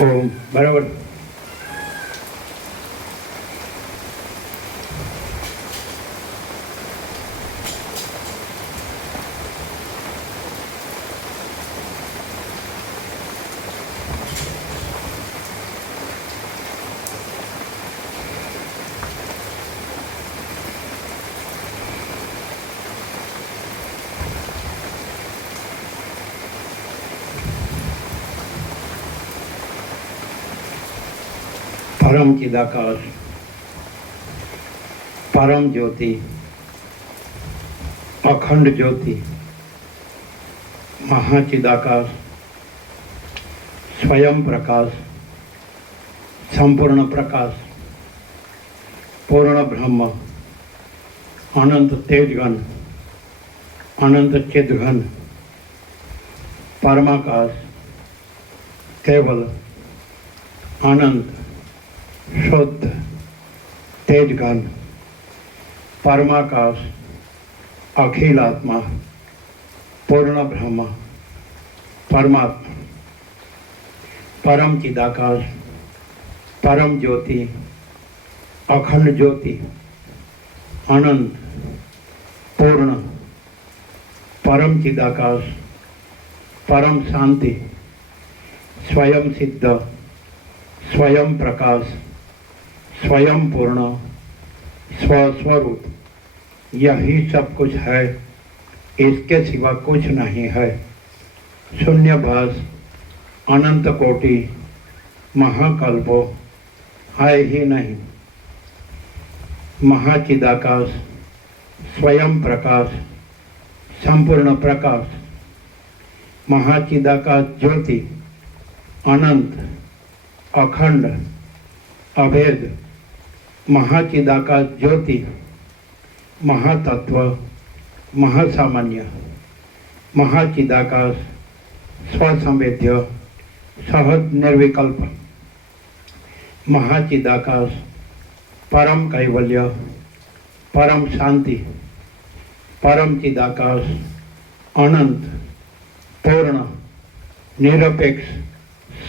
બરાબર. परम चिदाकाश, परम ज्योति, अखंड ज्योति, महाचिदाकाश, स्वयं प्रकाश, संपूर्ण प्रकाश, पूर्ण ब्रह्म, अनंत तेजघन, अनंत चिदघन, परमाकाश, केवल अनंत शुद्ध तेजघन, परमाकाश, अखिल आत्मा, पूर्ण ब्रह्म, परमात्मा, परम चिदाकाश, परम ज्योति, अखंड ज्योति, अनंत, पूर्ण, परम चिदाकाश, परम शांति, स्वयं सिद्ध, स्वयं प्रकाश, स्वयं पूर्ण, स्वस्वरूप, यही सब कुछ है, इसके सिवा कुछ नहीं है। शून्यभास, अनंत कोटि, महाकल्पो है ही नहीं। महाचिदाकाश, स्वयं प्रकाश, संपूर्ण प्रकाश, महाचिदाकाश ज्योति, अनंत, अखंड, अभेद, महाचिदाकाश ज्योति, महातत्व, महासामान्य, महाचिदाकाश, स्वसंवेद्य, सहज निर्विकल्प, महाचिदाकाश, परम कैवल्य, परम शांति, परम चिदाकाश, अनंत, पूर्ण, निरपेक्ष,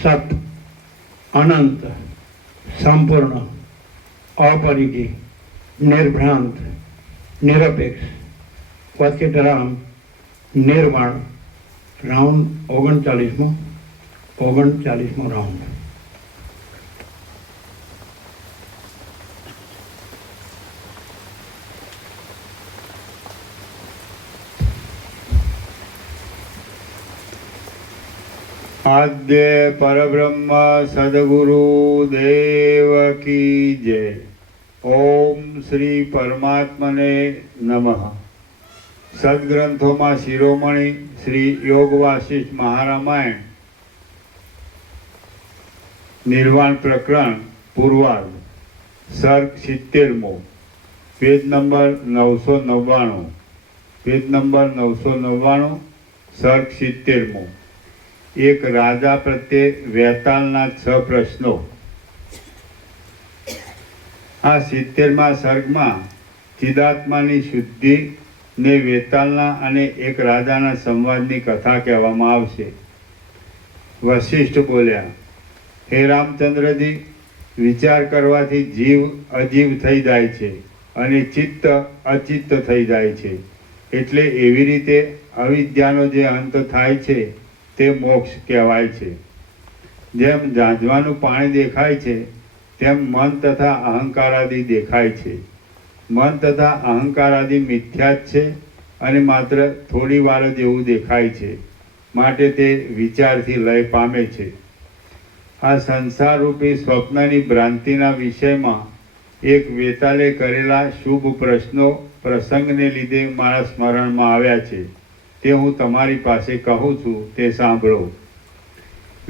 सत, अनंत, संपूर्ण, अपरिधि, निर्भ्रांत, निरपेक्ष, वचितराम, निर्वाण. राउंड 39મો રાઉન્ડ. आद्य परब्रह्म सद्गुरु देव की जय. ओम श्री परमात्मने नमः. सद्ग्रंथों शिरोमणि श्री योग वासिष्ठ महारामायण निर्वाण प्रकरण पूर्वार्ध सर्ग 70मો पेज नंबर 999 पेज नंबर 999 सर्ग 70મો. एक राजा प्रत्ये वेतालना 6 प्रश्नों. आ 70મા सर्गમાં ચિદાત્માની શુદ્ધિ ને વેતાલના અને એક રાજાના સંવાદની કથા કહેવામાં આવશે. વશિષ્ઠ બોલ્યા, હે રામચંદ્રજી, વિચાર કરવાથી જીવ અજીવ થઈ જાય છે અને ચિત્ત અચિત્ત થઈ જાય છે. એટલે એવી રીતે અવિદ્યાનો જે અંત થાય છે તે મોક્ષ કહેવાય છે. જેમ ઝાંઝવાનું પાણી દેખાય છે તેમ મન તથા અહંકારાદિ દેખાય છે. મન તથા અહંકારાદિ મિથ્યા જ છે અને માત્ર થોડી વાર જ એવું દેખાય છે, માટે તે વિચારથી લય પામે છે. આ સંસારરૂપી સ્વપ્નની ભ્રાંતિના વિષયમાં એક વેતાલે કરેલા શુભ પ્રશ્નો પ્રસંગને લીધે મારા સ્મરણમાં આવ્યા છે, તે હું તમારી પાસે કહું છું, તે સાંભળો.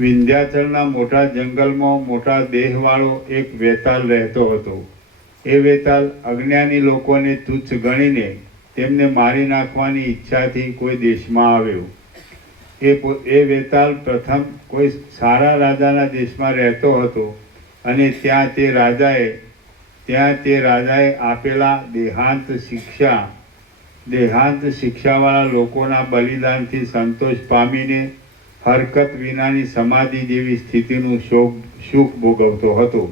વિંધ્યાચલના મોટા જંગલમાં મોટા દેહવાળો એક વેતાલ રહેતો હતો. એ વેતાલ અજ્ઞાની લોકોને તુચ્છ ગણીને તેમને મારી નાખવાની ઈચ્છાથી કોઈ દેશમાં આવ્યો. એ વેતાલ પ્રથમ કોઈ સારા રાજાના દેશમાં રહેતો હતો અને ત્યાં તે રાજાએ આપેલા દેહાંત શિક્ષાવાળા લોકોના બલિદાનથી સંતોષ પામીને હરકત વિનાની સમાધિ જેવી સ્થિતિનું સુખ ભોગવતો હતો.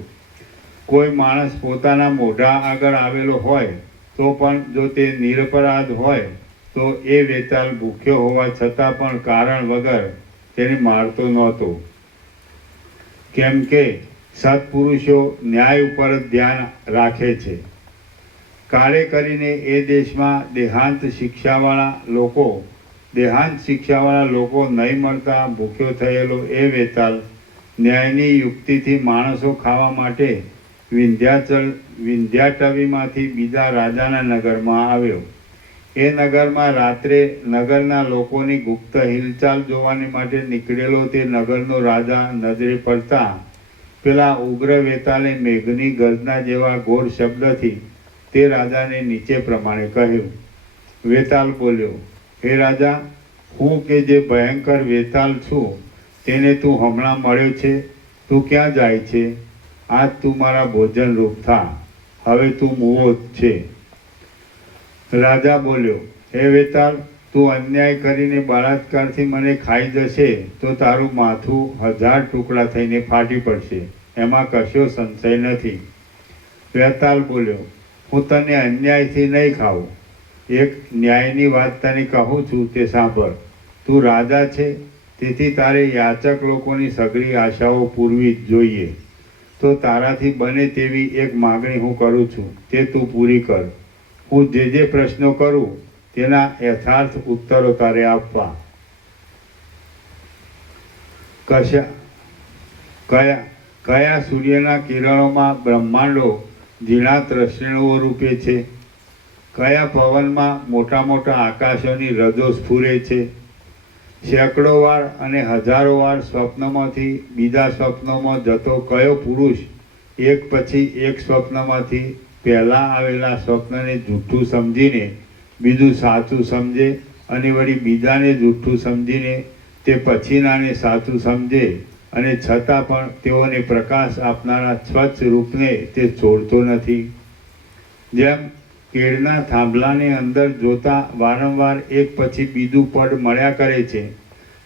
કોઈ માણસ પોતાના મોઢા આગળ આવેલો હોય તો પણ જો તે નિરપરાધ હોય તો એ વેતાલ ભૂખ્યો હોવા છતાં પણ કારણ વગર તેને મારતો નહોતો, કેમ કે સત્પુરુષો ન્યાય ઉપર જ ધ્યાન રાખે છે. કાળે કરીને એ દેશમાં દેહાંત શિક્ષાવાળા લોકો નહીં મળતા ભૂખ્યો થયેલો એ વેતાલ ન્યાયની યુક્તિથી માણસો ખાવા માટે વિંધ્યાટવીમાંથી બીજા રાજાના નગરમાં આવ્યો. એ નગરમાં રાત્રે નગરના લોકોની ગુપ્ત હિલચાલ જોવાની માટે નીકળેલો તે નગરનો રાજા નજરે પડતા પેલા ઉગ્ર વેતાલે મેઘની ગર્જના જેવા ઘોર શબ્દથી તે રાજાને નીચે પ્રમાણે કહ્યું. વેતાલ બોલ્યો, હે રાજા, હું કે જે ભયંકર વેતાલ છું તેને તું હમણાં મળ્યો છે. તું ક્યાં જાય છે? આજ તું મારા ભોજન રૂપ થા. હવે તું મૂવો જ છે. રાજા બોલ્યો, હે વેતાલ, તું અન્યાય કરીને બળાત્કારથી મને ખાઈ જશે તો તારું માથું 1000 ટુકડા થઈને ફાટી પડશે, એમાં કશો સંશય નથી. વેતાલ બોલ્યો, હું તને અન્યાયથી નહીં ખાઉં. એક ન્યાયની વાત તને કહું છું તે સાંભળ. તું રાજા છે, તેથી તારે યાચક લોકોની સઘળી આશાઓ પૂરવી જ જોઈએ. તો તારાથી બને તેવી એક માગણી હું કરું છું, તે તું પૂરી કર. હું જે પ્રશ્નો કરું તેના યથાર્થ ઉત્તરો તારે આપવા. કયા સૂર્યના કિરણોમાં બ્રહ્માંડો ઝીણા તૃષ્ણો રૂપે છે? કયા પવનમાં મોટા મોટા આકાશોની રજો સ્ફુરે છે? સેંકડો વાર અને હજારો વાર સ્વપ્નમાંથી બીજા સ્વપ્નમાં જતો કયો પુરુષ એક પછી એક સ્વપ્નમાંથી પહેલાં આવેલા સ્વપ્નને જૂઠું સમજીને બીજું સાચું સમજે અને વળી બીજાને જૂઠું સમજીને તે પછીનાને સાચું સમજે અને છતાં પણ તેઓને પ્રકાશ આપનારા સ્વચ્છ રૂપને તે છોડતો નથી? જેમ કેળના થાંભલાને અંદર જોતા વારંવાર એક પછી બીજું પડ મળ્યા કરે છે,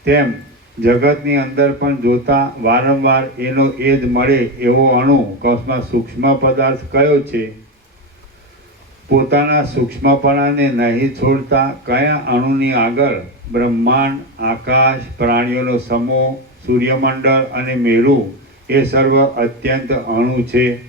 તેમ જગતની અંદર પણ જોતા વારંવાર એનો એ જ મળે એવો અણુ કૌંસમાં સૂક્ષ્મ પદાર્થ કયો છે? પોતાના સૂક્ષ્મપણાને નહીં છોડતા કયા અણુની આગળ બ્રહ્માંડ, આકાશ, પ્રાણીઓનો સમૂહ, સૂર્યમંડળ અને મેરુ એ સર્વ અત્યંત અણુ છે?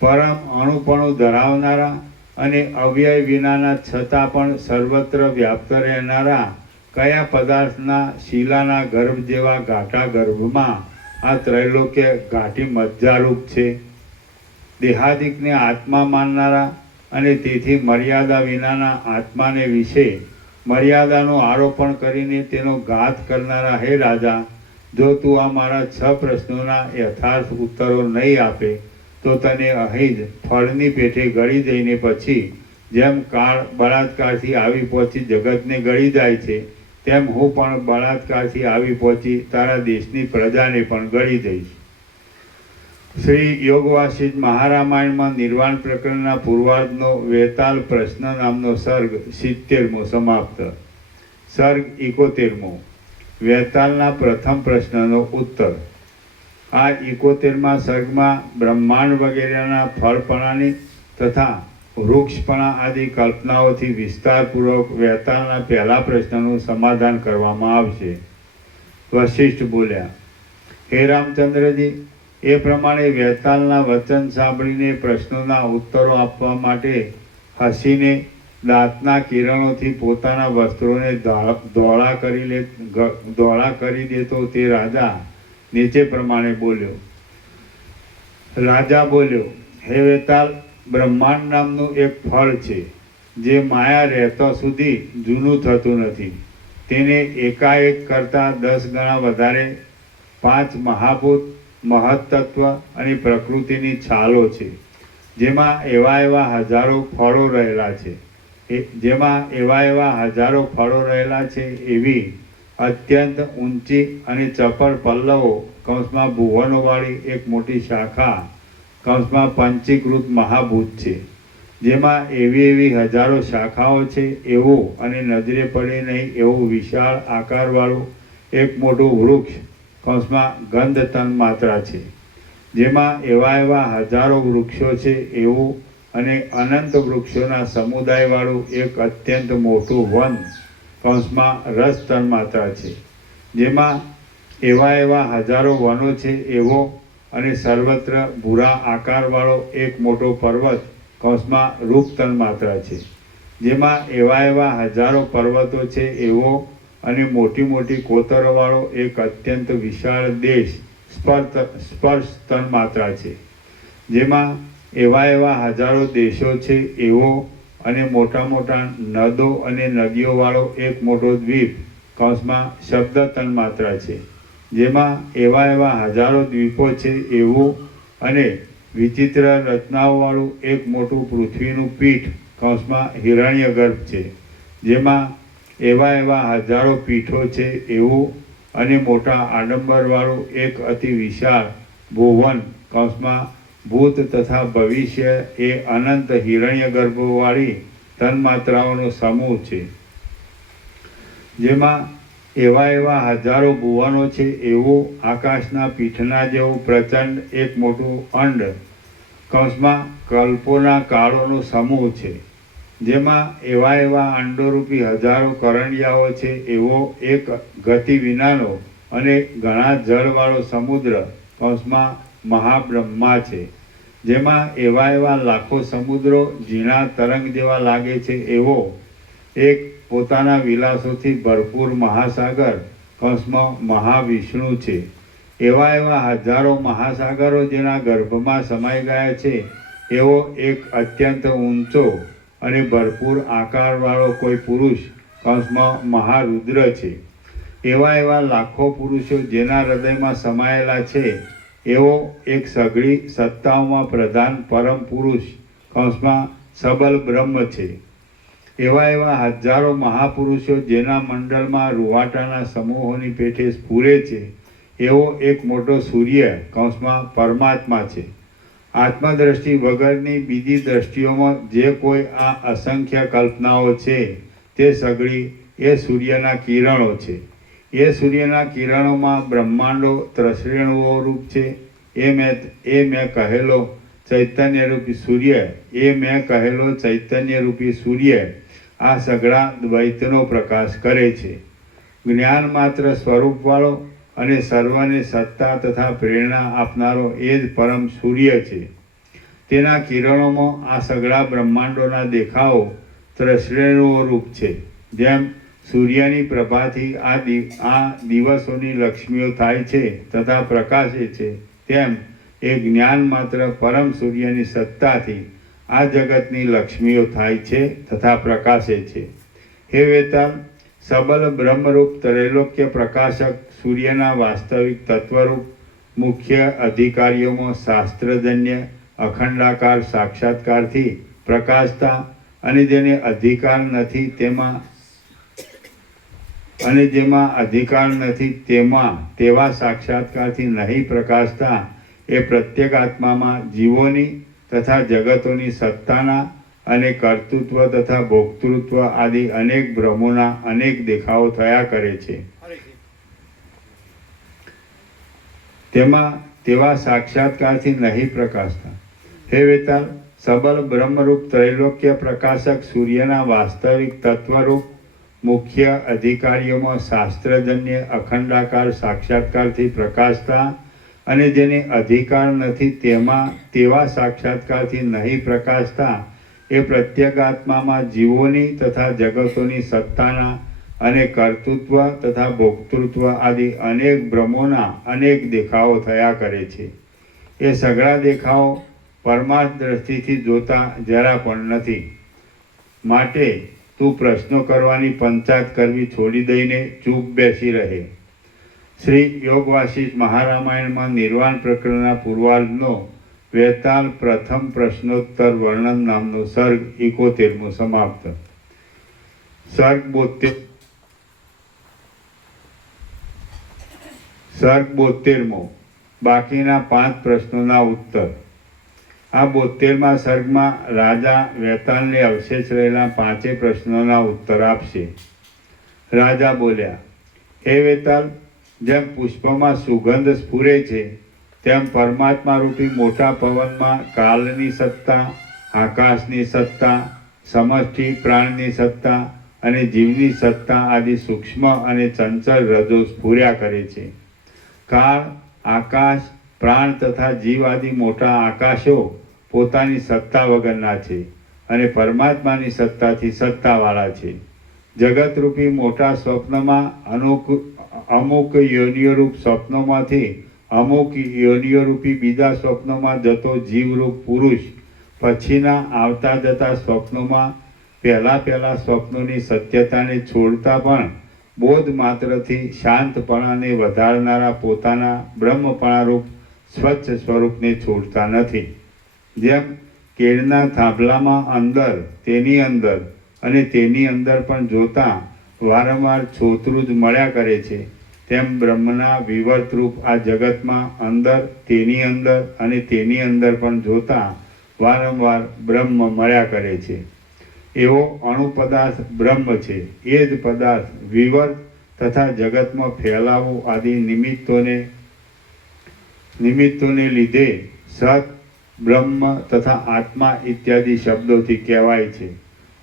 પરમ અણુપણું ધરાવનારા અને અવ્યય વિનાના છતાં પણ સર્વત્ર વ્યાપ્ત રહેનારા કયા પદાર્થના શિલાના ગર્ભ જેવા ઘાટા ગર્ભમાં આ ત્રૈલોક્ય ઘાટી મજ્જારૂપ છે? દેહાદિકને આત્મા માનનારા અને તેથી મર્યાદા વિનાના આત્માને વિશે મર્યાદાનો આરોપણ કરીને તેનો ઘાત કરનારા હે રાજા, જો તું આ મારા 6 પ્રશ્નોના યથાર્થ ઉત્તરો નહીં આપે તો તને અહીં જ ફળની પેઠે ગળી જઈને પછી જેમ કાળ બળાત્કારથી આવી પહોંચી જગતને ગળી જાય છે, તેમ હું પણ બળાત્કારથી આવી પહોંચી તારા દેશની પ્રજાને પણ ગળી જઈશ. શ્રી યોગવાસિષ્ઠ મહારામાયણમાં નિર્વાણ પ્રકરણના પૂર્વાર્ધનો વેતાલ પ્રશ્ન નામનો સર્ગ 70મો સમાપ્ત. સર્ગ 71મો. વેતાલના પ્રથમ પ્રશ્નનો ઉત્તર. આ 71મા સર્ગમાં બ્રહ્માંડ વગેરેના ફળપણાની તથા વૃક્ષપણા આદિ કલ્પનાઓથી વિસ્તારપૂર્વક વેતાલના પહેલા પ્રશ્નનું સમાધાન કરવામાં આવશે. વશિષ્ઠ બોલ્યા, હે રામચંદ્રજી, એ પ્રમાણે વેતાલના વચન સાંભળીને પ્રશ્નોના ઉત્તરો આપવા માટે હસીને દાંતના કિરણોથી પોતાના વસ્ત્રોને ધોળા કરી દેતો તે રાજા નીચે પ્રમાણે બોલ્યો. રાજા બોલ્યો, હે વેતાલ, બ્રહ્માંડ નામનું એક ફળ છે જે માયા રહેતા સુધી જૂનું થતું નથી. તેને એકાએક કરતાં 10 ગણા વધારે 5 મહાભૂત, મહત્તત્વ અને પ્રકૃતિની છાલો છે, જેમાં એવા હજારો ફળો રહેલા છે એવી અત્યંત ઊંચી અને ચપળ પલ્લવો કૌંસમાં ભુવનોવાળી એક મોટી શાખા કૌંસમાં પંચીકૃત મહાભૂત છે, જેમાં એવી હજારો શાખાઓ છે એવું અને નજરે પડે નહીં એવું વિશાળ આકારવાળું એક મોટું વૃક્ષ કૌંસમાં ગંધ તન માત્રા છે, જેમાં એવા હજારો વૃક્ષો છે એવું અને અનંત વૃક્ષોના સમુદાયવાળું એક અત્યંત મોટું વન કૌંસમાં રસ તન માત્રા છે, જેમાં એવા હજારો વનો છે એવો અને સર્વત્ર ભૂરા આકારવાળો એક મોટો પર્વત કૌંસમાં રૂપ તન માત્રા છે, જેમાં એવા હજારો પર્વતો છે એવો અને મોટી મોટી કોતરોવાળો એક અત્યંત વિશાળ દેશ સ્પર્શ તન માત્રા છે, જેમાં એવા હજારો દેશો છે એવો અને મોટા મોટા નદો અને નદીઓવાળો એક મોટો દ્વીપ કૌંસમાં શબ્દ તન માત્રા છે, જેમાં એવા હજારો દ્વીપો છે એવું અને વિચિત્ર રચનાઓવાળું એક મોટું પૃથ્વીનું પીઠ કૌંસમાં હિરણ્યગર્ભ છે, જેમાં એવા હજારો પીઠો છે એવું અને મોટા આડંબરવાળું એક અતિ વિશાળ ભુવન કૌંસમાં ભૂત તથા ભવિષ્ય એ અનંત હિરણ્યગર્ભોવાળી તન્માત્રાઓનો સમૂહ છે, જેમાં એવા હજારો ભુવનો છે એવું આકાશના પીઠના જેવું પ્રચંડ એક મોટું અંડ કૌંસમાં કલ્પોના કાળોનો સમૂહ છે, જેમાં એવા અંડોરૂપી હજારો કરંડિયાઓ છે એવો એક ગતિ વિનાનો અને ઘણા જળવાળો સમુદ્ર કૌંસમાં મહાબ્રહ્મા છે, જેમાં એવા લાખો સમુદ્રો ઝીણા તરંગ જેવા લાગે છે એવો એક પોતાના વિલાસોથી ભરપૂર મહાસાગર કૌંસમાં મહાવિષ્ણુ છે, એવા હજારો મહાસાગરો જેના ગર્ભમાં સમાઈ ગયા છે એવો એક અત્યંત ઊંચો અને ભરપૂર આકારવાળો કોઈ પુરુષ કૌંસમાં મહારુદ્ર છે, એવા લાખો પુરુષો જેના હૃદયમાં સમાયેલા છે એવો એક સઘળી સત્તાઓમાં પ્રધાન પરમ પુરુષ કૌંસમાં સબલ બ્રહ્મ છે, એવા હજારો મહાપુરુષો જેના મંડળમાં રૂવાટાના સમૂહોની પેઠે સ્ફુરે છે એવો એક મોટો સૂર્ય કૌંસમાં પરમાત્મા છે, આત્મદ્રષ્ટિ વગરની બીજી દ્રષ્ટિઓમાં જે કોઈ આ અસંખ્ય કલ્પનાઓ છે તે સઘળી એ સૂર્યના કિરણો છે, એ સૂર્યના કિરણોમાં બ્રહ્માંડો ત્રસરેણુઓ રૂપ છે, એ મેં કહેલો ચૈતન્યરૂપી સૂર્ય ચૈતન્યરૂપી સૂર્ય આ સઘળા દ્વૈતનો પ્રકાશ કરે છે, જ્ઞાન માત્ર સ્વરૂપવાળો અને સર્વને સત્તા તથા પ્રેરણા આપનારો એ જ પરમ સૂર્ય છે, તેના કિરણોમાં આ સઘળા બ્રહ્માંડોના દેખાવો ત્રસરેણુઓ રૂપ છે, જેમ સૂર્યની પ્રભાથી આ દિવસોની લક્ષ્મીઓ થાય છે તથા પ્રકાશે છે, તેમ એ જ્ઞાન માત્ર પરમ સૂર્યની સત્તાથી આ જગતની લક્ષ્મીઓ થાય છે તથા પ્રકાશે છે. હે વેતાલ, સબલ બ્રહ્મરૂપ ત્રૈલોક્ય પ્રકાશક સૂર્યના વાસ્તવિક તત્વરૂપ મુખ્ય અધિકારીઓમાં શાસ્ત્રજન્ય અખંડાકાર સાક્ષાત્કારથી પ્રકાશતા અને જેને અધિકાર નથી તેમાં તેવા સાક્ષાત્કારથી નહીં પ્રકાશતા એ પ્રત્યેક આત્મામાં જીવોની તથા જગતોની સત્તાના અને કર્તૃત્વ તથા ભોક્તૃત્વ આદિ અનેક બ્રહ્મોના અનેક દેખાવો થયા કરે છે. તેમાં તેવા સાક્ષાત્કારથી નહીં પ્રકાશતા. હે વેતાલ, સબલ બ્રહ્મરૂપ ત્રૈલોક્ય પ્રકાશક સૂર્યના વાસ્તવિક તત્વરૂપ મુખ્ય અધિકારીઓમાં શાસ્ત્રજન્ય અખંડાકાર સાક્ષાત્કારથી પ્રકાશતા અને જેને અધિકાર નથી તેવા સાક્ષાત્કારથી નહીં પ્રકાશતા એ પ્રત્યેક આત્મામાં જીવોની તથા જગતોની સત્તાના અને કર્તૃત્વ તથા ભોક્તૃત્વ આદિ અનેક બ્રહ્મોના અનેક દેખાવો થયા કરે છે. એ સઘળા દેખાવો પરમાર્થ દ્રષ્ટિથી જોતા જરા પણ નથી. માટે તું પ્રશ્નો કરવાની પંચાત કરવી છોડી દઈને ચૂપ બેસી રહે. શ્રી યોગ વાસિષ્ઠ મહારામાયણમાં નિર્વાણ પ્રકરણના પૂર્વાર્ધનો વેતાલ પ્રથમ પ્રશ્નોત્તર વર્ણન નામનો સર્ગ 71મો સમાપ્ત. સર્ગ 72મો બાકીના 5 પ્રશ્નોના ઉત્તર. આ 72મા સર્ગમાં રાજા વેતાલને અવશેષ રહેલા 5 પ્રશ્નોના ઉત્તર આપશે. રાજા બોલ્યા, હે વેતાલ, જેમ પુષ્પમાં સુગંધ સ્ફુરે છે, તેમ પરમાત્મા રૂપી મોટા પવનમાં કાળની સત્તા, આકાશની સત્તા, સમષ્ટિ પ્રાણની સત્તા અને જીવની સત્તા આદિ સૂક્ષ્મ અને ચંચળ રજો સ્ફુર્યા કરે છે. કાળ, આકાશ, પ્રાણ તથા જીવ આદિ મોટા આકાશો પોતાની સત્તા વગરના છે અને પરમાત્માની સત્તાથી સત્તાવાળા છે. જગતરૂપી મોટા સ્વપ્નમાં અમુક યોનિયોરૂપ સ્વપ્નોમાંથી અમુક યોનિયોરૂપી બીજા સ્વપ્નોમાં જતો જીવરૂપ પુરુષ પછીના આવતા જતા સ્વપ્નોમાં પહેલા સ્વપ્નોની સત્યતાને છોડતા પણ બોધ માત્રથી શાંતપણાને વધારનારા પોતાના બ્રહ્મપણારૂપ સ્વચ્છ સ્વરૂપને છોડતા નથી. જેમ કેળના થાંભલામાં અંદર તેની અંદર અને તેની અંદર પણ જોતા વારંવાર છોતરું જ મળ્યા કરે છે, તેમ બ્રહ્મના વિવર્તરૂપ આ જગતમાં અંદર તેની અંદર અને તેની અંદર પણ જોતા વારંવાર બ્રહ્મ મળ્યા કરે છે. એવો અણુ પદાર્થ બ્રહ્મ છે. એ જ પદાર્થ વિવર્ત તથા જગતમાં ફેલાવું આદિ નિમિત્તોને લીધે સત, બ્રહ્મ તથા આત્મા ઇત્યાદિ શબ્દોથી કહેવાય છે,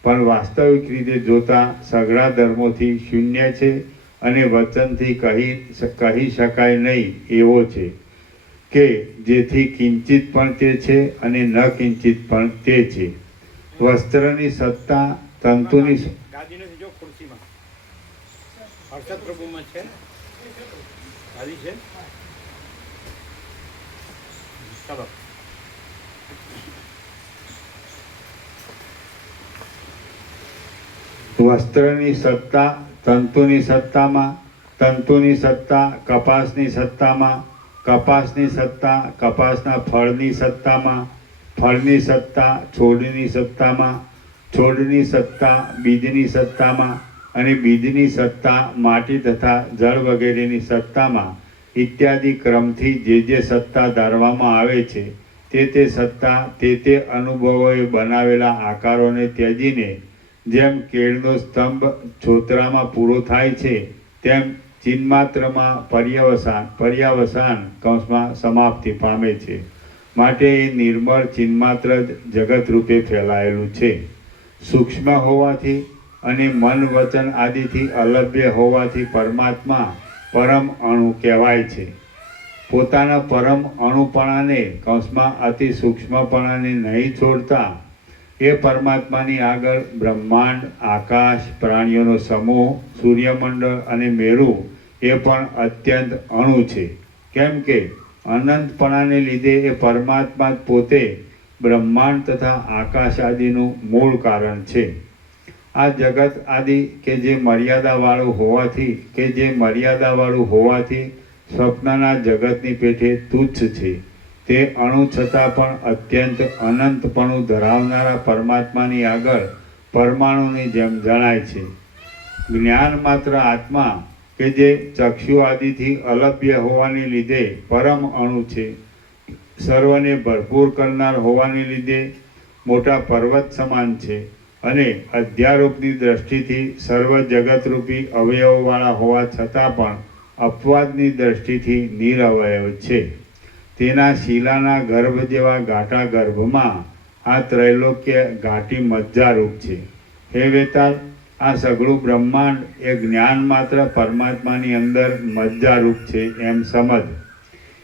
પણ વાસ્તવિક રીતે જોતા સઘળા ધર્મોથી શૂન્ય છે અને વચનથી કહી શકાય નહીં એવો છે કે જેથી કિંચિત પણ તે છે અને ન કિંચિત પણ તે છે. વસ્ત્રની સત્તા, તંતુની વસ્ત્રની સત્તા તંતુની સત્તામાં, તંતુની સત્તા કપાસની સત્તામાં, કપાસની સત્તા કપાસના ફળની સત્તામાં, ફળની સત્તા છોડની સત્તામાં, છોડની સત્તા બીજની સત્તામાં અને બીજની સત્તા માટી તથા જળ વગેરેની સત્તામાં ઇત્યાદિ ક્રમથી જે સત્તા ધારવામાં આવે છે તે સત્તા તે અનુભવોએ બનાવેલા આકારોને ત્યજીને જેમ કેળનો સ્તંભ છોતરામાં પૂરો થાય છે, તેમ ચિન્માત્રમાં પર્યાવસાન કૌંસમાં સમાપ્તિ પામે છે. માટે એ નિર્મળ ચિન્માત્ર જગત રૂપે ફેલાયેલું છે. સૂક્ષ્મ હોવાથી અને મન વચન આદિથી અલભ્ય હોવાથી પરમાત્મા પરમ અણુ કહેવાય છે. પોતાના પરમ અણુપણાને કૌંસમાં અતિ સૂક્ષ્મપણાને નહીં છોડતા એ પરમાત્માની આગળ બ્રહ્માંડ, આકાશ, પ્રાણીઓનો સમૂહ, સૂર્યમંડળ અને મેરુ એ પણ અત્યંત અણુ છે. કેમ કે અનંતપણાને લીધે એ પરમાત્મા જ પોતે બ્રહ્માંડ તથા આકાશ આદિનું મૂળ કારણ છે. આ જગત આદિ કે જે મર્યાદાવાળું હોવાથી સ્વપ્નના જગતની પેઠે તુચ્છ છે, તે અણુ છતાં પણ અત્યંત અનંતપણું ધરાવનારા પરમાત્માની આગળ પરમાણુની જેમ જણાય છે. જ્ઞાન માત્ર આત્મા કે જે ચક્ષુ આદિથી અલભ્ય હોવાને લીધે પરમ અણુ છે, સર્વને ભરપૂર કરનાર હોવાને લીધે મોટા પર્વત સમાન છે અને અધ્યારોપની દ્રષ્ટિથી સર્વ જગતરૂપી અવયવવાળા હોવા છતાં પણ અપવાદની દ્રષ્ટિથી નિરવયવ છે. તેના શિલાના ગર્ભ જેવા ઘાટા ગર્ભમાં આ ત્રૈલોક્ય ઘાટી મજ્જારૂપ છે. હે વેતાલ, આ સઘળું બ્રહ્માંડ એ જ્ઞાન માત્ર પરમાત્માની અંદર મજ્જારૂપ છે એમ સમજ.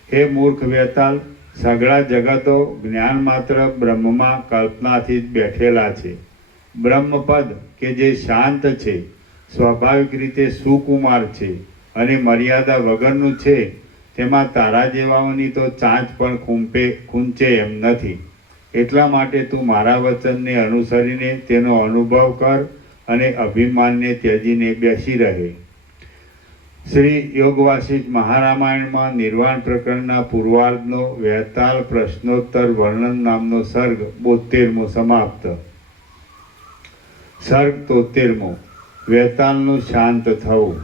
હે મૂર્ખ વેતાલ, સઘળા જગતો જ્ઞાન માત્ર બ્રહ્મમાં કલ્પનાથી જ બેઠેલા છે. બ્રહ્મપદ કે જે શાંત છે, સ્વાભાવિક રીતે સુકુમાર છે અને મર્યાદા વગરનું છે, તેમાં તારા જેવાઓની તો ચાંચ પણ ખૂંચે એમ નથી. એટલા માટે તું મારા વચનને અનુસરીને તેનો અનુભવ કર અને અભિમાનને ત્યજીને બેસી રહે. શ્રી યોગ વાસિષ્ઠ મહારામાયણમાં નિર્વાણ પ્રકરણના પૂર્વાર્ધનો વેતાલ પ્રશ્નોત્તર વર્ણન નામનો સર્ગ 72મો સમાપ્ત. સર્ગ 73મો વેતાલનું શાંત થવું.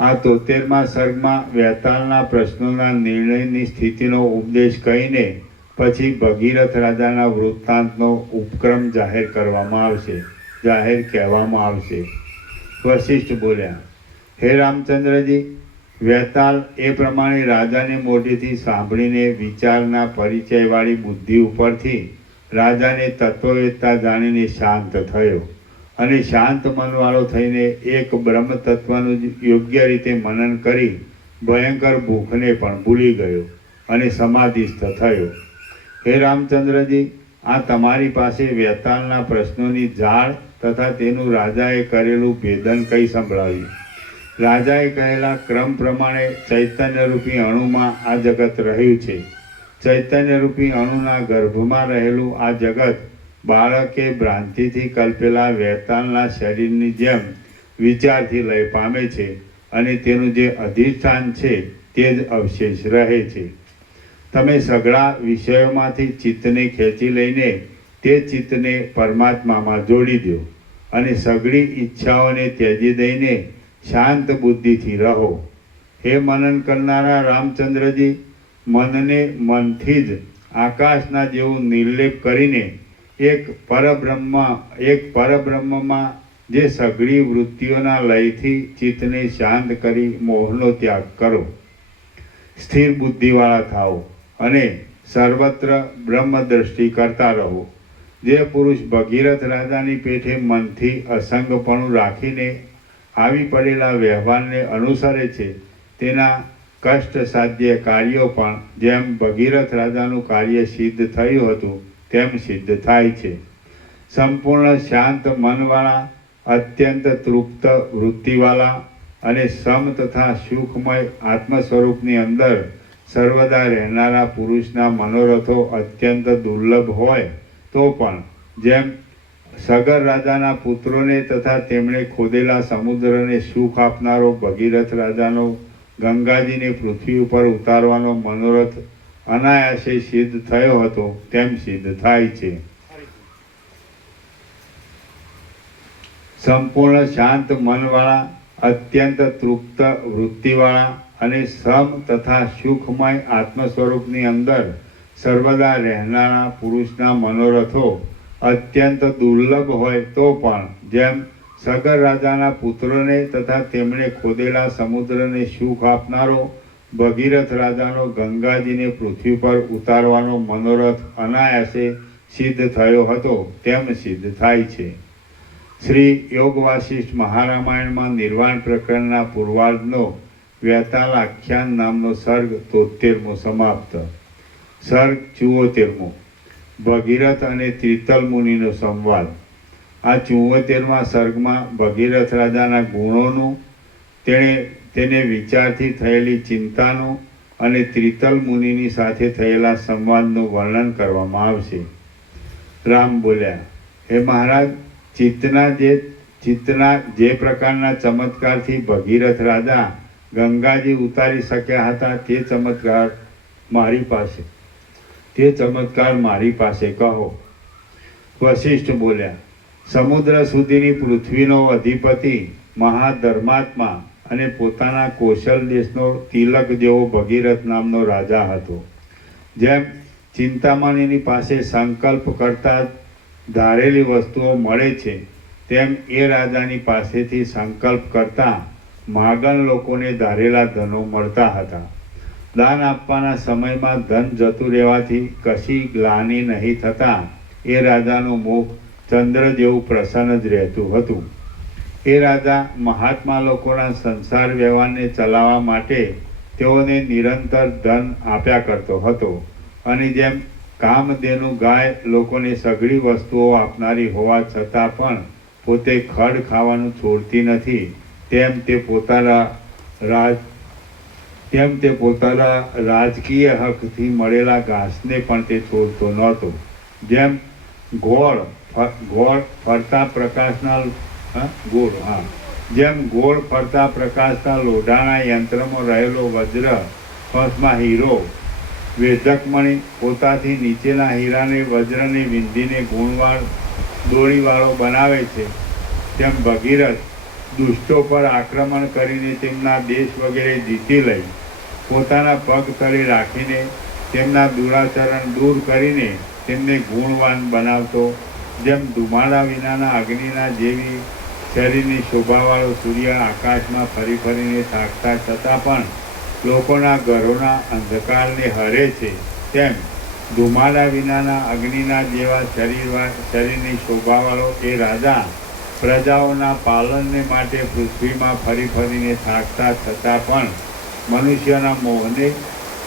આ 73મા સર્ગમાં વેતાલના પ્રશ્નોના નિર્ણયની સ્થિતિનો ઉપદેશ કહીને પછી ભગીરથ રાજાના વૃત્તાંતનો ઉપક્રમ જાહેર કહેવામાં આવશે. વશિષ્ઠ બોલ્યા, હે રામચંદ્રજી, વેતાલ એ પ્રમાણે રાજાને મોઢેથી સાંભળીને વિચારના પરિચયવાળી બુદ્ધિ ઉપરથી રાજાને તત્વવેદતા જાણીને શાંત થયો અને શાંત મનવાળો થઈને એક બ્રહ્મ તત્વનું જ યોગ્ય રીતે મનન કરી ભયંકર ભૂખને પણ ભૂલી ગયો અને સમાધિસ્થ થયો. હે રામચંદ્રજી, આ તમારી પાસે વેતાળના પ્રશ્નોની જાળ તથા તેનું રાજાએ કરેલું ભેદન કઈ સંભળાવ્યું. રાજાએ કહેલા ક્રમ પ્રમાણે ચૈતન્યરૂપી અણુમાં આ જગત રહ્યું છે. ચૈતન્યરૂપી અણુના ગર્ભમાં રહેલું આ જગત બાળકે ભ્રાંતિથી કલ્પેલા વેતાળના શરીરની જેમ વિચારથી લય પામે છે અને તેનું જે અધિષ્ઠાન છે તે જ અવશેષ રહે છે. તમે સઘળા વિષયોમાંથી ચિત્તને ખેંચી લઈને તે ચિત્તને પરમાત્મામાં જોડી દો અને સઘળી ઈચ્છાઓને ત્યજી દઈને શાંત બુદ્ધિથી રહો. હે મનન કરનારા રામચંદ્રજી, મનને મનથી જ આકાશના જેવું નિર્લેપ કરીને એક પરબ્રહ્મમાં જે સઘળી વૃત્તિઓના લયથી ચિત્તને શાંત કરી મોહનો ત્યાગ કરો. સ્થિર બુદ્ધિવાળા થાઓ અને સર્વત્ર બ્રહ્મ દ્રષ્ટિ કરતા રહો. જે પુરુષ ભગીરથ રાજાની પેઠે મનથી અસંગપણું રાખીને આવી પડેલા વ્યવહારને અનુસરે છે તેના કષ્ટ સાધ્ય કાર્યો પણ જેમ ભગીરથ રાજાનું કાર્ય સિદ્ધ થયું હતું તેમ સિદ્ધ થાય છે. સંપૂર્ણ શાંત મનવાળા, અત્યંત તૃપ્ત વૃત્તિવાળા અને સમ તથા સુખમય આત્મ સ્વરૂપની અંદર સર્વદા રહેનારા પુરુષના મનોરથો અત્યંત દુર્લભ હોય તો પણ જેમ સગર રાજાના પુત્રોને તથા તેમણે ખોદેલા સમુદ્રને સુખ આપનારો ભગીરથ રાજાનો ગંગાજીને પૃથ્વી ઉપર ઉતારવાનો મનોરથ અનાયાસે સિદ્ધ થયો હતો તેમ સિદ્ધ થાય છે. સંપૂર્ણ શાંત મનવાળા, અત્યંત તૃપ્ત વૃત્તિવાળા અને સમ તથા સુખમય આત્મ સ્વરૂપની અંદર સર્વદા રહેનારા પુરુષના મનોરથો અત્યંત દુર્લભ હોય તો પણ જેમ સગર રાજાના પુત્રોને તથા તેમણે ખોદેલા સમુદ્રને સુખ આપનારો ભગીરથ રાજાનો ગંગાજીને પૃથ્વી પર ઉતારવાનો મનોરથ અનાયાસે સિદ્ધ થયો હતો તેમ સિદ્ધ થાય છે. શ્રી યોગ વાસિષ્ઠ મહારામાયણમાં નિર્વાણ પ્રકરણના પૂર્વાર્ધનો વેતાળ આખ્યાન નામનો સર્ગ 73મો સમાપ્ત. સર્ગ 74મો ભગીરથ અને ત્રિતલ મુનિનો સંવાદ. આ 74મા સર્ગમાં ભગીરથ રાજાના ગુણોનું, તેને વિચારથી થયેલી ચિંતાનું અને ત્રિતલ મુનિની સાથે થયેલા સંવાદનું વર્ણન કરવામાં આવશે. રામ બોલ્યા, હે મહારાજ, ચિત્તના જે પ્રકારના ચમત્કારથી ભગીરથ રાજા ગંગાજી ઉતારી શક્યા હતા તે ચમત્કાર મારી પાસે કહો. વશિષ્ઠ બોલ્યા, સમુદ્ર સુધીની પૃથ્વીનો અધિપતિ મહાધર્માત્મા અને પોતાના કૌશલ દેશનો તિલક જેવો ભગીરથ નામનો રાજા હતો. જેમ ચિંતામણીની પાસે સંકલ્પ કરતા ધારેલી વસ્તુઓ મળે છે તેમ એ રાજાની પાસેથી સંકલ્પ કરતા માગણ લોકોને ધારેલા ધનો મળતા હતા. દાન આપવાના સમયમાં ધન જતું રહેવાથી કશી ગ્લાનિ નહીં થતાં એ રાજાનું મુખ ચંદ્ર જેવું પ્રસન્ન જ રહેતું હતું. એ રાજા મહાત્મા લોકોના સંસાર વ્યવહારને ચલાવવા માટે તેઓને નિરંતર ધન આપ્યા કરતો હતો અને જેમ કામધેનુ ગાય લોકોને સઘળી વસ્તુઓ આપનારી હોવા છતાં પણ પોતે ખડ ખાવાનું છોડતી નથી તેમ તે પોતાના રાજકીય હકથી મળેલા ઘાસને પણ તે છોડતો નહોતો. જેમ ગોળ ફરતા પ્રકાશના લોઢાના યંત્રમાં રહેલો વજ્ર, ફસમાં હીરો, વેધકમણી પોતાથી નીચેના હીરાને વજ્રને વિંધીને ગુણવાળ દોરીવાળો બનાવે છે, તેમ ભગીરથ દુષ્ટો પર આક્રમણ કરીને તેમના દેશ વગેરે જીતી લઈ પોતાના પગ તળે રાખીને તેમના દુરાચરણ દૂર કરીને તેમને ગુણવાન બનાવતો, જેમ ધુમાડા વિનાના અગ્નિના જેવી શરીરની શોભાવાળો સૂર્ય આકાશમાં ફરી ફરીને થાકતા છતાં પણ લોકોના ઘરોના અંધકારને હરે છે, તેમ ધુમાડા વિનાના અગ્નિના જેવા શરીરની શોભાવાળો એ રાજા પ્રજાઓના પાલનને માટે પૃથ્વીમાં ફરી ફરીને થાકતા છતાં પણ મનુષ્યના મોહને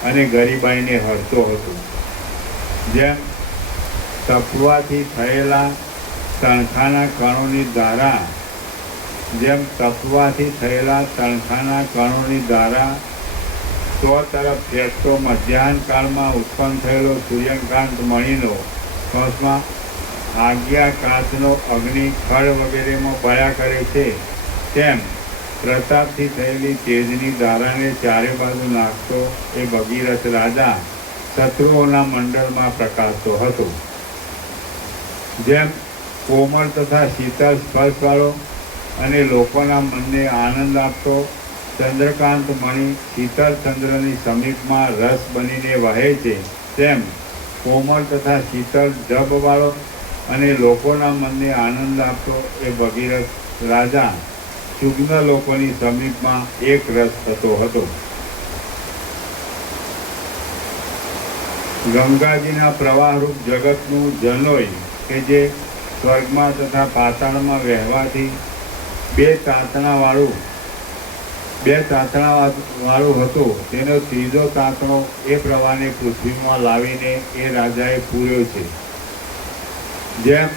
અને ગરીબાઈને હરતો હતો. જેમ તપવાથી થયેલા તણખાના કણોની ધારા સો તરફ ફેંકતો મધ્યાહન કાળમાં ઉત્પન્ન થયેલો સૂર્યકાંત મણિનો કૌંસમાં આજ્ઞા કાચનો અગ્નિ ખડ વગેરેમાં ભળ્યા કરે છે, તેમ પ્રતાપથી થયેલી તેજની ધારાને ચારે બાજુ નાખતો એ ભગીરથ રાજા શત્રુઓના મંડળમાં પ્રકાશતો હતો. જેમ કોમળ તથા શીતળ સ્પર્શવાળો અને લોકોના મનને આનંદ આપતો ચંદ્રકાંત મણિ શીતળ ચંદ્રની સમીપમાં રસ બનીને વહે છે, તેમ કોમળ તથા શીતળ જબવાળો અને લોકોના મનને આનંદ આપતો એ ભગીરથ રાજા સુગ્ન લોકોની સમીપમાં એક રસ થતો હતો. ગંગાજીના પ્રવાહરૂપ જગતનું જનોય કે જે સ્વર્ગમાં તથા પાતાળમાં વહેવાથી બે તાંતણાવાળું હતું, તેનો ત્રીજો તાંતણો એ પ્રવાહને પૃથ્વીમાં લાવીને એ રાજાએ પૂર્યો છે. જેમ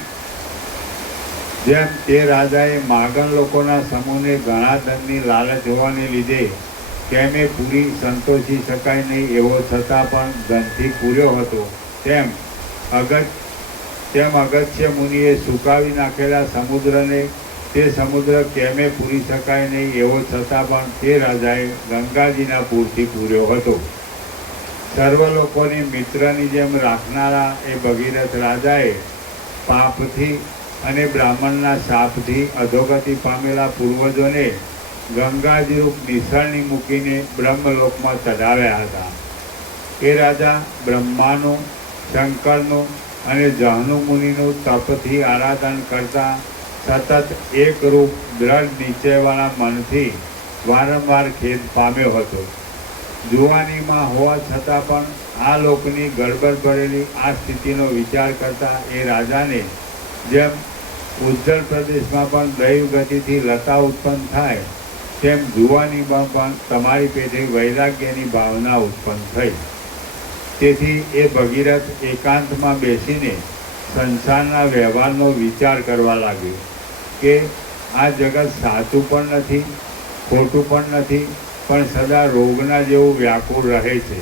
તે રાજાએ માગણ લોકોના સમૂહને ઘણા ધનની લાલચ હોવાને લીધે કેમે પૂરી સંતોષી શકાય નહીં એવો છતાં પણ ધનથી પૂર્યો હતો, તેમ અગત્ય મુનિએ સુકાવી નાખેલા સમુદ્રને તે સમુદ્ર કેમે પૂરી શકાય નહીં એવો છતાં પણ તે રાજાએ ગંગાજીના પૂરથી પૂર્યો હતો. સર્વ લોકોની મિત્રની જેમ રાખનારા એ ભગીરથ રાજાએ પાપથી અને બ્રાહ્મણના શાપથી અધોગતિ પામેલા પૂર્વજોને ગંગાજીરૂપ નિસરણી મૂકીને બ્રહ્મલોકમાં ચઢાવ્યા હતા. એ રાજા બ્રહ્માનું, શંકરનું અને જહનુ મુનિનું તપથી આરાધન કરતા સતત એકરૂપ દ્રઢ નિશ્ચયવાળા મનથી વારંવાર ખેદ પામ્યો હતો. જુવાનીમાં હોવા છતાં પણ આ લોકની ગડબડ ભરેલી આ સ્થિતિનો વિચાર કરતા એ રાજાને જેમ ઉજ્જળ પ્રદેશમાં પણ દૈવ ગતિથી લતા ઉત્પન્ન થાય, તેમ જુવાનીમાં પણ તમારી પેટે વૈરાગ્યની ભાવના ઉત્પન્ન થઈ. તેથી એ ભગીરથ એકાંતમાં બેસીને સંસારના વ્યવહારનો વિચાર કરવા લાગ્યો કે આ જગત સાચું પણ નથી, ખોટું પણ નથી, પણ સદા રોગના જેવું વ્યાકુળ રહે છે.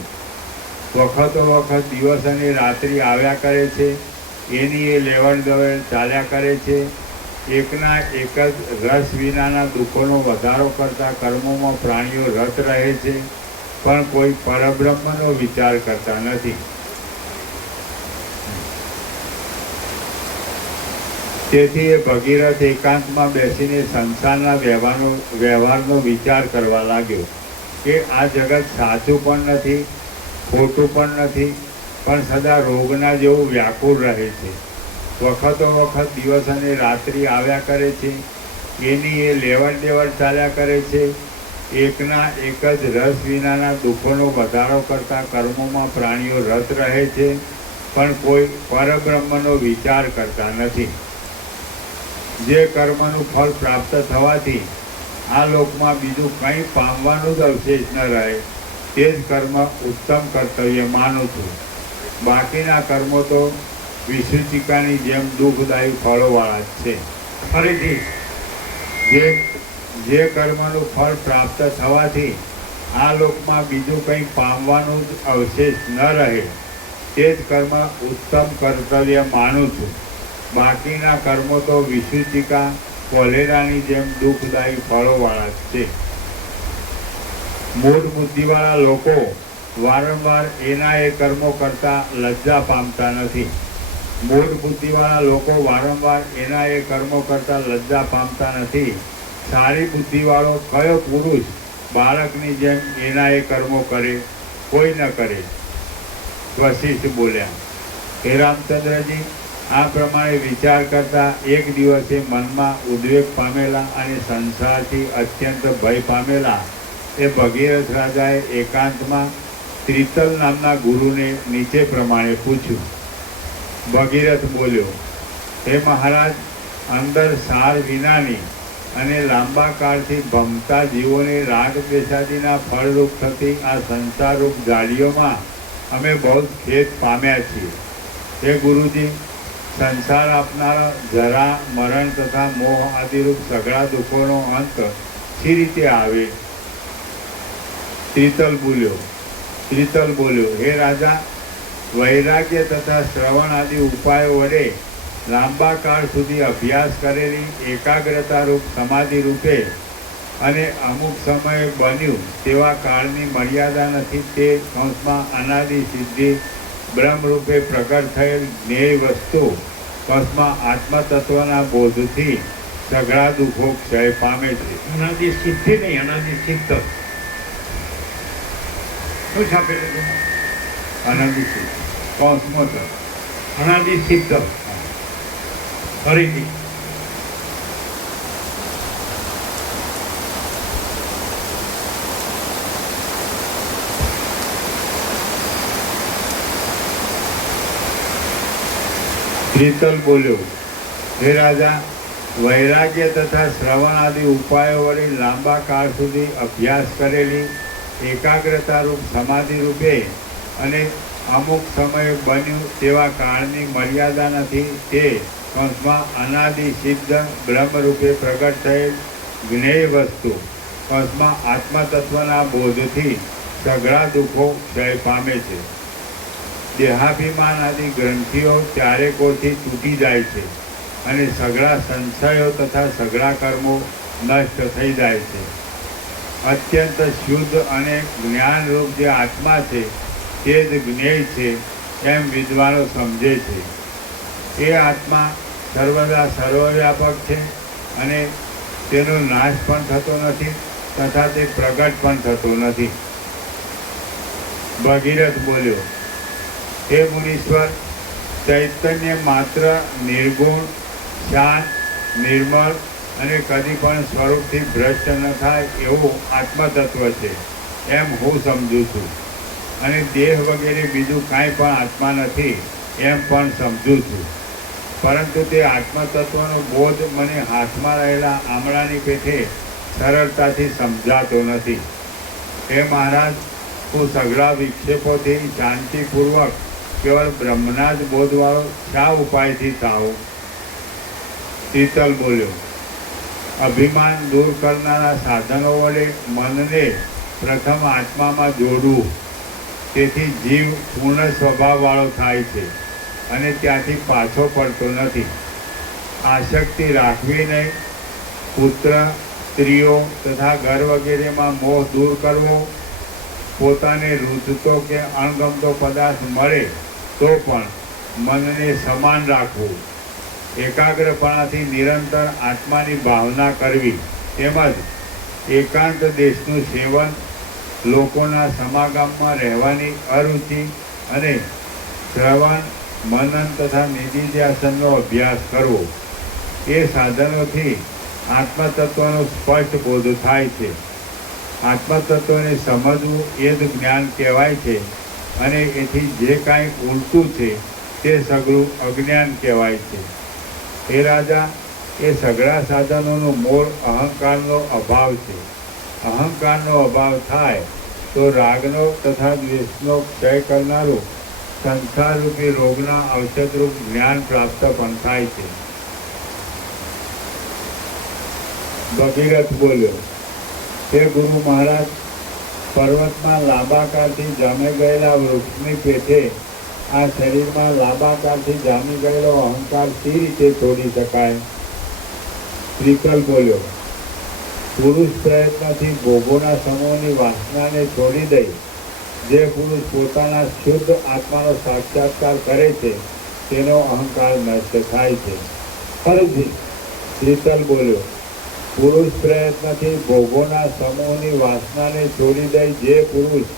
વખતો વખત દિવસ અને રાત્રિ આવ્યા કરે છે, એની એ લેવડ દેવડ ચાલ્યા કરે છે. એકના એક જ રસ વિનાના દુઃખોનો વધારો કરતા કર્મોમાં પ્રાણીઓ રત રહે છે, પણ કોઈ પરબ્રહ્મનો વિચાર કરતા નથી. તેથી એ ભગીરથ એકાંતમાં બેસીને સંસારના વ્યવહારનો વિચાર કરવા લાગ્યો કે આ જગત સાચું પણ નથી, ખોટું પણ નથી, પણ સદા રોગના જેવું વ્યાકુળ રહે છે. વખતો વખત દિવસ અને રાત્રિ આવ્યા કરે છે, એની એ લેવડ દેવડ ચાલ્યા કરે છે. એકના એક જ રસ વિનાના દુઃખોનો વધારો કરતા કર્મોમાં પ્રાણીઓ રત રહે છે, પણ કોઈ પરબ્રહ્મનો વિચાર કરતા નથી. જે કર્મનું ફળ પ્રાપ્ત થવાથી આ લોકમાં બીજું કંઈ પામવાનું જ અવશેષ ન રહે, તે જ કર્મ ઉત્તમ કર્તવ્ય માનું છું. બાકીના કર્મો તો વિસૂચિકાની જેમ દુઃખદાયી ફળોવાળા જ છે. ફરીથી જે કર્મનું ફળ પ્રાપ્ત થવાથી આ લોકમાં બીજું કંઈ પામવાનું જ અવશેષ ન રહે, તે જ કર્મ ઉત્તમ કર્તવ્ય માનું છું. બાકીના કર્મો તો વિસૂચિકા કોલેરાની જેમ દુઃખદાયી ફળોવાળા જ છે. મૂળ બુદ્ધિવાળા લોકો વારંવાર એના એ કર્મો કરતા લજ્જા પામતા નથી. મૂળ બુદ્ધિવાળા લોકો વારંવાર એના એ કર્મો કરતા લજ્જા પામતા નથી. સારી બુદ્ધિવાળો કયો પુરુષ બાળકની જેમ એના એ કર્મો કરે? કોઈ ન કરે. વશિષ્ઠ બોલ્યા, હે રામચંદ્રજી, આ પ્રમાણે વિચાર કરતા એક દિવસે મનમાં ઉદ્વેગ પામેલા અને સંસારથી અત્યંત ભય પામેલા એ ભગીરથ રાજાએ એકાંતમાં ત્રિતલ નામના ગુરુને નીચે પ્રમાણે પૂછ્યું. ભગીરથ બોલ્યો, હે મહારાજ, અંદર સાર વિનાની અને લાંબા કાળથી ભમતા જીવોને રાગ દ્વેષાદિના ફળરૂપ થતી આ સંસારરૂપ જાળીઓમાં અમે બહુ ખેદ પામ્યા છીએ. હે ગુરુજી, સંસાર આપનારા જરા, મરણ તથા મોહ આદિરૂપ સઘળા દુઃખોનો અંત શી રીતે આવે? ત્રિતલ બોલ્યો, હે રાજા, વૈરાગ્ય તથા શ્રવણ આદિ ઉપાયો વડે લાંબા કાળ સુધી અભ્યાસ કરેલી એકાગ્રતા રૂપ સમાધિ રૂપે અને અમુક સમયે બન્યું તેવા કાળની મર્યાદા નથી તે કૌંસમાં અનાદિ સિદ્ધિ બ્રહ્મરૂપે પ્રગટ થયેલ જ્ઞેય વસ્તુ કૌંસમાં આત્મતત્વના બોધથી સઘળા દુઃખો ક્ષય પામે છે. અનાદિ સિદ્ધિ નહીં, અનાદિ સિદ્ધ. શું છાપેલું? અનાદિ સિદ્ધ કૌંસમાં છે. અનાદિ સિદ્ધ. ફરીથી ત્રિતલ બોલ્યો, હે રાજા, વૈરાગ્ય તથા શ્રવણ આદિ ઉપાયો વડે લાંબા કાળ સુધી અભ્યાસ કરેલી એકાગ્રતા રૂપ સમાધિ રૂપે અને અમુક સમયે બન્યું તેવા કાળની મર્યાદા નથી તે કૌંસમાં અનાદિ સિદ્ધ બ્રહ્મરૂપે પ્રગટ થયેલ જ્ઞેય વસ્તુ કૌંસમાં આત્મતત્વના બોધથી સઘળા દુઃખો ક્ષય પામે છે. દેહાભિમાન આદિ ગ્રંથિઓ ચારેકોરથી તૂટી જાય છે અને સઘળા સંશયો તથા સઘળા કર્મો નષ્ટ થઈ જાય છે. અત્યંત શુદ્ધ અને જ્ઞાનરૂપ જે આત્મા છે તે જ જ્ઞેય છે એમ વિદ્વાનો સમજે છે. એ આત્મા સર્વદા સર્વવ્યાપક છે અને તેનો નાશ પણ થતો નથી તથા તે પ્રગટ પણ થતો નથી. ભગીરથ બોલ્યો, હે મુનીશ્વર, ચૈતન્ય માત્ર નિર્ગુણ, શાંત, નિર્મળ અને કદી પણ સ્વરૂપથી ભ્રષ્ટ ન થાય એવું આત્મતત્વ છે એમ હું સમજું છું અને દેહ વગેરે બીજું કાંઈ પણ આત્મા નથી એમ પણ સમજું છું. પરંતુ તે આત્મતત્વનો બોધ મને હાથમાં રહેલા આમળાની પેઠે સરળતાથી સમજાતો નથી. હે મહારાજ, હું સઘળા વિક્ષેપોથી શાંતિપૂર્વક કેવળ બ્રહ્મના જ બોધવાળો શા ઉપાયથી થાવ? શીતલ બોલ્યો, અભિમાન દૂર કરનારા સાધનો વડે મનને પ્રથમ આત્મામાં જોડવું, તેથી જીવ પૂર્ણ સ્વભાવવાળો થાય છે અને ત્યાંથી પાછો પડતો નથી. આસક્તિ રાખવી નહીં. પુત્ર, સ્ત્રીઓ તથા ઘર વગેરેમાં મોહ દૂર કરવો. પોતાને રૂચતો કે અણગમતો પદાર્થ મળે તો પણ મનને સમાન રાખવું. એકાગ્રપણાથી નિરંતર આત્માની ભાવના કરવી તેમજ એકાંત દેશનું સેવન, લોકોના સમાગમમાં રહેવાની અરુચિ અને શ્રવણ, મનન તથા નિધિધ્યાસનનો અભ્યાસ કરવો. એ સાધનોથી આત્મતત્વનો સ્પષ્ટ બોધ થાય છે. આત્મતત્વને સમજવું એ જ જ્ઞાન કહેવાય છે અને એથી જે કાંઈ ઉલટું છે તે સઘળું અજ્ઞાન કહેવાય છે. હે રાજા, એ સઘળા સાધનોનું મૂળ અહંકારનો અભાવ છે. અહંકારનો અભાવ થાય તો રાગનો તથા દ્વેષનો ક્ષય કરનારું સંસારરૂપી રોગના ઔષધરૂપ જ્ઞાન પ્રાપ્ત પણ થાય છે. ભગીરથ બોલ્યો, હે ગુરુ મહારાજ, પર્વતમાં લાંબા કાળથી જામી ગયેલા વૃક્ષની પેઠે આ શરીરમાં લાંબા કાળથી જામી ગયેલો અહંકાર સી રીતે છોડી શકાય? ત્રિકલ બોલ્યો, પુરુષ પ્રયત્નથી ભોગોના સમૂહની વાસનાને છોડી દઈ જે પુરુષ પોતાના શુદ્ધ આત્માનો સાક્ષાત્કાર કરે છે તેનો અહંકાર નષ્ટ થાય છે. ફરીથી ત્રિકલ બોલ્યો, પુરુષ પ્રયત્નથી ભોગોના સમૂહની વાસનાને છોડી દઈ જે પુરુષ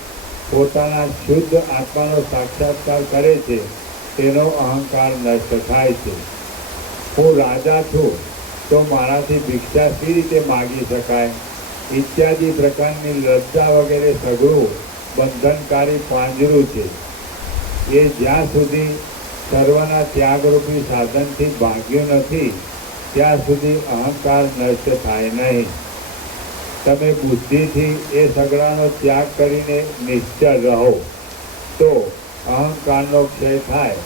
પોતાના શુદ્ધ આત્માનો સાક્ષાત્કાર કરે છે તેનો અહંકાર નષ્ટ થાય છે. હું રાજા છું તો મારાથી ભિક્ષા શી રીતે માગી શકાય ઇત્યાદિ પ્રકારની લજ્જા વગેરે સઘળું બંધનકારી પાંજરું છે. એ જ્યાં સુધી સર્વના ત્યાગરૂપી સાધનથી ભાગ્યું નથી ત્યાં સુધી અહંકાર નષ્ટ થાય નહીં. તમે બુદ્ધિથી એ સગડાનો ત્યાગ કરીને નિશ્ચળ રહો તો અહંકારનો ક્ષય થાય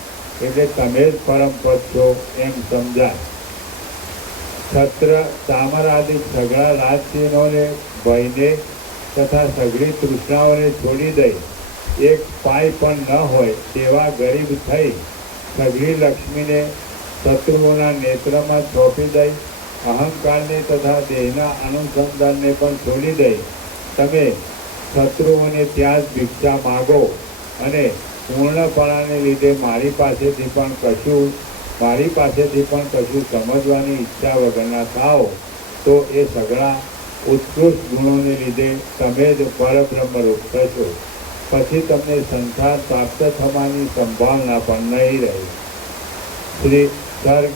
એટલે તમે જ પરમ પદ છો એમ સમજાય. છત્ર સામરાદિક સઘળા રાજચિહ્નોને ભયને તથા સઘળી તૃષ્ણાઓને છોડી દઈ એક પાય પણ ન હોય તેવા ગરીબ થઈ સઘળી લક્ષ્મીને શત્રુઓના નેત્રમાં થોપી દઈ અહંકારને તથા દેહના અનુસંધાનને પણ છોડી દઈ તમે શત્રુઓને ત્યાં જ ભિક્ષા માગો અને પૂર્ણપણાને લીધે મારી પાસેથી પણ કશું સમજવાની ઈચ્છા વગરના થાઓ તો એ સઘળા ઉત્કૃષ્ટ ગુણોને લીધે તમે જ પરબ્રહ્મરૂપ થશો. પછી તમને સંસાર પ્રાપ્ત થવાની સંભાવના પણ નહીં રહે. શ્રી સર્ગ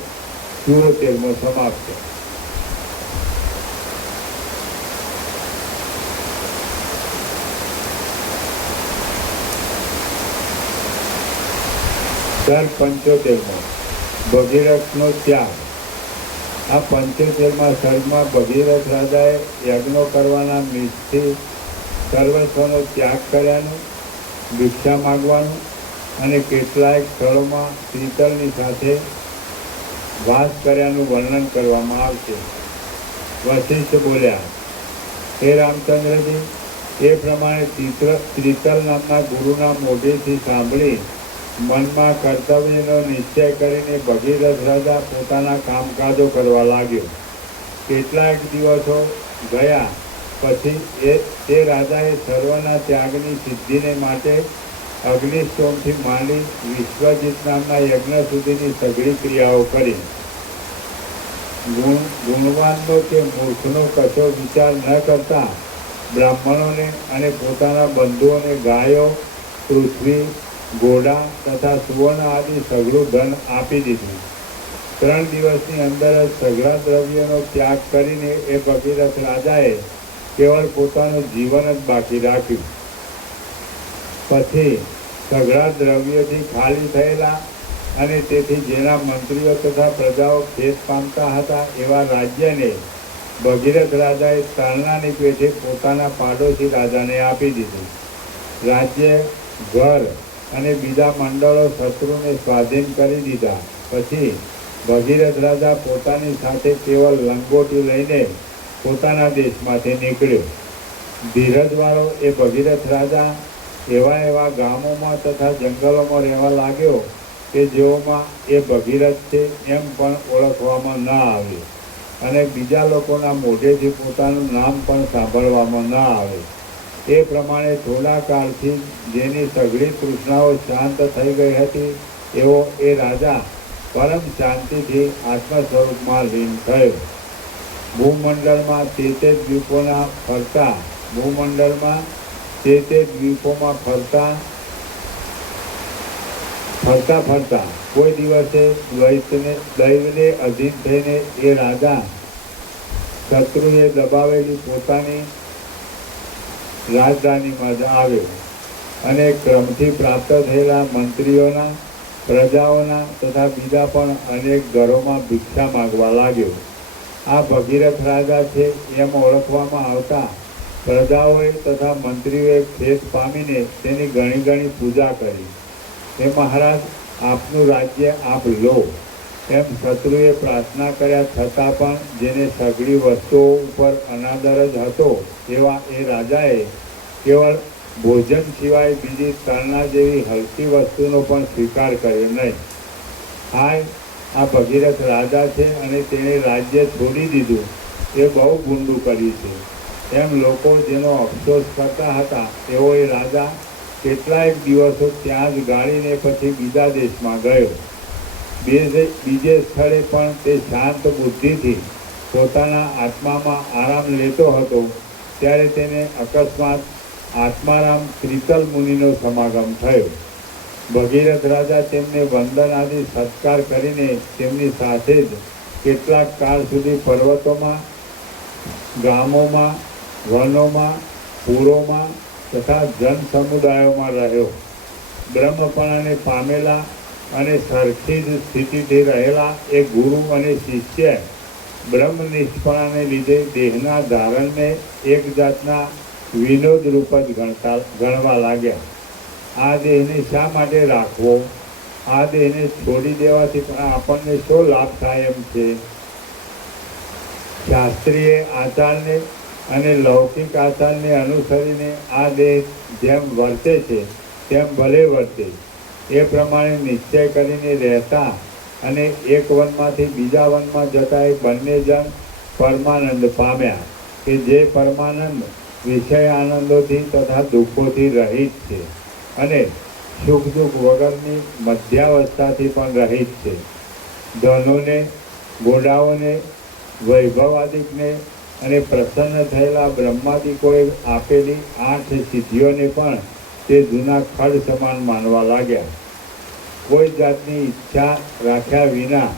74 સમાપ્ત. સર્ગ 75 ભગીરથનો ત્યાગ. આ 75મા સર્ગમાં ભગીરથ રાજાએ યજ્ઞો કરવાના મીઠથી સર્વસ્વનો ત્યાગ કર્યાનું, ભિક્ષા માગવાનું અને કેટલાક સ્થળોમાં શીતળની સાથે વાસ કર્યાનું વર્ણન કરવામાં આવશે. વશિષ્ઠ બોલ્યા, હે રામચંદ્રજી, એ પ્રમાણે ત્રિતલ નામના ગુરુના મોઢેથી સાંભળી મનમાં કર્તવ્યનો નિશ્ચય કરીને ભગીરથ રાજા પોતાના કામકાજો કરવા લાગ્યો. કેટલાક દિવસો ગયા પછી તે રાજાએ સર્વના ત્યાગની સિદ્ધિને માટે અગ્નિષ્ટોમથી માંડી વિશ્વજીત નામના યજ્ઞ સુધીની સઘળી ક્રિયાઓ કરી. ગુણવાનનો કે મૂર્ખનો કશો વિચાર ન કરતા બ્રાહ્મણોને અને પોતાના બંધુઓને ગાયો, પૃથ્વી, ઘોડા તથા સુવર્ણ આદિ સઘળું ધન આપી દીધું. 3 દિવસની અંદર જ સઘળા દ્રવ્યનો ત્યાગ કરીને એ ભગીરથ રાજાએ કેવળ પોતાનું જીવન જ બાકી રાખ્યું. પછી સઘળા દ્રવ્યથી ખાલી થયેલા અને તેથી જેના મંત્રીઓ તથા પ્રજાઓ ખેત પામતા હતા એવા રાજ્યને ભગીરથ રાજાએ તરણાની પેઠે પોતાના પાડોશી રાજાને આપી દીધું. રાજ્ય, ઘર અને બીજા મંડળો શત્રુને સ્વાધીન કરી દીધા. પછી ભગીરથ રાજા પોતાની સાથે કેવળ લંગોટી લઈને પોતાના દેશમાંથી નીકળ્યો. ધીરજવાળો એ ભગીરથ રાજા એવા ગામોમાં તથા જંગલોમાં રહેવા લાગ્યો કે જેઓમાં એ ભગીરથ છે એમ પણ ઓળખવામાં ન આવે અને બીજા લોકોના મોઢેથી પોતાનું નામ પણ સાંભળવામાં ન આવે. એ પ્રમાણે થોડા કાળથી જેની સઘળી તૃષ્ણાઓ શાંત થઈ ગઈ હતી એવો એ રાજા પરમ શાંતિથી આત્મ સ્વરૂપમાં લીન થયો. ભૂમંડળમાં તે દ્વીપોમાં ફરતા કોઈ દિવસે દૈવને અધીન થઈને એ રાજા શત્રુએ દબાવેલી પોતાની રાજધાનીમાં જ આવ્યો અને ક્રમથી પ્રાપ્ત થયેલા મંત્રીઓના, પ્રજાઓના તથા બીજા પણ અનેક ઘરોમાં ભિક્ષા માગવા લાગ્યો. આ ભગીરથ રાજા છે એમ ઓળખવામાં આવતા પ્રજાઓએ તથા મંત્રીઓએ ખેત પામીને તેની ઘણી પૂજા કરી. હે મહારાજ, આપનું રાજ્ય આપ લો એમ શત્રુએ પ્રાર્થના કર્યા છતાં પણ જેને સઘળી વસ્તુઓ ઉપર અનાદર જ હતો એવા એ રાજાએ કેવળ ભોજન સિવાય બીજી તરણા જેવી હલકી વસ્તુનો પણ સ્વીકાર કર્યો નહીં. હાય, આ ભગીરથ રાજા છે અને તેણે રાજ્ય છોડી દીધું એ બહુ ગુંડું કર્યું છે એમ લોકો જેનો અફસોસ કરતા હતા એવો એ રાજા કેટલાક દિવસો ત્યાં જ ગાળીને પછી બીજા દેશમાં ગયો. બીજે સ્થળે પણ તે શાંત બુદ્ધિથી પોતાના આત્મામાં આરામ લેતો હતો ત્યારે તેને અકસ્માત આત્મારામ ત્રિતલ મુનિનો સમાગમ થયો. ભગીરથ રાજા તેમને વંદન આદિ સત્કાર કરીને તેમની સાથે જ કેટલાક કાળ સુધી પર્વતોમાં, ગામોમાં, વનોમાં, પૂરોમાં તથા જન સમુદાયોમાં રહ્યો. બ્રહ્મપણાને પામેલા અને સરખી જ સ્થિતિથી રહેલા એ ગુરુ અને શિષ્ય બ્રહ્મનિષ્ઠપણાને લીધે દેહના ધારણને એક જાતના વિનોદ રૂપ જ ગણવા લાગ્યા. આ દેહને શા માટે રાખવો? આ દેહને છોડી દેવાથી પણ આપણને શો લાભ થાય એમ છે? શાસ્ત્રીય આચારને અને લૌકિક આચારને અનુસરીને આ દેહ જેમ વર્તે છે તેમ ભલે વર્તે, એ પ્રમાણે નિશ્ચય કરીને રહેતા અને એક વનમાંથી બીજા વનમાં જતા એ બંને જણ પરમાનંદ પામ્યા, કે જે પરમાનંદ વિષય આનંદોથી તથા દુઃખોથી રહિત છે અને સુખ દુઃખ વગરની મધ્યાવસ્થાથી પણ રહિત છે. ધનોને, ઘોડાઓને, વૈભવાદિકને અને પ્રસન્ન થયેલા બ્રહ્માદિકોએ આપેલી 8 સિદ્ધિઓને પણ તે જૂના ખડ સમાન માનવા લાગ્યા. કોઈ જાતની ઈચ્છા રાખ્યા વિના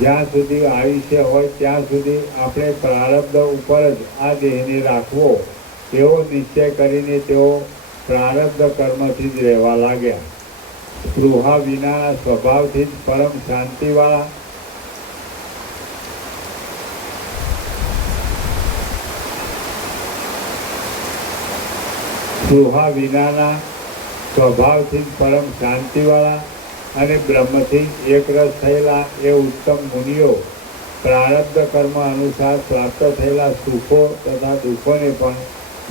જ્યાં સુધી આયુષ્ય હોય ત્યાં સુધી આપણે પ્રારબ્ધ ઉપર જ આ દેહને રાખવો એવો નિશ્ચય કરીને તેઓ પ્રારબ્ધ કર્મથી જ રહેવા લાગ્યા. સ્પૃહા વિનાના સ્વભાવથી જ પરમ શાંતિવાળા સ્પૃહા વિનાના સ્વભાવથી જ પરમ શાંતિવાળા અને બ્રહ્મથી એકરસ થયેલા એ ઉત્તમ મુનિઓ પ્રારબ્ધ કર્મ અનુસાર પ્રાપ્ત થયેલા સુખો તથા દુઃખોને પણ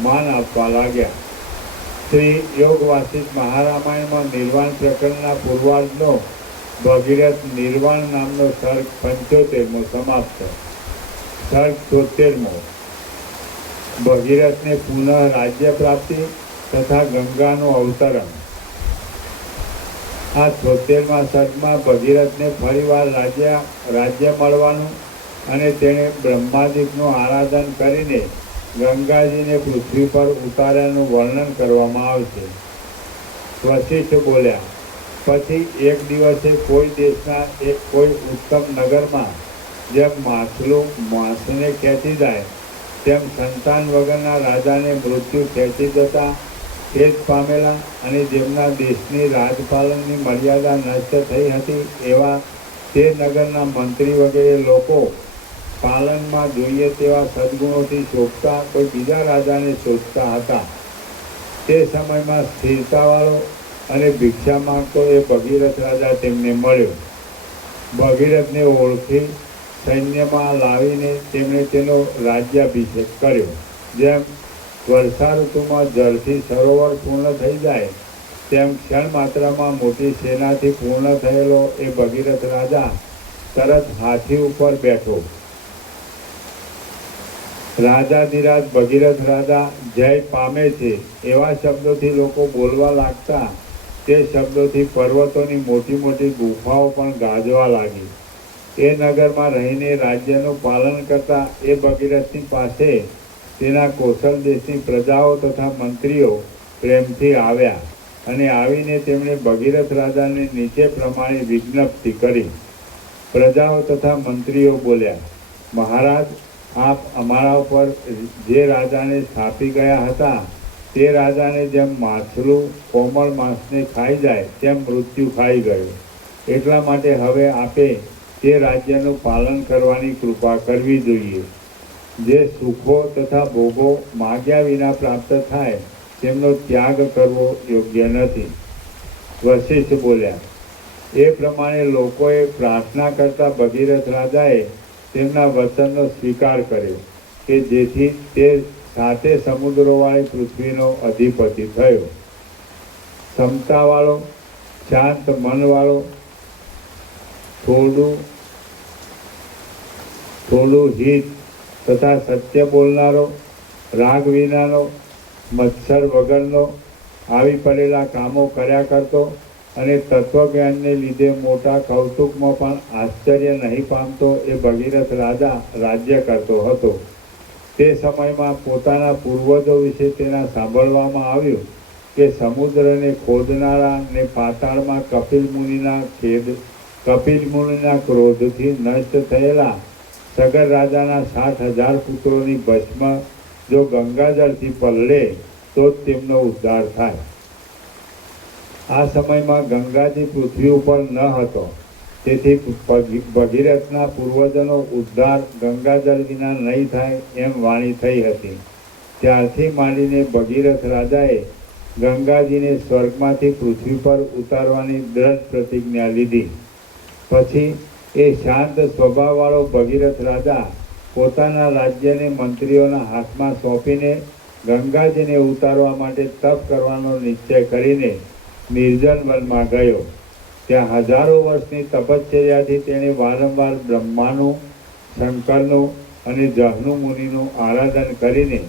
માન આપવા લાગ્યા. શ્રી યોગ વાસિષ્ઠ મહારામાયણમાં નિર્વાણ પ્રકરણના પૂર્વાર્ધનો ભગીરથ નિર્વાણ નામનો સર્ગ 75મો સમાપ્ત. સર્ગ 73મો ભગીરથને પુનઃ રાજ્ય પ્રાપ્તિ તથા ગંગાનું અવતરણ. આ 73મા સર્ગમાં ભગીરથને ફરીવાર રાજ્ય મળવાનું અને તેણે બ્રહ્માદિકનું આરાધન કરીને ગંગાજીને પૃથ્વી પર ઉતાર્યાનું વર્ણન કરવામાં આવશે. વશિષ્ઠ બોલ્યા, પછી એક દિવસે કોઈ દેશના કોઈ ઉત્તમ નગરમાં જેમ માછલું માછને ખેંચી જાય તેમ સંતાન વગરના રાજાને મૃત્યુ ખેંચી જતા તે જ પામેલા અને જેમના દેશની રાજપાલનની મર્યાદા નષ્ટ થઈ હતી એવા તે નગરના મંત્રી વગેરે લોકો પાલનમાં જોઈએ તેવા સદગુણોથી શોભતા કોઈ બીજા રાજાને શોધતા હતા. તે સમયમાં સ્થિરતાવાળો અને ભિક્ષા માંગતો એ ભગીરથ રાજા તેમને મળ્યો. ભગીરથને ઓળખી સૈન્યમાં લાવીને તેમણે તેનો રાજ્યાભિષેક કર્યો. જેમ વર્ષા ઋતુમાં જળથી સરોવર પૂર્ણ થઈ જાય તેમ ક્ષણ માત્રામાં મોટી સેનાથી પૂર્ણ થયેલો એ ભગીરથ રાજા તરત હાથી ઉપર બેઠો. રાજાધિરાજ ભગીરથ રાજા જય પામે છે એવા શબ્દોથી લોકો બોલવા લાગતા. તે શબ્દોથી પર્વતોની મોટી મોટી ગુફાઓ પણ ગાજવા લાગી. એ નગરમાં રહીને રાજ્યનું પાલન કરતા એ ભગીરથની પાસે તેના કૌશલ દેશની પ્રજાઓ તથા મંત્રીઓ પ્રેમથી આવ્યા અને આવીને તેમણે ભગીરથ રાજાને નીચે પ્રમાણે વિજ્ઞપ્તિ કરી. પ્રજાઓ તથા મંત્રીઓ બોલ્યા, મહારાજ, આપ અમારા ઉપર જે રાજાને સ્થાપી ગયા હતા તે રાજાને જેમ માછલું કોમળ માંસને ખાઈ જાય તેમ મૃત્યુ ખાઈ ગયું. એટલા માટે હવે આપે તે રાજ્યનું પાલન કરવાની કૃપા કરવી જોઈએ. જે સુખો તથા ભોગો માગ્યા વિના પ્રાપ્ત થાય તેમનો ત્યાગ કરવો યોગ્ય નથી. વશિષ્ઠ બોલ્યા, એ પ્રમાણે લોકોએ પ્રાર્થના કરતા ભગીરથ રાજાએ તેમના વચનનો સ્વીકાર કર્યો કે જેથી તે 7 સમુદ્રોવાળી પૃથ્વીનો અધિપતિ થયો. ક્ષમતાવાળો, શાંત મનવાળો, થોડું હિત તથા સત્ય બોલનારો, રાગ વિનાનો, મત્સર વગરનો, આવી પડેલા કામો કર્યા કરતો અને તત્વજ્ઞાનને લીધે મોટા કૌતુકમાં પણ આશ્ચર્ય નહીં પામતો એ ભગીરથ રાજા રાજ્ય કરતો હતો. તે સમયમાં પોતાના પૂર્વજો વિશે તેના સાંભળવામાં આવ્યું કે સમુદ્રને ખોદનારા ને પાતાળમાં કપિલ મુનિના ક્રોધથી નષ્ટ થયેલા સગર રાજાના 60,000 પુત્રોની ભસ્મ જો ગંગાજળથી પલળે તો જ તેમનો ઉદ્ધાર થાય. આ સમયમાં ગંગાજી પૃથ્વી ઉપર ન હતો, તેથી ભગીરથના પૂર્વજોનો ઉદ્ધાર ગંગાજળ વિના નહીં થાય એમ વાણી થઈ હતી. ત્યારથી માંડીને ભગીરથ રાજાએ ગંગાજીને સ્વર્ગમાંથી પૃથ્વી પર ઉતારવાની દ્રઢ પ્રતિજ્ઞા લીધી. પછી એ શાંત સ્વભાવવાળો ભગીરથ રાજા પોતાના રાજ્યને મંત્રીઓના હાથમાં સોંપીને ગંગાજીને ઉતારવા માટે તપ કરવાનો નિશ્ચય કરીને નિર્જન વનમાં ગયો. ત્યાં હજારો વર્ષની તપશ્ચર્યાથી તેણે વારંવાર બ્રહ્માનું, શંકરનું અને જહ્નુ મુનિનું આરાધન કરીને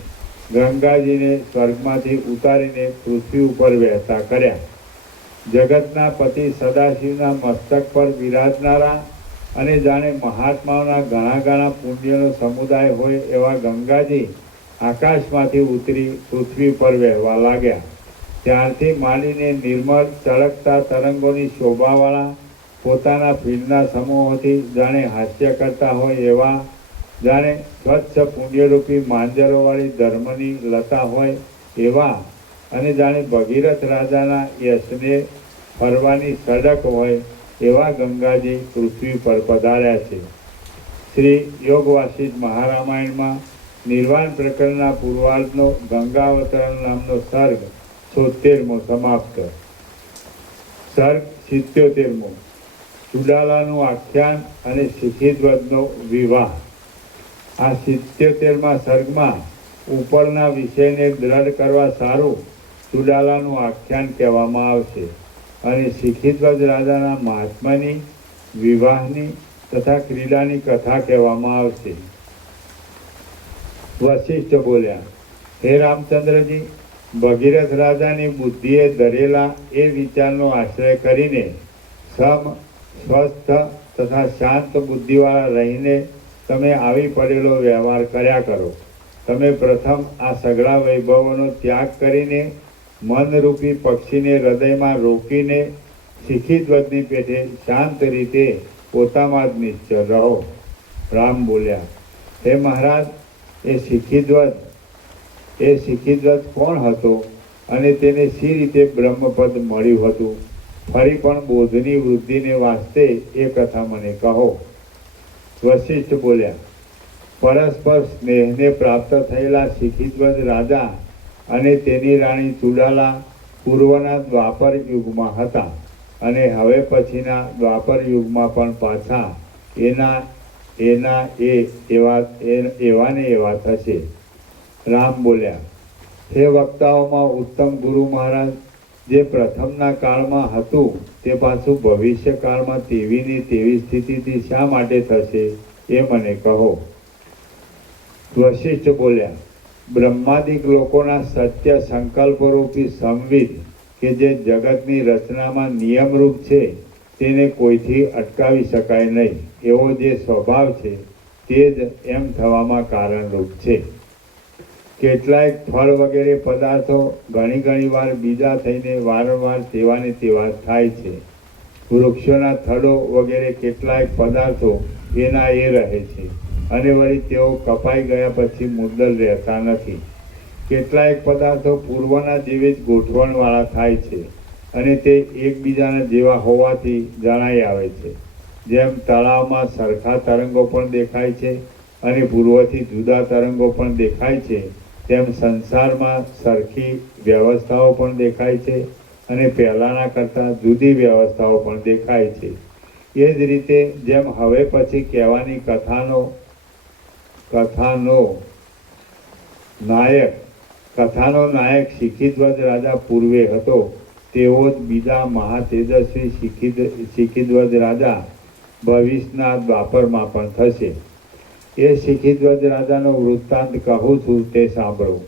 ગંગાજીને સ્વર્ગમાંથી ઉતારીને પૃથ્વી ઉપર વહેતા કર્યા. જગતના પતિ સદાશિવના મસ્તક પર બિરાજનારા અને જાણે મહાત્માઓના ઘણા પુણ્યનો સમુદાય હોય એવા ગંગાજી આકાશમાંથી ઉતરી પૃથ્વી પર વહેવા લાગ્યા. ત્યારથી માંડીને નિર્મળ ચળકતા તરંગોની શોભાવાળા પોતાના ફીલના સમૂહોથી જાણે હાસ્ય કરતા હોય એવા, જાણે સ્વચ્છ પુણ્યરૂપી માંજરોવાળી ધર્મની લતા હોય એવા અને જાણે ભગીરથ રાજાના યશને ફરવાની સડક હોય એવા ગંગાજી પૃથ્વી પર પધાર્યા છે. શ્રી યોગ વાસિષ્ઠ મહારામાયણમાં નિર્વાણ પ્રકરણના પૂર્વાર્ધનો ગંગાવતરણ નામનો સર્ગ 76મો સમાપ્ત. સર્ગ 77મો ચુડાલાનું આખ્યાન અને શિખીધ્વજનો વિવાહ. આ 77મા સર્ગમાં ઉપરના વિષયને દ્રઢ કરવા સારું ચુડાલાનું આખ્યાન કહેવામાં આવશે અને શિખીધ્વજ રાજાના મહાત્માની, વિવાહની તથા ક્રીડાની કથા કહેવામાં આવશે. વશિષ્ઠ બોલ્યા, હે રામચંદ્રજી, ભગીરથ રાજાની બુદ્ધિએ ધરેલા એ વિચારનો આશ્રય કરીને સમ, સ્વસ્થ તથા શાંત બુદ્ધિવાળા રહીને તમે આવી પડેલો વ્યવહાર કર્યા કરો. તમે પ્રથમ આ સઘળા વૈભવોનો ત્યાગ કરીને મનરૂપી પક્ષીને હૃદયમાં રોકીને શિખીધ્વજની પેઠે શાંત રીતે પોતામાં જ નિશ્ચળ રહો. રામ બોલ્યા, હે મહારાજ, એ શિખીધ્વજ કોણ હતો અને તેને શી રીતે બ્રહ્મપદ મળ્યું હતું? ફરી પણ બોધની વૃદ્ધિને વાસ્તે એ કથા મને કહો. વશિષ્ઠ બોલ્યા, પરસ્પર સ્નેહને પ્રાપ્ત થયેલા શિખીધ્વજ રાજા અને તેની રાણી ચુડાલા પૂર્વના દ્વાપર યુગમાં હતા અને હવે પછીના દ્વાપર યુગમાં પણ પાછા એવા ને એવા થશે. રામ બોલ્યા, હે વક્તાઓમાં ઉત્તમ ગુરુ મહારાજ, જે પ્રથમના કાળમાં હતું તે પાછું ભવિષ્ય કાળમાં તેવી ને તેવી સ્થિતિથી શા માટે થશે એ મને કહો. વશિષ્ઠ બોલ્યા, બ્રહ્માદિક લોકોના સત્ય સંકલ્પરૂપી સંવિદ કે જે જગતની રચનામાં નિયમરૂપ છે તેને કોઈથી અટકાવી શકાય નહીં એવો જે સ્વભાવ છે તે જ એમ થવામાં કારણરૂપ છે. કેટલાક ફળ વગેરે પદાર્થો ઘણી વાર બીજા થઈને વારંવાર તેવા ને તેવા થાય છે. વૃક્ષોના થડો વગેરે કેટલાક પદાર્થો એના એ રહે છે અને વળી તેઓ કપાઈ ગયા પછી મુદ્દલ રહેતા નથી. કેટલાક પદાર્થો પૂર્વના જેવી જ ગોઠવણવાળા થાય છે અને તે એકબીજાના જેવા હોવાથી જણાઈ આવે છે. જેમ તળાવમાં સરખા તરંગો પણ દેખાય છે અને પૂર્વથી જુદા તરંગો પણ દેખાય છે, તેમ સંસારમાં સરખી વ્યવસ્થાઓ પણ દેખાય છે અને પહેલાંના કરતાં જુદી વ્યવસ્થાઓ પણ દેખાય છે. એ જ રીતે જેમ હવે પછી કહેવાની કથાનો નાયક શિખીધ્વજ રાજા પૂર્વે હતો, તેવો જ બીજા મહાતેજસ્વી શિખીધ્વજ રાજા ભવિષ્યના દ્વાપરમાં પણ થશે. એ શિખીધ્વજ રાજાનો વૃત્તાંત કહું છું તે સાંભળો.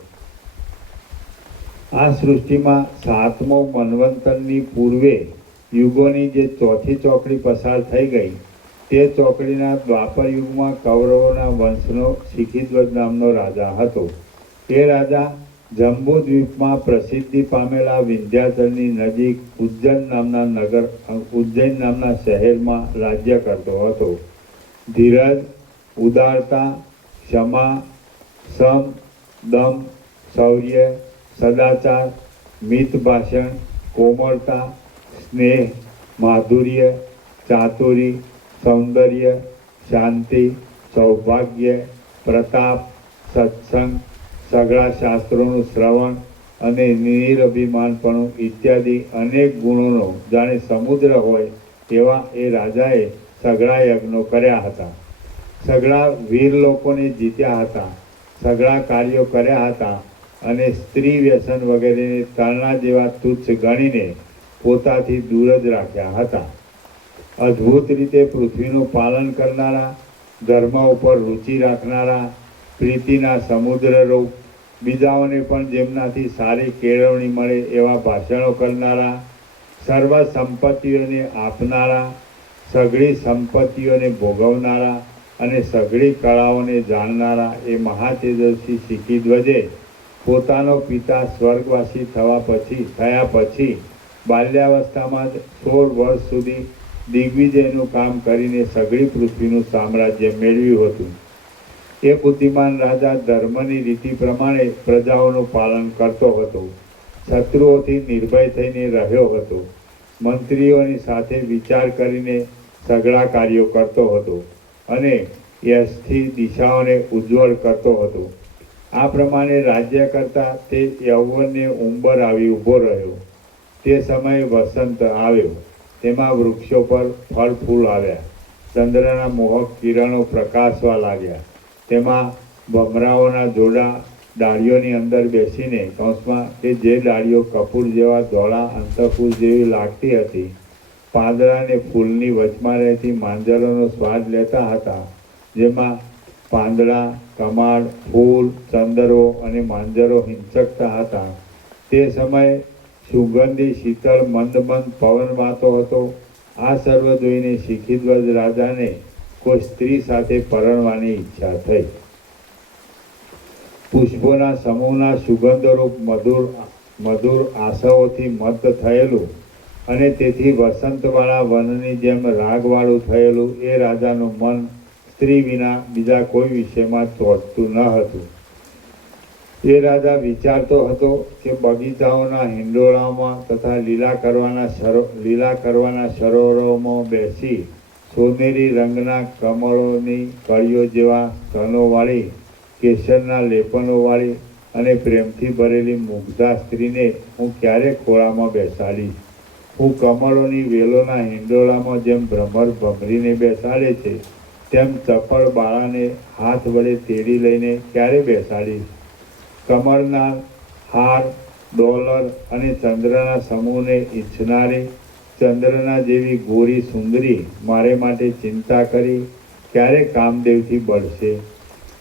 આ સૃષ્ટિમાં 7મો મન્વંતરની પૂર્વે યુગોની જે ચોથી ચોકડી પસાર થઈ ગઈ તે ચોકડીના દ્વાપર યુગમાં કૌરવોના વંશનો શિખીધ્વજ નામનો રાજા હતો. એ રાજા જંબુદ્વીપમાં પ્રસિદ્ધિ પામેલા વિંધ્યાચલની નજીક ઉજ્જૈન નામના શહેરમાં રાજ્ય કરતો હતો. ધીરજ, ઉદારતા, ક્ષમા, સમ, દમ, શૌર્ય, સદાચાર, મિત ભાષણ, કોમળતા, સ્નેહ, માધુર્ય, ચાતુરી, સૌંદર્ય, શાંતિ, સૌભાગ્ય, પ્રતાપ, સત્સંગ, સઘળા શાસ્ત્રોનું શ્રવણ અને નિરભિમાનપણું ઇત્યાદિ અનેક ગુણોનો જાણે સમુદ્ર હોય એવા એ રાજાએ સઘળા યજ્ઞો કર્યા હતા. સઘળા વીર લોકોને જીત્યા હતા. સઘળા કાર્યો કર્યા હતા અને સ્ત્રી વ્યસન વગેરેને તલના જેવા તુચ્છ ગણીને પોતાથી દૂર જ રાખ્યા હતા. અદ્ભુત રીતે પૃથ્વીનું પાલન કરનારા, ધર્મ ઉપર રુચિ રાખનારા, પ્રીતિના સમુદ્રરૂપ, બીજાઓને પણ જેમનાથી સારી કેળવણી મળે એવા ભાષણો કરનારા, સર્વ સંપત્તિઓને આપનારા, સઘળી સંપત્તિઓને ભોગવનારા અને સઘળી કળાઓને જાણનારા એ મહાતેજસ્વી શિખીધ્વજે પોતાનો પિતા સ્વર્ગવાસી થયા પછી બાલ્યાવસ્થામાં જ 16 વર્ષ સુધી દિગ્વિજયનું કામ કરીને સઘળી પૃથ્વીનું સામ્રાજ્ય મેળવ્યું હતું. એ બુદ્ધિમાન રાજા ધર્મની રીતિ પ્રમાણે પ્રજાઓનું પાલન કરતો હતો. શત્રુઓથી નિર્ભય થઈને રહ્યો હતો. મંત્રીઓની સાથે વિચાર કરીને સઘળા કાર્યો કરતો હતો અને યશથી દિશાઓને ઉજ્જવળ કરતો હતો. આ પ્રમાણે રાજ્ય કરતા તે યૌવનને ઉંબર આવી ઊભો રહ્યો. તે સમયે વસંત આવ્યો. તેમાં વૃક્ષો પર ફળ ફૂલ આવ્યા. ચંદ્રના મોહક કિરણો પ્રકાશવા લાગ્યા. તેમાં ભમરાઓના જોડા ડાળીઓની અંદર બેસીને કૌંસમાં કે જે ડાળીઓ કપૂર જેવા ધોળા અંતફૂલ જેવી લાગતી હતી, પાંદડા અને ફૂલની વચમાં રહેતી માંજરોનો સ્વાદ લેતા હતા. જેમાં પાંદડા, કમાડ, ફૂલ, ચંદરો અને માંજરો હિંચકતા હતા. તે સમયે સુગંધી શીતળ મંદ પવન વાતો હતો. આ સર્વ જોઈને શિખીધ્વજ રાજાને કોઈ સ્ત્રી સાથે પરણવાની ઈચ્છા થઈ. પુષ્પોના સમૂહના સુગંધરૂપ મધુર આશાઓથી મત્ત થયેલું અને તેથી વસંતવાળા વનની જેમ રાગવાળું થયેલું એ રાજાનું મન સ્ત્રી વિના બીજા કોઈ વિષયમાં ચોંટતું ન હતું. એ રાજા વિચારતો હતો કે બગીચાઓના હિંડોળામાં તથા લીલા કરવાના સરોવરોમાં બેસી સોનેરી રંગના કમળોની કળીઓ જેવા સ્તનોવાળી, કેસરના લેપનોવાળી અને પ્રેમથી ભરેલી મુગ્ધા સ્ત્રીને હું ક્યારે ખોળામાં બેસાડીશ? હું કમળોની વેલોના હિંડોળામાં જેમ ભ્રમર ભમરીને બેસાડે છે તેમ ચપળ બાળાને હાથ વડે તેડી લઈને ક્યારે બેસાડીશ? કમળના હાર, ડોલર અને ચંદ્રના સમૂહને ઈચ્છનારી ચંદ્રના જેવી ગોરી સુંદરી મારે માટે ચિંતા કરી ક્યારે કામદેવથી બળશે?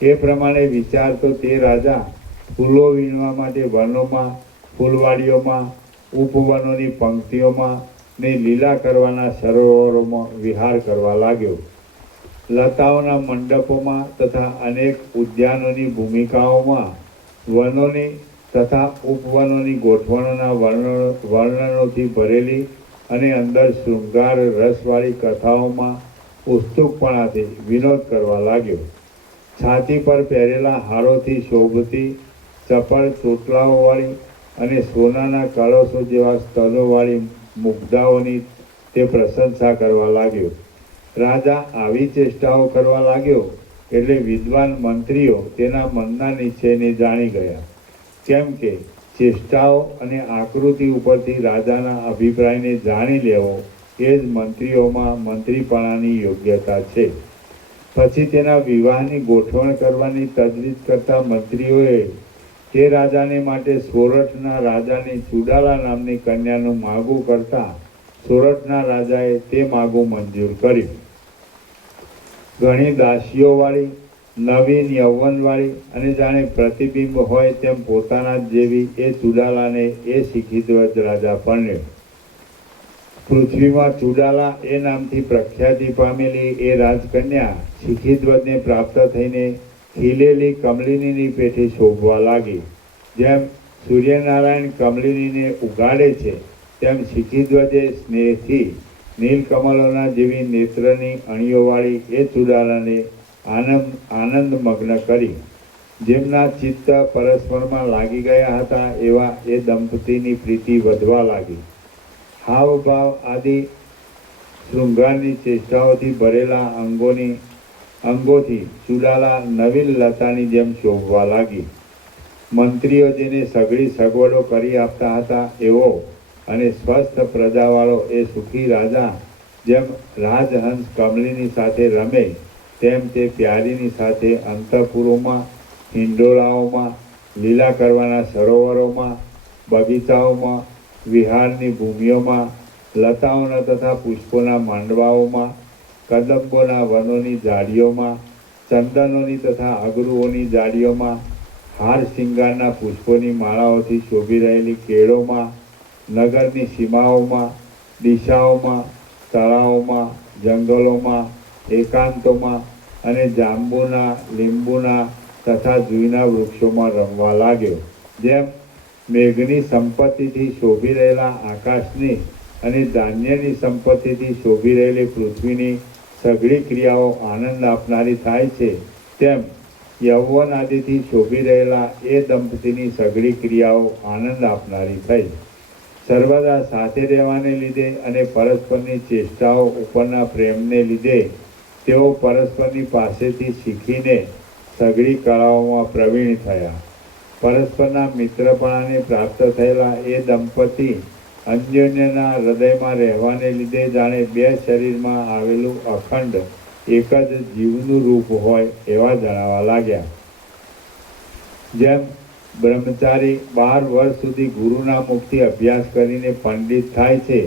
એ પ્રમાણે વિચારતો તે રાજા ફૂલો વીણવા માટે વનોમાં, ફૂલવાડીઓમાં, ઉપવનોની પંક્તિઓમાં ને લીલા કરવાના સરોવરોમાં વિહાર કરવા લાગ્યો. લતાઓના મંડપોમાં તથા અનેક ઉદ્યાનોની ભૂમિકાઓમાં વનોની તથા ઉપવનોની ગોઠવણોના વર્ણનોથી ભરેલી અને અંદર શૃંગાર રસવાળી કથાઓમાં ઉત્સુકપણાથી વિનોદ કરવા લાગ્યો. છાતી પર પહેરેલા હારોથી શોભતી ચપળ ચોટલાઓવાળી અને સોનાના કળશો જેવા સ્તનોવાળી મુગ્ધાઓની તે પ્રશંસા કરવા લાગ્યો. રાજા આવી ચેષ્ટાઓ કરવા લાગ્યો એટલે વિદ્વાન મંત્રીઓ તેના મનના નિશ્ચયને જાણી ગયા. કેમ કે ચેષ્ટાઓ અને આકૃતિ ઉપરથી રાજાના અભિપ્રાયને જાણી લેવો એ જ મંત્રીઓમાં મંત્રીપણાની યોગ્યતા છે. પછી તેના વિવાહની ગોઠવણ કરવાની તજવીજ કરતા મંત્રીઓએ તે રાજાને માટે સોરઠના રાજાની ચુડાલા નામની કન્યાનું માગું કરતા સોરઠના રાજાએ તે માગું મંજૂર કર્યું. ઘણી દાસીઓવાળી, નવીન યૌવનવાળી અને જાણે પ્રતિબિંબ હોય તેમ પોતાના જેવી એ ચુડાલાને એ શિખીધ્વજ રાજા પરણ્યો. પૃથ્વીમાં ચુડાલા એ નામથી પ્રખ્યાતિ પામેલી એ રાજકન્યા શિખીધ્વજને પ્રાપ્ત થઈને ખીલેલી કમલિનીની પેઠે શોભવા લાગી. જેમ સૂર્યનારાયણ કમલિનીને ઉગાડે છે, તેમ શિખીધ્વજે સ્નેહથી નીલકમલોના જેવી નેત્રની અણીઓવાળી એ ચુડાલાને આનંદમગ્ન કરી. જેમના ચિત્ત પરસ્પરમાં લાગી ગયા હતા એવા એ દંપતીની પ્રીતિ વધવા લાગી. હાવભાવ આદિ શૃંગારની ચેષ્ટાઓથી ભરેલા અંગોથી ચુડાલા નવીન લતાની જેમ શોભવા લાગી. મંત્રીઓ જેને સઘળી સગવડો કરી આપતા હતા એવો અને સ્વસ્થ પ્રજાવાળો એ સુખી રાજા જેમ રાજહંસ કમલીની સાથે રમે તેમ તે પ્યારીની સાથે અંતઃપુરોમાં, હિંડોળાઓમાં, લીલા કરવાના સરોવરોમાં, બગીચાઓમાં, વિહારની ભૂમિઓમાં, લતાઓના તથા પુષ્પોના માંડવાઓમાં, કદંબોના વનોની ઝાડીઓમાં, ચંદનોની તથા અગરુઓની ઝાડીઓમાં, હાર શિંગારના પુષ્પોની માળાઓથી શોભી રહેલી કેળોમાં, નગરની સીમાઓમાં, દિશાઓમાં, તળાવોમાં, જંગલોમાં, એકાંતોમાં અને જાંબુના, લીંબુના તથા જુઈના વૃક્ષોમાં રમવા લાગ્યો. જેમ મેઘની સંપત્તિથી શોભી રહેલા આકાશની અને ધાન્યની સંપત્તિથી શોભી રહેલી પૃથ્વીની સઘળી ક્રિયાઓ આનંદ આપનારી થાય છે, તેમ યૌવન આદિથી શોભી રહેલા એ દંપતીની સઘળી ક્રિયાઓ આનંદ આપનારી થઈ. સર્વદા સાથે રહેવાને લીધે અને પરસ્પરની ચેષ્ટાઓ ઉપરના પ્રેમને લીધે તેઓ પરસ્પરની પાસેથી શીખીને સઘળી કળાઓમાં પ્રવીણ થયા. પરસ્પરના મિત્રપણાને પ્રાપ્ત થયેલા એ દંપતી અન્યોન્યના હૃદયમાં રહેવાને લીધે જાણે બે શરીરમાં આવેલું અખંડ એક જ જીવનું રૂપ હોય એવા જણાવા લાગ્યા. જેમ બ્રહ્મચારી 12 વર્ષ સુધી ગુરુના મુખથી અભ્યાસ કરીને પંડિત થાય છે,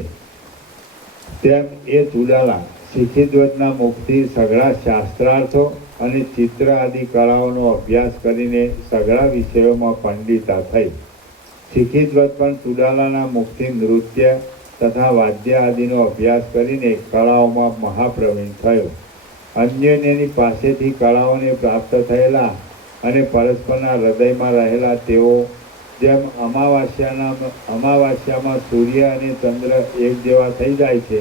તેમ એ ચુડાલા શિખીધ્વજના મુખથી સઘળા શાસ્ત્રાર્થો અને ચિત્ર આદિ કળાઓનો અભ્યાસ કરીને સઘળા વિષયોમાં પંડિતા થઈ. શિખીધ્વજ પણ ચુડાલાના મુખથી નૃત્ય તથા વાદ્ય આદિનો અભ્યાસ કરીને કળાઓમાં મહાપ્રવીણ થયો. અન્યોન્યની પાસેથી કળાઓને પ્રાપ્ત થયેલા અને પરસ્પરના હૃદયમાં રહેલા તેઓ જેમ અમાવાસ્યામાં સૂર્ય અને ચંદ્ર એક જેવા થઈ જાય છે,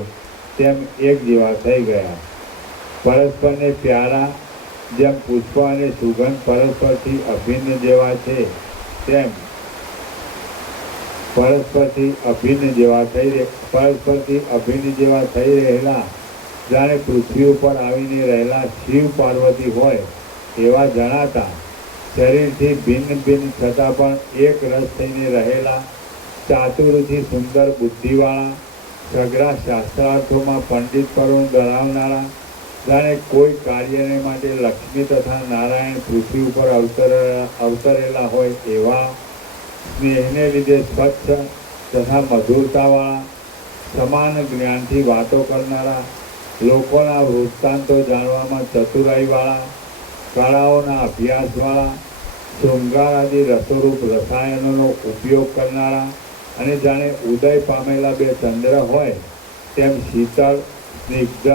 તેમ એક જેવા થઈ ગયા. પરસ્પરને પ્યારા જેમ પુષ્પ અને સુગંધ પરસ્પરથી અભિન્ન જેવા છે, તેમ પરસ્પરથી અભિન્ન જેવા થઈ રહેલા જાણે પૃથ્વી ઉપર આવીને રહેલા શિવ પાર્વતી હોય એવા જણાતા, શરીરથી ભિન્ન ભિન્ન છતાં પણ એક રસ થઈને રહેલા, ચાતુરથી સુંદર બુદ્ધિવાળા, સઘળા શાસ્ત્રાર્થોમાં પંડિતપણું ધરાવનારા, જાણે કોઈ કાર્યને માટે લક્ષ્મી તથા નારાયણ પૃથ્વી ઉપર અવતરેલા હોય એવા, સ્નેહને લીધે સ્વચ્છ તથા મધુરતાવાળા, સમાન જ્ઞાનથી વાતો કરનારા, લોકોના વૃત્તાંતો જાણવામાં ચતુરાઈવાળા, કળાઓના અભ્યાસવાળા, શૃંગાર આદિ રસોરૂપ રસાયણોનો ઉપયોગ કરનારા અને જાણે ઉદય પામેલા બે ચંદ્ર હોય તેમ શીતળ, સ્નિગ્ધ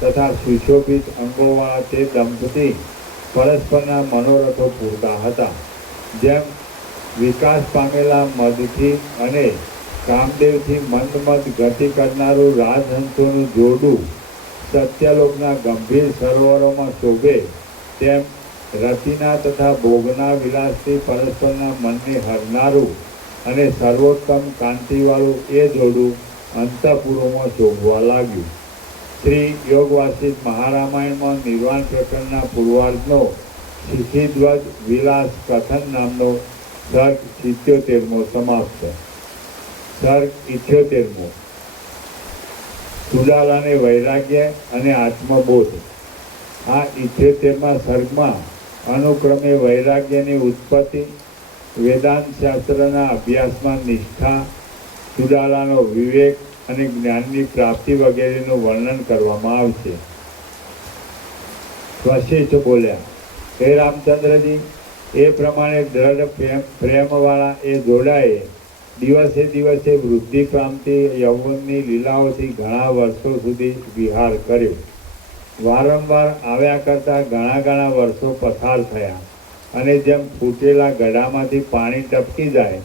તથા સુશોભિત અંગોવાળા તે દંપતી પરસ્પરના મનોરથો પૂરતા હતા. જેમ વિકાસ પામેલા મદથી અને કામદેવથી મંદ ગતિ કરનારું રાજહંસોનું જોડું સત્યલોકના ગંભીર સરોવરોમાં શોભે, તેમ રતિના તથા ભોગના વિલાસથી પરસ્પરના મનને હરનારું અને સર્વોત્તમ કાંતિવાળું એ જોડું અંતઃપુરોમાં શોભવા લાગ્યું. શ્રી યોગવાસિત મહારામાયણમાં નિર્વાણ પ્રકરણના પૂર્વાર્ધનો શિખીધ્વજ વિલાસ કથન નામનો સર્ગ 77મો સમાપ્ત. સર્ગ 78મો. ચુડાલાને વૈરાગ્ય અને આત્મબોધ. આ 78મા સર્ગમાં અનુક્રમે વૈરાગ્યની ઉત્પત્તિ, વેદાંત શાસ્ત્રના અભ્યાસમાં નિષ્ઠા, ચુડાલાનો વિવેક અને જ્ઞાનની પ્રાપ્તિ વગેરેનું વર્ણન કરવામાં આવશે. વશિષ્ઠ બોલ્યા, હે રામચંદ્રજી, એ પ્રમાણે દ્રઢ પ્રેમવાળા એ જોડાએ દિવસે દિવસે વૃદ્ધિ પામતી યૌવનની લીલાઓથી ઘણા વર્ષો સુધી વિહાર કર્યો. વારંવાર આવ્યા કરતાં ઘણા વર્ષો પસાર થયા અને જેમ ફૂટેલા ગળામાંથી પાણી ટપકી જાય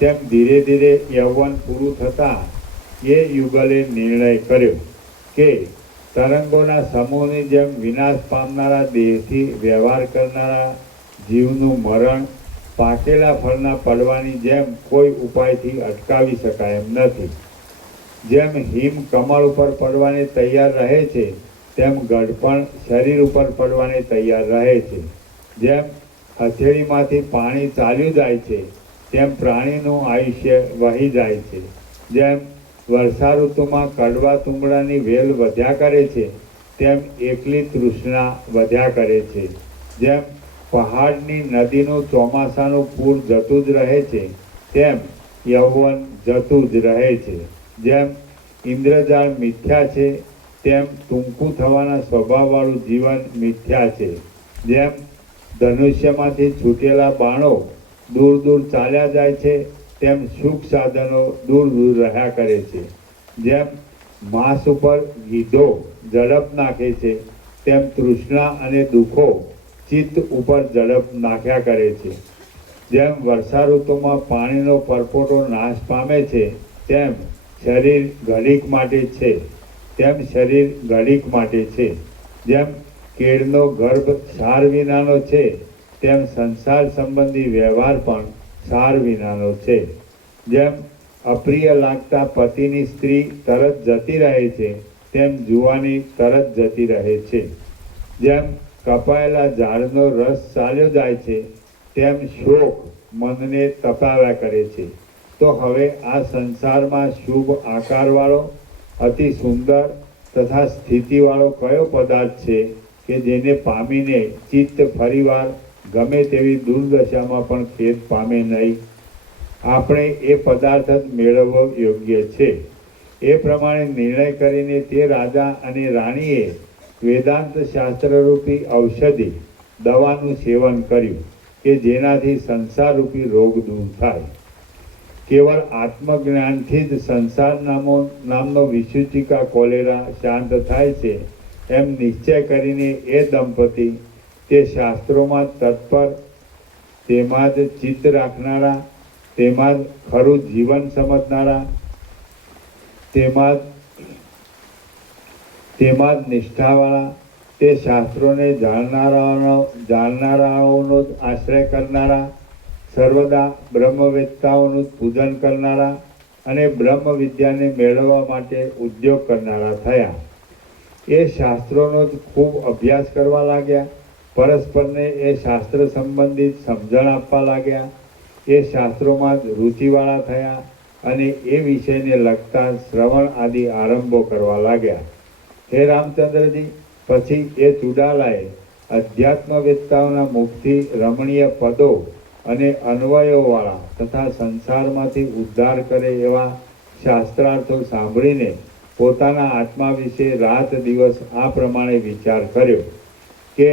તેમ ધીરે ધીરે યૌવન પૂરું થતાં એ યુગલે નિર્ણય કર્યો કે તરંગોના સમૂહની જેમ વિનાશ પામનારા દેહથી વ્યવહાર કરનારા જીવનું મરણ પાકેલા ફળના પડવાની જેમ કોઈ ઉપાયથી અટકાવી શકાય એમ નથી. જેમ હિમ કમળ ઉપર પડવાને તૈયાર રહે છે તેમ ગળપણ શરીર ઉપર પડવાને તૈયાર રહે છે. જેમ હથેળીમાંથી પાણી ચાલ્યું જાય છે તેમ પ્રાણીનું આયુષ્ય વહી જાય છે. જેમ વર્ષા ઋતુમાં કડવા તુંબડાની વેલ વધ્યા કરે છે તેમ એકલી તૃષ્ણા વધ્યા કરે છે. જેમ પહાડની નદીનું ચોમાસાનું પૂર જતું જ રહે છે તેમ યૌવન જતું જ રહે છે. જેમ ઇન્દ્રજાળ મિથ્યા છે તેમ ટૂંકું થવાના સ્વભાવવાળું જીવન મિથ્યા છે. જેમ ધનુષ્યમાંથી છૂટેલા બાણો દૂર દૂર ચાલ્યા જાય છે તેમ સુખ સાધનો દૂર દૂર રહ્યા કરે છે. જેમ માંસ ઉપર ગીધો ઝડપ નાખે છે તેમ તૃષ્ણા અને દુઃખો ચિત્ત ઉપર ઝડપ નાખ્યા કરે છે. જેમ વર્ષા ઋતુમાં પાણીનો પરપોટો નાશ પામે છે તેમ શરીર ઘડીક માટે છે તેમ શરીર ઘડીક માટે છે. જેમ કેળનો ગર્ભ સાર વિનાનો છે તેમ સંસાર સંબંધી વ્યવહાર પણ સાર વિનાનો છે. જેમ અપ્રિય લાગતા પતિની સ્ત્રી તરત જતી રહે છે તેમ જુવાની તરત જતી રહે છે. જેમ કપાયેલા ઝાડનો રસ ચાલ્યો જાય છે તેમ શોક મનને તપાવ્યા કરે છે. તો હવે આ સંસારમાં શુભ આકારવાળો અતિ સુંદર તથા સ્થિતિવાળો કયો પદાર્થ છે કે જેને પામીને ચિત્ત ફરીવાર ગમે તેવી દુર્દશામાં પણ ખેદ પામે નહીં? આપણે એ પદાર્થ જ મેળવવો યોગ્ય છે. એ પ્રમાણે નિર્ણય કરીને તે રાજા અને રાણીએ વેદાંત શાસ્ત્રરૂપી ઔષધિ દવાનું સેવન કર્યું કે જેનાથી સંસારરૂપી રોગ દૂર થાય. કેવળ આત્મજ્ઞાનથી જ સંસાર નામનો વિસૂચિકા કોલેરા શાંત થાય છે એમ નિશ્ચય કરીને એ દંપતી તે શાસ્ત્રોમાં તત્પર, તેમાં જ ચિત્ત રાખનારા, તેમાં જ ખરું જીવન સમજનારા, તેમાં જ નિષ્ઠાવાળા, તે શાસ્ત્રોને જાણનારાઓનો જ આશ્રય કરનારા, સર્વદા બ્રહ્મવેત્તાઓનું પૂજન કરનારા અને બ્રહ્મ વિદ્યાને મેળવવા માટે ઉદ્યોગ કરનારા થયા. એ શાસ્ત્રોનો જ ખૂબ અભ્યાસ કરવા લાગ્યા. પરસ્પરને એ શાસ્ત્ર સંબંધિત સમજણ આપવા લાગ્યા. એ શાસ્ત્રોમાં જ રુચિવાળા થયા અને એ વિષયને લગતા શ્રવણ આદિ આરંભો કરવા લાગ્યા. હે રામચંદ્રજી, પછી એ ચુડાલાએ અધ્યાત્મવેત્તાઓના મુખથી રમણીય પદો અને અન્વયોવાળા તથા સંસારમાંથી ઉદ્ધાર કરે એવા શાસ્ત્રાર્થો સાંભળીને પોતાના આત્મા વિશે રાત દિવસ આ પ્રમાણે વિચાર કર્યો કે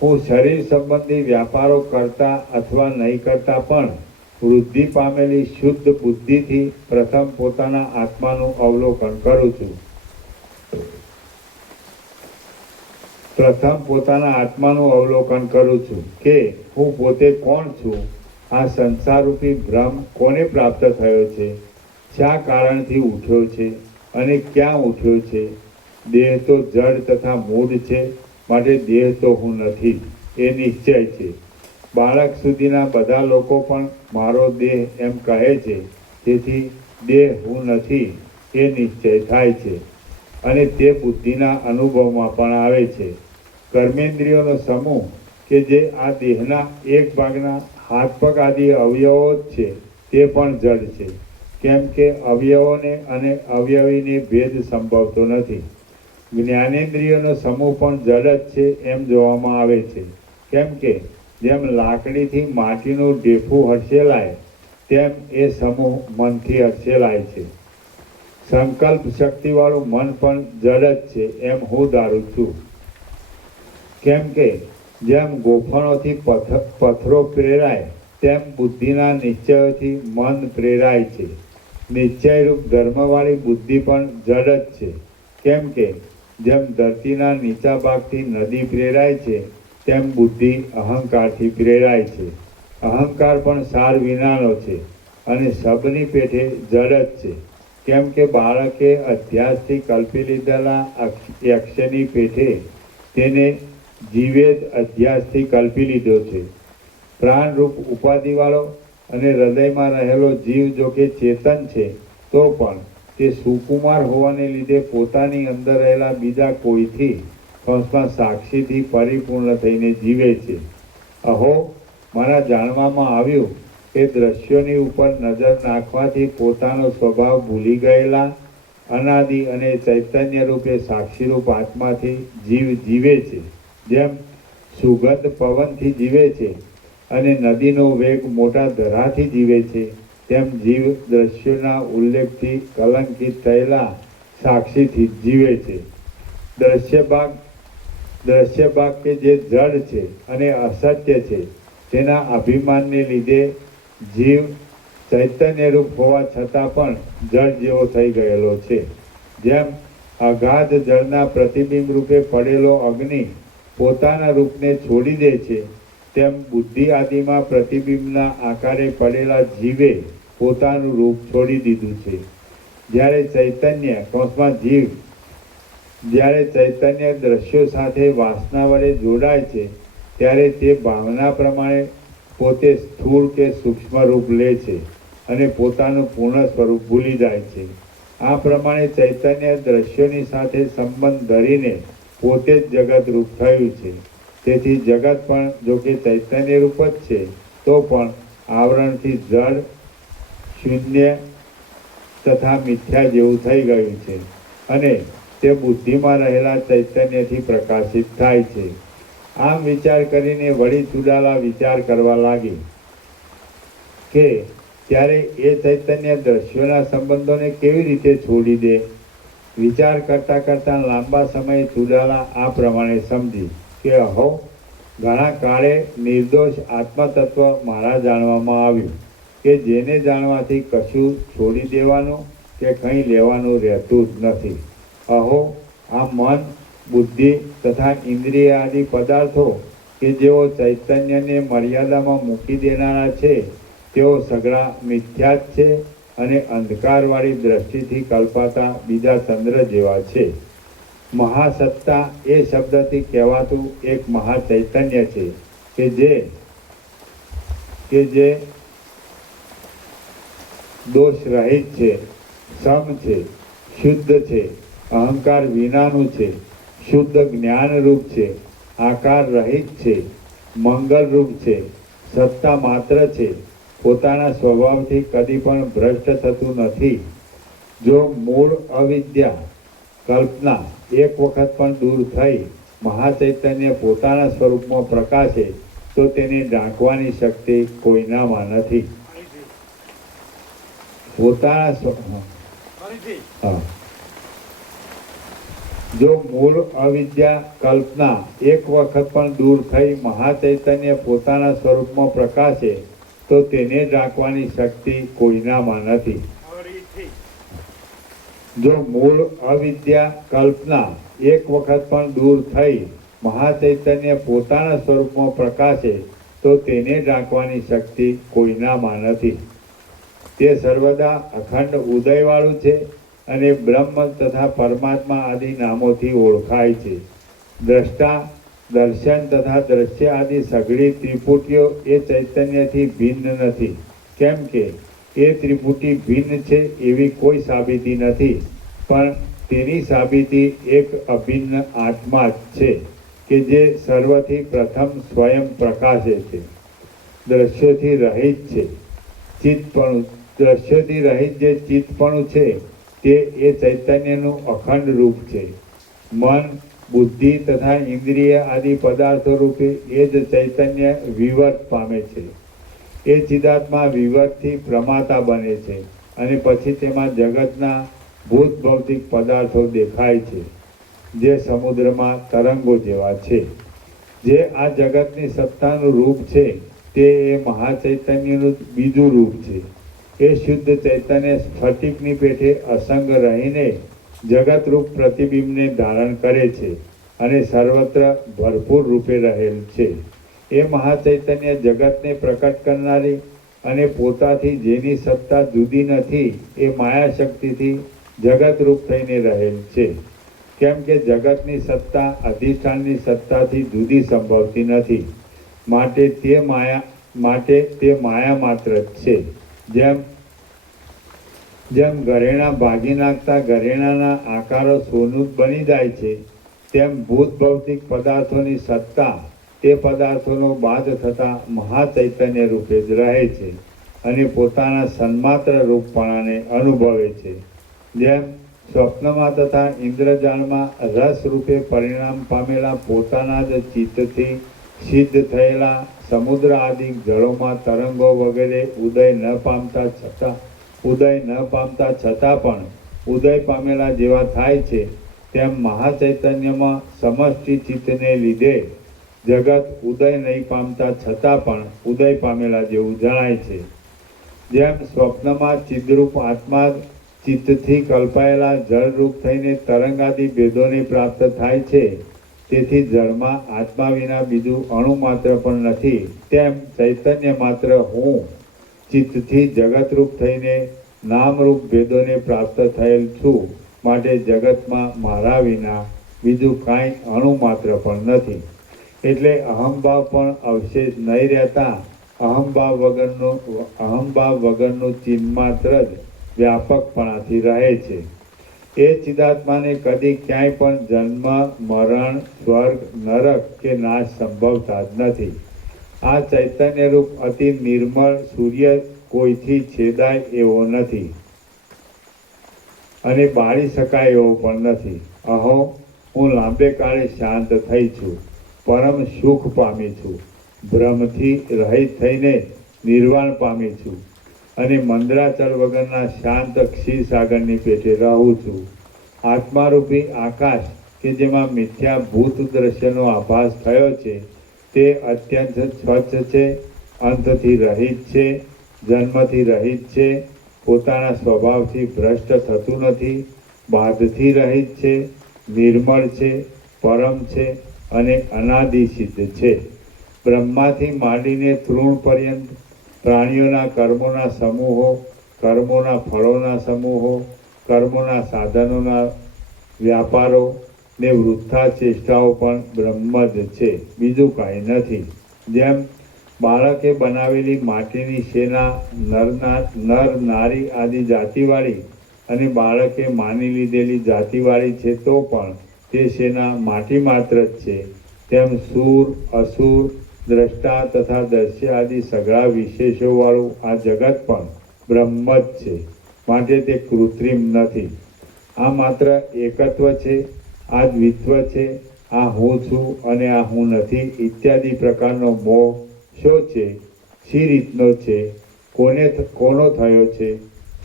હું શરીર સંબંધી વ્યાપારો કરતા અથવા નહીં કરતા પણ વૃદ્ધિ પામેલી શુદ્ધ બુદ્ધિથી પ્રથમ પોતાના આત્માનું અવલોકન કરું છું. કે હું પોતે કોણ છું, આ સંસારરૂપી ભ્રમ કોને પ્રાપ્ત થયો છે, શા કારણથી ઉઠ્યો છે અને ક્યાં ઉઠ્યો છે. દેહ તો જડ તથા મૂળ છે, માટે દેહ તો હું નથી એ નિશ્ચય છે. બાળક સુધીના બધા લોકો પણ મારો દેહ એમ કહે છે, તેથી દેહ હું નથી એ નિશ્ચય થાય છે અને તે બુદ્ધિના અનુભવમાં પણ આવે છે. કર્મેન્દ્રિયોનો સમૂહ કે જે આ દેહના એક ભાગના હાથ પગ આદિ અવયવો જ છે તે પણ જડ છે, કેમ કે અવયવોને અને અવયવીને ભેદ સંભવતો નથી. જ્ઞાનેન્દ્રિયોનો સમૂહ પણ જડ જ છે એમ જોવામાં આવે છે, કેમ કે જેમ લાકડીથી માટીનું ઢેફું હડસેલાય તેમ એ સમૂહ મનથી હડસેલાય છે. સંકલ્પ શક્તિવાળું મન પણ જડ જ છે એમ હું ધારું છું, કેમ કે જેમ ગોફણોથી પથ્થરો પ્રેરાય તેમ બુદ્ધિના નિશ્ચયોથી મન પ્રેરાય છે. નિશ્ચયરૂપ ધર્મવાળી બુદ્ધિ પણ જડ જ છે, કેમ કે જેમ ધરતીના નીચા ભાગથી નદી પ્રેરાય છે તેમ બુદ્ધિ અહંકારથી પ્રેરાય છે. અહંકાર પણ સાર વિનાનો છે અને સબની પેઠે જડ જ છે. કેમ કે બાળકે અધ્યાસથી કલ્પી લીધેલા યક્ષની પેઠે તેને જીવે જ અધ્યાસથી કલ્પી લીધો છે. પ્રાણરૂપ ઉપાધિવાળો અને હૃદયમાં રહેલો જીવ જો કે ચેતન છે, તો પણ તે સુકુમાર હોવાને લીધે પોતાની અંદર રહેલા બીજા કોઈથી સાક્ષીથી પરિપૂર્ણ થઈને જીવે છે. અહો, મારા જાણવામાં આવ્યું કે દ્રશ્યોની ઉપર નજર નાખવાથી પોતાનો સ્વભાવ ભૂલી ગયેલા અનાદિ અને ચૈતન્ય રૂપે સાક્ષીરૂપ આત્માથી જીવ જીવે છે. જેમ સુગંધ પવનથી જીવે છે અને નદીનો વેગ મોટા ધરાથી જીવે છે, તેમ જીવ દ્રશ્યોના ઉલ્લેખથી કલંકિત થયેલા સાક્ષીથી જીવે છે. દ્રશ્ય ભાગ કે જે જડ છે અને અસત્ય છે, તેના અભિમાનને લીધે જીવ ચૈતન્યરૂપ હોવા છતાં પણ જડ જેવો થઈ ગયેલો છે. જેમ અગાધ જળના પ્રતિબિંબ રૂપે પડેલો અગ્નિ પોતાના રૂપને છોડી દે છે, તેમ બુદ્ધિ આદિમાં પ્રતિબિંબના આકારે પડેલા જીવે પોતાનું રૂપ છોડી દીધું છે. જ્યારે ચૈતન્ય દ્રશ્યો સાથે વાસના વડે જોડાય છે, ત્યારે તે ભાવના પ્રમાણે પોતે સ્થૂળ કે સૂક્ષ્મ રૂપ લે છે અને પોતાનું પૂર્ણ સ્વરૂપ ભૂલી જાય છે. આ પ્રમાણે ચૈતન્ય દ્રશ્યોની સાથે સંબંધ ધરીને પોતે જ જગત રૂપ થયું છે. તેથી જગત પણ જો કે ચૈતન્ય રૂપ જ છે, તો પણ આવરણથી જડ, શૂન્ય તથા મિથ્યા જેવું થઈ ગયું છે અને તે બુદ્ધિમાં રહેલા ચૈતન્યથી પ્રકાશિત થાય છે. આમ વિચાર કરીને વળી ચુડાલા વિચાર કરવા લાગી કે ત્યારે એ ચૈતન્ય દ્રશ્યોના સંબંધોને કેવી રીતે છોડી દે. વિચાર કરતા કરતા લાંબા સમય ચુડાલા આ પ્રમાણે સમજી કે અહો, ઘણા કાળે નિર્દોષ આત્મતત્વ મારા જાણવામાં આવ્યું કે જેને જાણવાથી કશું છોડી દેવાનું કે કંઈ લેવાનું રહેતું જ નથી. અહો, આ મન, બુદ્ધિ તથા ઇન્દ્રિય આદિ પદાર્થો કે જેઓ ચૈતન્યને મર્યાદામાં મૂકી દેનારા છે, તેઓ સઘળા મિથ્યા જ છે અને અંધકારવાળી દ્રષ્ટિથી કલ્પાતા બીજા ચંદ્ર જેવા છે. મહાસત્તા એ શબ્દથી કહેવાતું એક મહાચૈતન્ય છે કે જે દોષ રહિત છે, સમ છે, શુદ્ધ છે, અહંકાર વિનાનું છે, શુદ્ધ જ્ઞાનરૂપ છે, આકાર રહિત છે, મંગલરૂપ છે, સત્તા માત્ર છે, પોતાના સ્વભાવથી કદી પણ ભ્રષ્ટ થતું નથી. જો મૂળ અવિદ્યા કલ્પના એક વખત પણ દૂર થઈ મહાચૈતન્ય પોતાના સ્વરૂપમાં પ્રકાશે, તો તેને ઢાંકવાની શક્તિ કોઈનામાં નથી. જો મૂળ અવિદ્યા કલ્પના એક વખત પણ દૂર થઈ મહાચૈતન્ય પોતાના સ્વરૂપમાં પ્રકાશે, તો તેને ઢાંકવાની શક્તિ કોઈનામાં નથી. જો મૂળ અવિદ્યા કલ્પના એક વખત પણ દૂર થઈ મહાચૈતન્ય પોતાના સ્વરૂપમાં પ્રકાશે, તો તેને ઢાંકવાની શક્તિ કોઈનામાં નથી. તે સર્વદા અખંડ ઉદયવાળું છે અને બ્રહ્મ તથા પરમાત્મા આદિ નામોથી ઓળખાય છે. દ્રષ્ટા, દર્શન તથા દ્રશ્ય આદિ સઘળી ત્રિપુટીઓ એ ચૈતન્યથી ભિન્ન નથી. કેમ કે એ ત્રિપુટી ભિન્ન છે એવી કોઈ સાબિતી નથી, પણ તેની સાબિતી એક અભિન્ન આત્મા જ છે કે જે સર્વથી પ્રથમ સ્વયં પ્રકાશે છે. દ્રશ્યોથી રહિત છે ચિત્તપણું દ્રશ્યોથી રહિત જે ચિત્તપણું છે તે એ ચૈતન્યનું અખંડ રૂપ છે. મન, બુદ્ધિ તથા ઇન્દ્રિય આદિ પદાર્થો રૂપે એ જ ચૈતન્ય વિવર્ત પામે છે. એ ચિદાત્મા વિવર્તથી પ્રમાતા બને છે અને પછી તેમાં જગતના ભૂત ભૌતિક પદાર્થો દેખાય છે, જે સમુદ્રમાં તરંગો જેવા છે. જે આ જગતની સત્તાનું રૂપ છે તે એ મહાચૈતન્યનું બીજું રૂપ છે. એ શુદ્ધ ચૈતન્ય સ્ફટિકની પેઠે અસંગ રહીને જગતરૂપ પ્રતિબિંબને ધારણ કરે છે અને સર્વત્ર ભરપૂર રૂપે રહેલ છે. એ મહાચૈતન્ય જગતને પ્રકટ કરનારી અને પોતાથી જેની સત્તા જુદી નથી એ માયા શક્તિથી જગતરૂપ થઈને રહેલ છે. કેમ કે જગતની સત્તા અધિષ્ઠાનની સત્તાથી જુદી સંભવતી નથી. માટે તે માયા માત્ર જ છે. જેમ ઘરેણાં ભાગી નાખતા ઘરેણાના આકારો સોનું બની જાય છે, તેમ ભૂત ભૌતિક પદાર્થોની સત્તા તે પદાર્થોનો બાદ થતા મહાચૈતન્ય રૂપે જ રહે છે અને પોતાના સન્માત્ર રૂપપણાને અનુભવે છે. જેમ સ્વપ્નમાં તથા ઇન્દ્રજાળમાં રસ રૂપે પરિણામ પામેલા પોતાના જ ચિત્તથી સિદ્ધ થયેલા સમુદ્ર આદિ જળોમાં તરંગો વગેરે ઉદય ન પામતા છતાં પણ ઉદય પામેલા જેવા થાય છે, તેમ મહાચૈતન્યમાં સમષ્ટિ ચિત્તને લીધે જગત ઉદય નહીં પામતા છતાં પણ ઉદય પામેલા જેવું જણાય છે. જેમ સ્વપ્નમાં ચિદ્રૂપ આત્મા ચિત્તથી કલ્પાયેલા જળરૂપ થઈને તરંગાદિ ભેદોને પ્રાપ્ત થાય છે, તેથી જળમાં આત્મા વિના બીજું અણુ માત્ર પણ નથી, તેમ ચૈતન્ય માત્ર હું ચિત્તથી જગતરૂપ થઈને નામરૂપ ભેદોને પ્રાપ્ત થયેલ છું. માટે જગતમાં મારા વિના બીજું કાંઈ અણુ માત્ર પણ નથી. એટલે અહંભાવ પણ અવશેષ નહીં રહેતા અહંભાવ વગરનું ચિન્હ માત્ર જ વ્યાપકપણાથી રહે છે. એ ચિદાત્માને કદી ક્યાંય પણ જન્મ, મરણ, સ્વર્ગ, નરક કે નાશ સંભવતા જ નથી. આ ચૈતન્યરૂપ અતિ નિર્મળ સૂર્ય કોઈથી છેદાય એવો નથી અને બાળી શકાય એવો પણ નથી. અહો, હું લાંબે કાળે શાંત થઈ છું, પરમ સુખ પામી છું, ભ્રમથી રહિત થઈને નિર્વાણ પામી છું અને મંદરાચલ વગરના શાંત ક્ષીરસાગરની પેટે રહું છું. આત્મારૂપી આકાશ કે જેમાં મિથ્યા ભૂત દ્રશ્યનો આભાસ થયો છે, તે અત્યંત સ્વચ્છ છે, અંતથી રહિત છે, જન્મથી રહિત છે, પોતાના સ્વભાવથી ભ્રષ્ટ થતું નથી, બાધથી રહિત છે, નિર્મળ છે, પરમ છે અને અનાદિસિદ્ધ છે. બ્રહ્માથી માંડીને તૃણ પર્યંત પ્રાણીઓના કર્મોના સમૂહો, કર્મોના ફળોના સમૂહો, કર્મોના સાધનોના વ્યાપારો ને વૃથા ચેષ્ટાઓ પણ બ્રહ્મ જ છે, બીજું કાંઈ નથી. જેમ બાળકે બનાવેલી માટીની સેના નર નારી આદિ જાતિવાળી અને બાળકે માની લીધેલી જાતિવાળી છે, તો પણ તે સેના માટી માત્ર જ છે, તેમ સૂર, અસુર, દ્રષ્ટા તથા દર્શ્ય આદિ સઘળા વિશેષોવાળું આ જગત પણ બ્રહ્મ જ છે. માટે તે કૃત્રિમ નથી. આ માત્ર એકત્વ છે, આ દ્વિત્વ છે, આ હું છું અને આ હું નથી ઇત્યાદિ પ્રકારનો મોહ શો છે, શી રીતનો છે, કોનો થયો છે,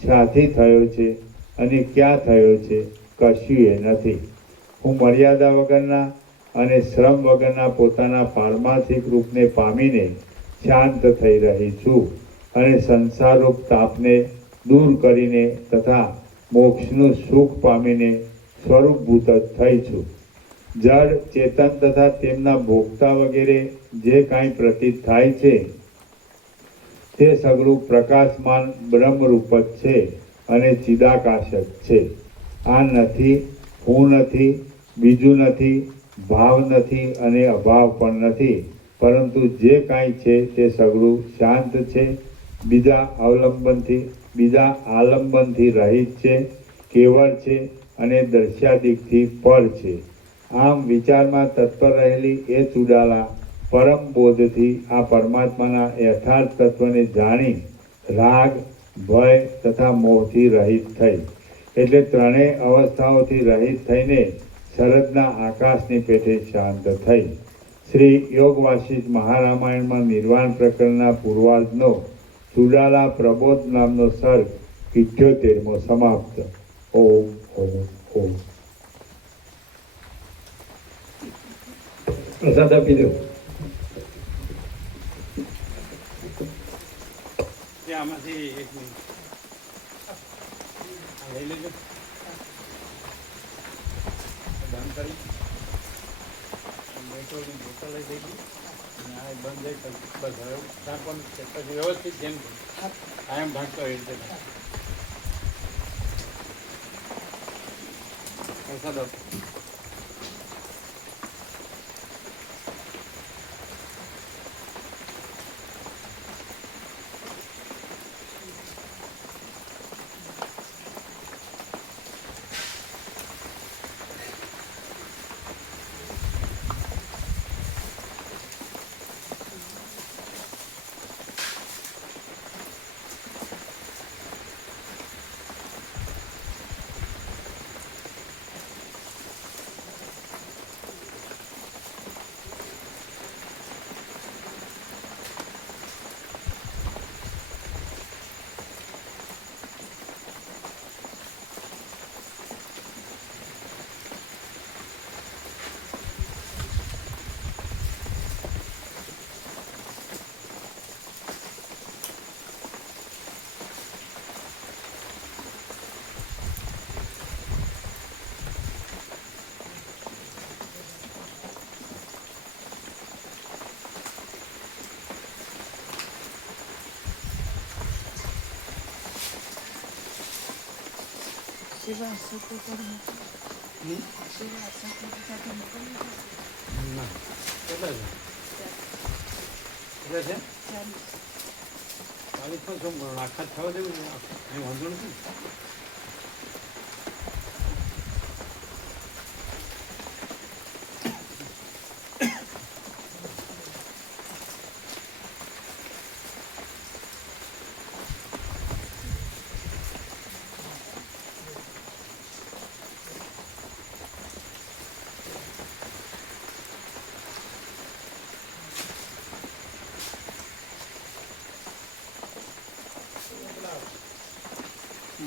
શાથી થયો છે અને ક્યાં થયો છે, કશું એ નથી. હું મર્યાદા વગરના અને શ્રમ વગરના પોતાના પારમાર્થિક રૂપને પામીને શાંત થઈ રહી છું અને સંસારરૂપ તાપને દૂર કરીને તથા મોક્ષનું સુખ પામીને સ્વરૂપભૂત થઈ છું. જળ, ચેતન તથા તેમના ભોગતા વગેરે જે કાંઈ પ્રતીત થાય છે, તે સગળું પ્રકાશમાન બ્રહ્મરૂપ જ છે અને ચિદાકાશ જ છે. આ નથી, હું નથી, બીજું નથી, ભાવ નથી અને અભાવ પણ નથી, પરંતુ જે કાંઈ છે તે સગળું શાંત છે, બીજા આલંબનથી રહિત છે, કેવળ છે અને દર્શ્યાદિકથી પર છે. આમ વિચારમાં તત્પર રહેલી એ ચુડાલા પરમ બોધથી આ પરમાત્માના યથાર્થ તત્વને જાણી રાગ, ભય તથા મોહથી રહિત થઈ. એટલે ત્રણેય અવસ્થાઓથી રહિત થઈને શરદના આકાશની પેટે શાંત થઈ. શ્રી યોગ વાસિષ્ઠ મહારામાયણમાં નિર્વાણ પ્રકરણના પૂર્વાર્ધનો ચુડાલા પ્રબોધ નામનો સર્ગ 78મો સમાપ્ત. ઓમ ઓમ ઓમ. પ્રસાદ આપી દો. આમાંથી એક મિનિટ લઈ લેજો બંધ કરી થોડી બોટલ લઈ દઈ ગઈ અને આ બંધ થઈ પછી બસ હવે ઢાંકવાનું છે પછી વ્યવસ્થિત જેમ કાયમ ઢાંકતો એ રીતે વરસાદ આવતો. સેવા સતો કરી સેવા સતો કરી ના કેટલા છે કેટલા છે 40 પણ શું આખા થવા દેવું એ વાંધો નથી.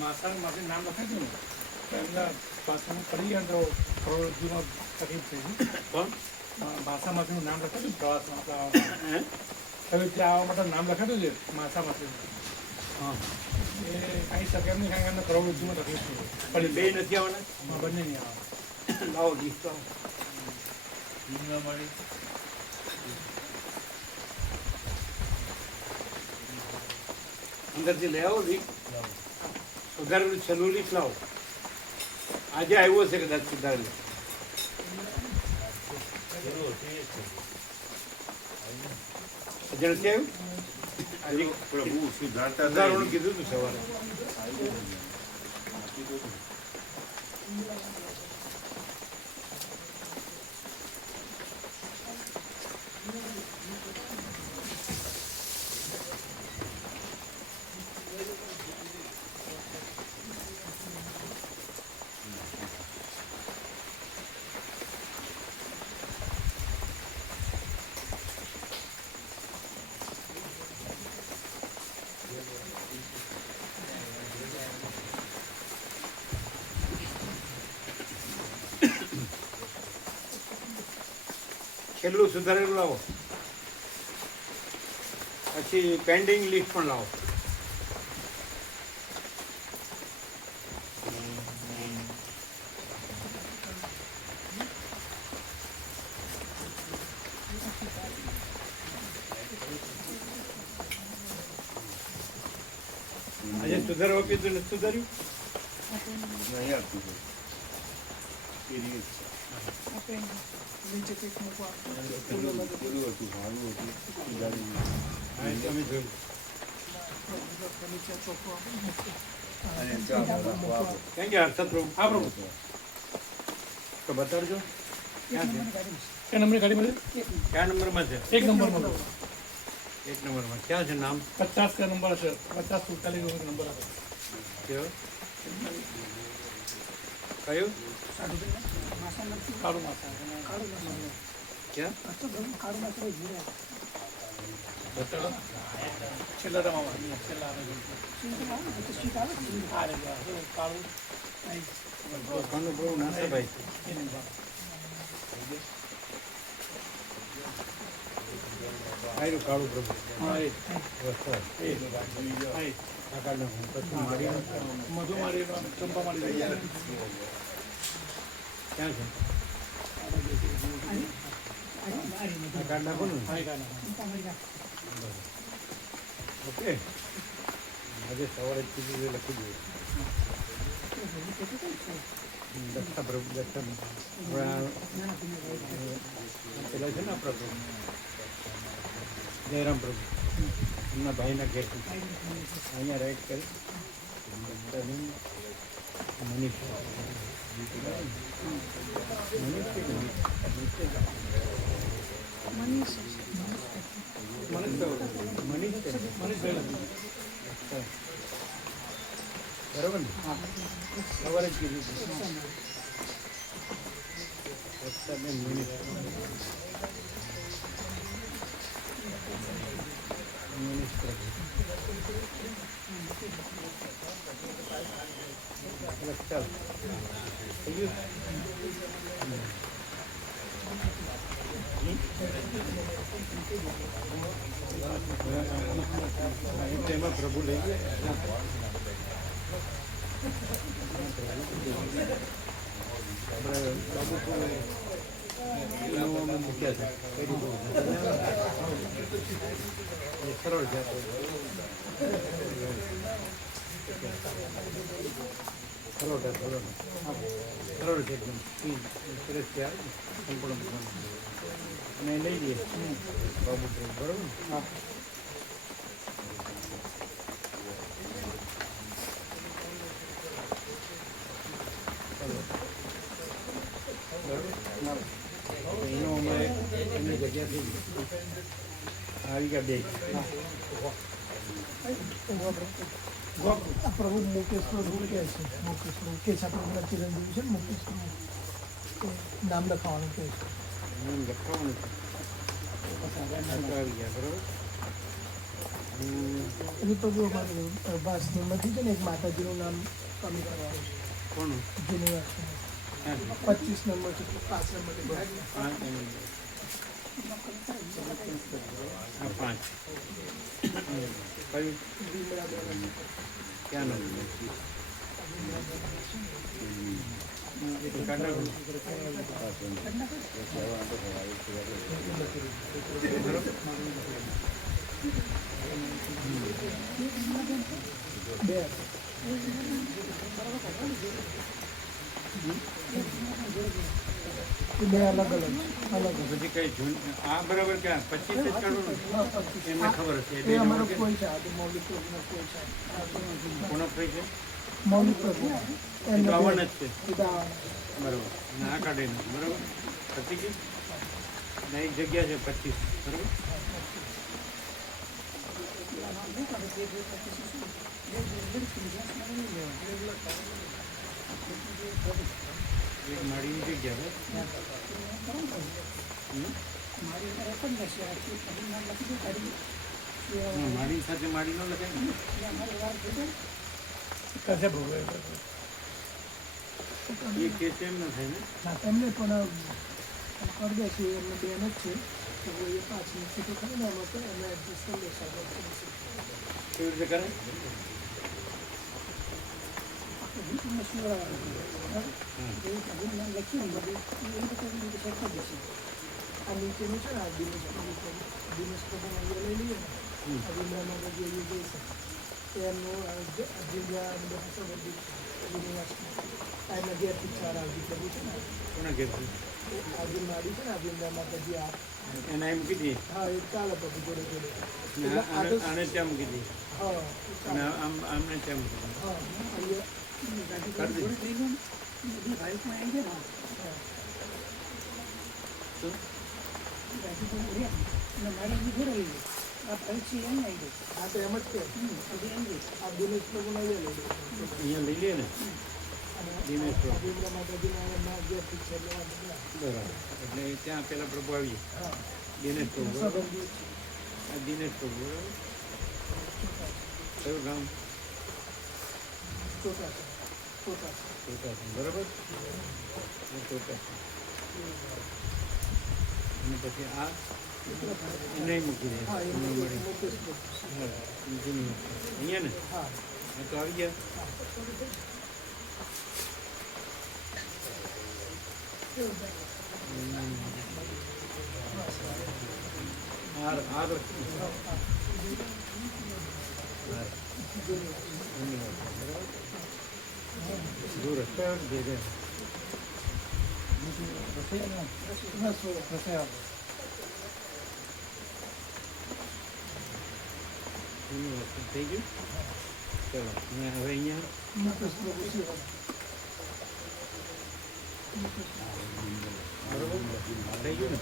માસાનું નામ લખાઈ દઉં ને એમના ભાષામાં પડી ગયા તો કરોડરજ્જુમાં તકલીફ થઈ ગઈ. કોણ ભાષામાંથી નામ લખાઈ દઉં પ્રવાસમાં આપણે હવે ત્યાં આવવા માટે નામ લખાઈ દઉં છે માસામાંથી હા એ કાંઈ શકે એમ નહીં કારણ કે એમને કરોડરજ્જુમાં તકલીફ થઈ ગઈ પણ બે નથી આવવાના. બંને નહીં આવે. લાવો ડીશ તો અંદરથી લઈ આવો રીક સુધારેલું છેલ્લું લીક લાવો. આજે આવ્યો છે કદાચ સુધારેલું. હજુ નથી આવ્યું. પ્રભુ સુધારતા સુધારવાનું કીધું હતું સવારે. છેલ્લું સુધારેલું લાવો. પછી પેન્ડિંગ લિસ્ટ પણ લાવો. આજે સુધારવા કીધું નથી સુધાર્યું. નહીં આપતું આપણે નીચે કંઈક મૂકવા પૂરું હતું સારું હતું સુધારી હા એ તો અમે જોયું. નીચે ચોખ્ખો અને ચા રાખો આપો ક્યાં ગયા હર્ષદ પ્રભુ? હા પ્રભુ તો બતાડજો ક્યાં છે? એ નંબરની ગાડી મળે કયા નંબરમાં છે? એક નંબરમાં એક નંબરમાં ક્યાં છે નામ? 50 का नंबर है 50 47 नंबर है. કયો કયું કાળું માથા ક્યાં? બતાડો છેલ્લા રમાવા છેલ્લા કાળું કોનું પ્રભુ નાસે ભાઈ? એ નંબર આવ્યું કાળું પ્રભુ. હા એ આ કાર્ડ નાખો. પછી મારી મધુ મારી ચંપા મારી ક્યાં છે? કાર્ડ નાખો ને હા, એ કાંઈ ના. ઓકે આજે સવારે જ કીધું છે, લખી દઈએ દત્તા પ્રભુ દત્તા પેલા છે ને આપણા પ્રભુ જયરામ પ્રભુ એમના ભાઈના ઘેરથી અહીંયા રાઈટ કરી દત્તાબેન મનીષ બરાબર ને સવારે જ કીધું દત્તાબેન મનીષ મનીષ પ્રભુ ચાલ થઈ ગયું એમાં પ્રભુ લઈ ગયા બાબુ મૂક્યા છે સરળ છે સરળ છે એકદમ સરસ છે સંપૂર્ણ અને લઈ લઈએ બાબુ બરાબર હા એનો અમારે એમની જગ્યાથી આવી ગયા બે આ પ્રભુ મુકેશ પ્રભુ કહે છે મુકેશ પ્રભુ કે છે આપણે ચિરંજીવી છે ને મુકેશ પ્રભુ તો નામ લખાવાનું કહે છે એમ લખાવાનું છે આવી ગયા બરાબર એની પ્રભુ અમારે વાસનીમાંથી છે ને એક માતાજીનું નામ કમી કરવાનું છે કોણ જૂની વાત 25 નંબર છે 5 નંબર આ પાંચ કયું ક્યાં નથી બે અલગ અલગ પછી કઈ જૂન આ બરાબર ક્યાં 25 જ કાઢવાનું એમને ખબર હશે એ અમારો કોઈ છે આ તો મૌલિક પ્રભુનો કોઈ છે કોનો ફ્રી છે મૌલિક પ્રભુ એમને ગાવન જ છે ગાવન બરાબર અને આ કાઢી નથી બરાબર પતી ગઈ ને એક જગ્યા છે 25 બરાબર એક માળીની જગ્યા માળી સાથે માળી ન લખાય કરશે પ્રભુ એ કેસ એમ ન થાય ને એમને પણ કરી દે છે એમને બેન જ છે તો એ પાછી સીટો ખરી ને એમાં તો એમને એડજસ્ટ કરી દે કેવી રીતે કરે લખ્યું ને બધું એ રીતે સેટ કરી દેશે આ નીચેનું છે ને આ દિનેશ પ્રભુ મંદિર લઈ લઈએ ને અભિન્દ્રામાં બધી એ જઈશે એમનું અભિન્દ્રા અને બધું છે બધી એમના ઘેરથી 4 આવજી પ્રભુ છે ને કોના ઘેર આજુ માડી છે ને અભિન્દ્રામાં બધી આ એના એમ કીધી હા એ ચાલે પ્રભુ જોડે જોડે આને ત્યાં મૂકી દીધી હા અને આમને ત્યાં મૂકી દીધી હા હા તો એમ જ છે આ દિનેશ પ્રભુને અહીંયા લઈ લે ને દિનેશ પ્રભુ અભિન્દ્રા માતાજીના ઘેરથી છે બરાબર એટલે ત્યાં પેલા પ્રભુ આવીએ હા દિનેશ પ્રભુ બરાબર આ દિનેશ પ્રભુ બરાબર કયું ગામ ચોટાસન બરાબર ચોટાસન અને પછી આ એને મૂકી દે અહીંયા ને હા આ તો આવી ગયા હાર હાર દૂર રસ્તા ભેગા થઈ ગયું. ચલો અને હવે અહીંયા બરોબર થઈ ગયું ને.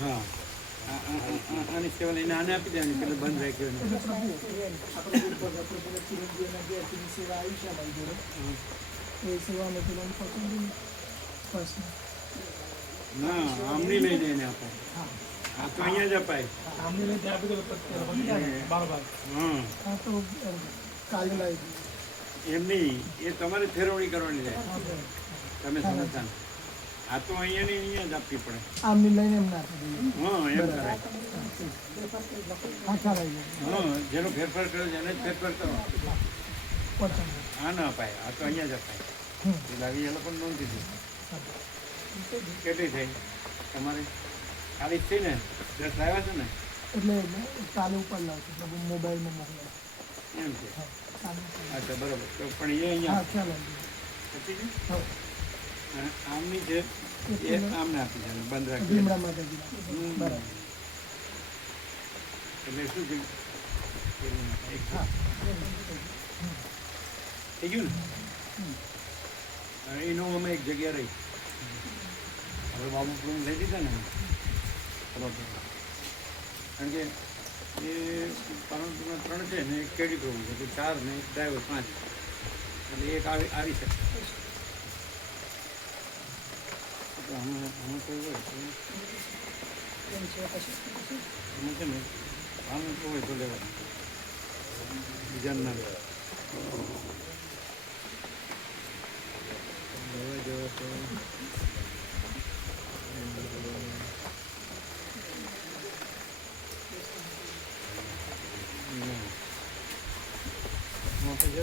હા આની સેવા લઈને આને આપી દેવાની પેલું બંધ રાખ્યો ને. સેવા આવી છે ભાઈ જોડે એ સેવામાં પેલા પસંદ ના આમની લઈને એને આપો. હા આ તો અહીંયા જ અપાય. આમને લઈને ત્યાં આપી દો બાર હા હા તો કાલે લાવી એમની એ તમારે ફેરવણી કરવાની રહે. તમે સમજતા ને. આ તો અહીંયાની અહીંયા જ આપવી પડે. આમને લઈને એમ ના આપી હા એમ કરાય. હા ખ્યાલ આવી ગયો હા જેનો ફેરફાર કર્યો છે એને જ ફેરફાર કરો. પસંદ આ ના અપાય. આ તો અહીંયા જ અપાય. એ લાવી એ લોકો નોંધી દીધી. કેટલી થઈ તમારે? ખાલી જ થઈ ને? 10 આવ્યા છે ને? એટલે કાલે ઉપર લાવશે મોબાઈલમાં મોકલાવ એમ છે. કાલે અચ્છા બરોબર. તો પણ એ હા અહીંયા ખ્યાલ આવી પછી છે? ગયો અને આમની છે એ આમને આપી છે બંધ રાખી. ભીમડા માટે બરાબર એટલે શું થયું? એક હા થઈ ગયું ને? એનું અમે એક જગ્યા રહી. હવે બાબુ પ્રૂમ લઈ દીધા ને બરોબર. કારણ કે એ પાલનપુરના 3 છે ને એક કેડી પ્રૂમ છે તો 4 ને એક ડ્રાઈવર 5 એટલે એક આવી શકે. તો આમાં કોઈ હોય તો એમાં છે ને પાલનપુર હોય તો લેવાનું બીજાને ના લેવા જવા તો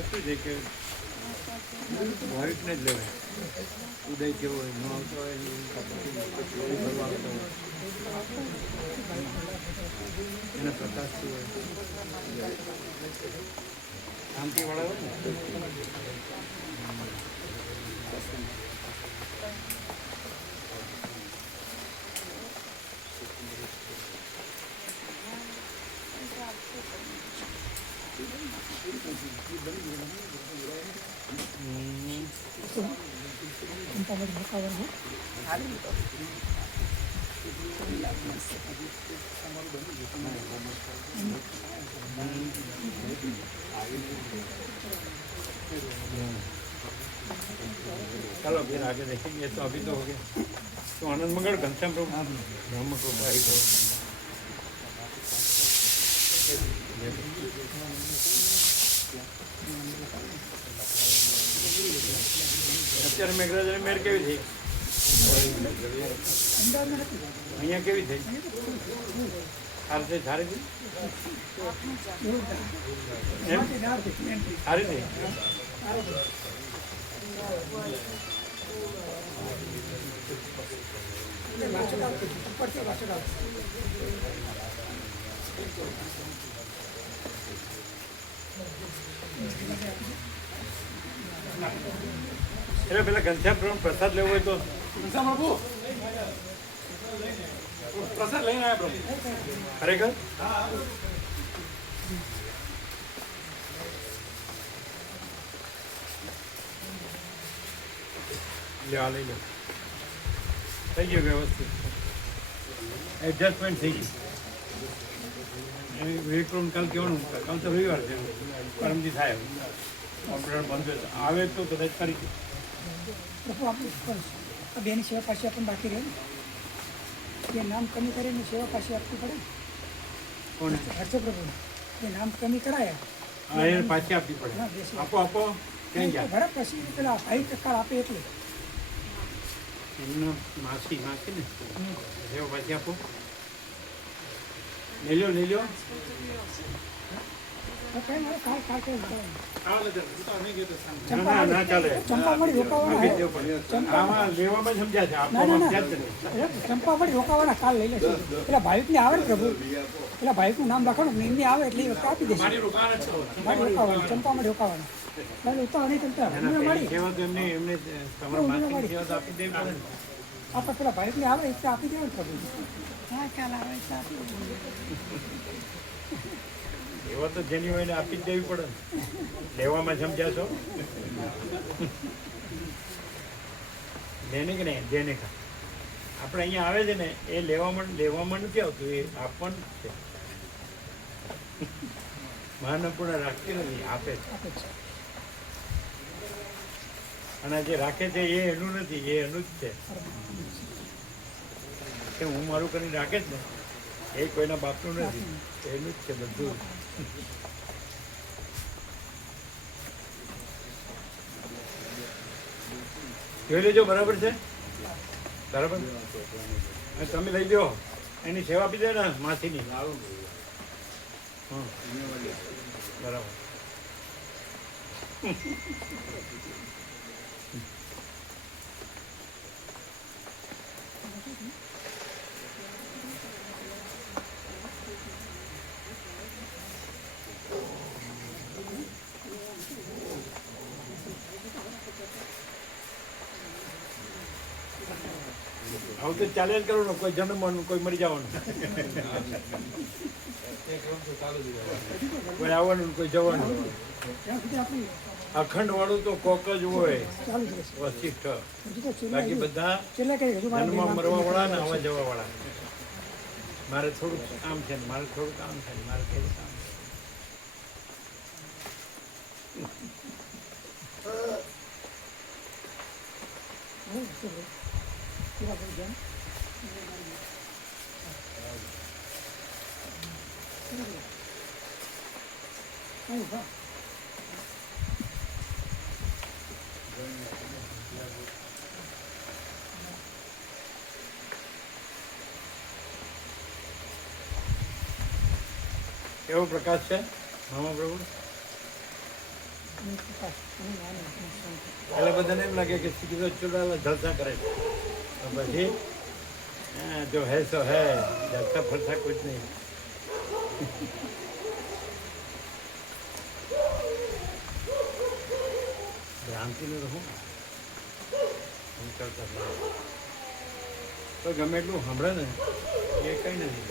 શું છે કે વ્હાઈટને જ લેવાય. ઉદય કેવો હોય ન આવતો હોય એને પ્રકાશ શું હોય શાંતિવાળા હોય ને चलो फिर आगे देखेंगे. तो अभी तो हो गया. तो आनंद मंगल घनश्याम प्रभु ब्रह्म कृपा ही तो અત્યારે મેઘરાજાની મેર કેવી થઈ? અહીંયા કેવી થઈ? સારી થઈ? સારી થઈ? એમ સારી થઈ? એટલે પેલા ઘનશ્યામ પ્રભુ પ્રસાદ લેવો હોય તો ઘનશ્યામ બાપુ પ્રસાદ લઈને આવ્યા પ્રભુ. ખરેખર લ્યો આ લઈ લો. થઈ ગયું વ્યવસ્થિત એડજસ્ટમેન્ટ થઈ ગયું. વિક્રમ કાલ કેવાનું? કાલ તો રવિવાર છે. પરમથી થાય કોમ્પ્યુટર બંધ આવે તો કદાચ કરી દે. પ્રભુ આપણે બેની સેવા પાછી આપણને બાકી રહે ને એ નામ કમી કરીને સેવા પાછી આપવી પડે કોને? હર્ષ પ્રભુ એ નામ કમી કરાયા હા એને પાછી આપવી પડે. આપો આપો ક્યાં ગયા? બરાબર પછી પેલા 5% આપે એટલે એમનો માસી માસી ને એવો પાછી આપો લઈ લો લઈ લો ના ના ચાલે ચંપામણી રોકાવાના આપી જ દેવું પડે. આમાં લેવામાં સમજ્યા છે આપવામાં ક્યાં જ નહીં. ચંપામણી રોકાવાના કાલ લઈ લેશે પેલા ભાવિકને આવે ને પ્રભુ પેલા ભાવિકનું નામ લખવાનું ને એમને આવે એટલે એ વખતે આપી દેશે મારી રોકાણ જ છો મારી રોકાવાનું ચંપામણી રોકાવાનું એટલે ઉતાવળ નહીં કરતા એના એમને પેલી મળી સેવા તો એમને એમને તમારા માસી સેવા તો આપી દેવી પડે ને. આપણે પેલા ભાવિકને આવે એટલે આપી દેવાનું પ્રભુ હા કાલ આવે એટલે આપી દેવાનું એવા તો જેની હોય એને આપી જ દેવી પડે ને. લેવામાં સમજ્યા છો દેને કે નહીં દેને કા આપણે અહીંયા આવે છે ને એ લેવામાં નથી આવતું એ આપવાનું જ છે. મહાનપૂર્ણ રાખતી નથી આપે છે. આપે છે અને જે રાખે છે એ એનું નથી એ એનું જ છે કે હું મારું કરીને રાખે જ ને એ કોઈના બાપનું નથી એનું જ છે બધું. જોઈ લેજો બરાબર છે બરાબર અને તમે લઈ દો એની સેવા આપી દે ને માસીની હં. બરાબર આવું તો ચાલે જ કરવું ને કોઈ જન્મવાનું કોઈ મરી જવાનું કોઈ આવવાનું ને કોઈ જવાનું ત્યાં સુધી આપણી અખંડ વાળું તો કોક જ હોય ચાલુ જ રહેશે વશિષ્ઠ હજુ તો બાકી બધા છેલ્લે કઈ હજુ મારે જન્મ મરવા વાળા ને આવવા જવા વાળા. મારે થોડુંક કામ છે ને મારે થોડું કામ છે ને મારે થોડું કામ છે. પૂરા કરી જાય હા કેવો પ્રકાશ છે મામા પ્રભુ? એટલે બધાને એમ લાગે કે સીધો ચૂડાલા જલસા કરે છે તો પછી જો હે સો હે જલસા ફરસા કુછ નહીં. ભ્રાંતિને તો હું કરતા તો ગમે એટલું સાંભળે ને એ કઈ નથી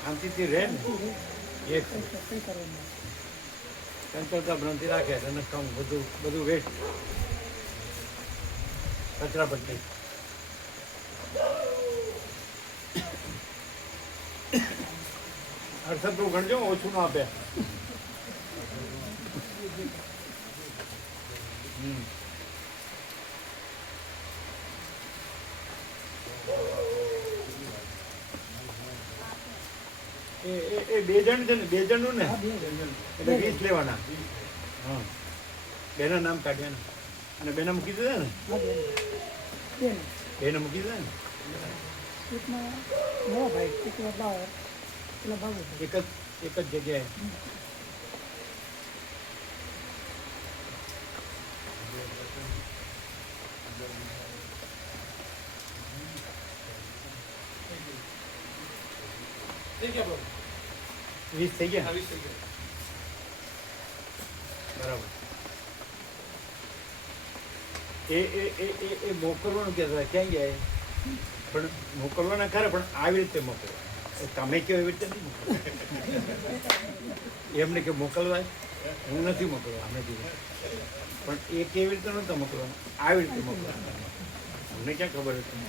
શાંતિથી રહે ને એ કઈ કરવાનું ચંચળતા ભ્રાંતિ રાખે અને કામ બધું વેસ્ટ કચરા પટ્ટી. અડસઠ નું ગણજો ઓછું ના આપે. એ બે જણ છે ને બે જણનું ને એટલે 20 લેવાના. હા બેના નામ કાઢવાના અને બેના મૂકી દીધા ને બેને મૂકી દીધા ને એકમાં નવા ભાઈ એકમાં બાર પેલા બાબુ એક જ જગ્યાએ. થઈ ગયા બાબુ 20 થઈ ગયા આવી થઈ ગયા બરાબર. એ મોકલવાનું કહેતા હતા ક્યાં ગયા એ? પણ મોકલવાના ખરા પણ આવી રીતે મોકલવા. તમે કહો એવી રીતે નહીં મોકલવા. એમને કે મોકલવા હું નથી મોકલવા અમે કીધું પણ એ કેવી રીતે નહોતા મોકલવાનું આવી રીતે મોકલવા. અમને ક્યાં ખબર હતી?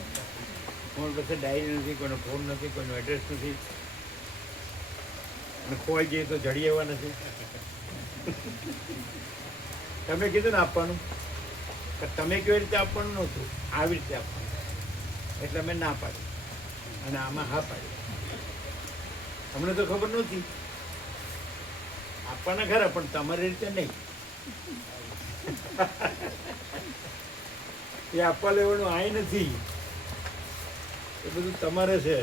કોણ પાસે ડાયરી નથી, કોઈનો ફોન નથી, કોઈનો એડ્રેસ નથી અને ખોવાઈ જઈએ તો જડી એવા નથી. તમે કીધું ને આપવાનું તમે કેવી રીતે આપવાનું નહોતું આવી રીતે આપવાનું એટલે અમે ના પાડી અને આમાં હા પાડી. અમને તો ખબર નહોતી આપવાના ખરા પણ તમારી રીતે નહીં. એ આપવા લેવાનું આય નથી, એ બધું તમારે છે.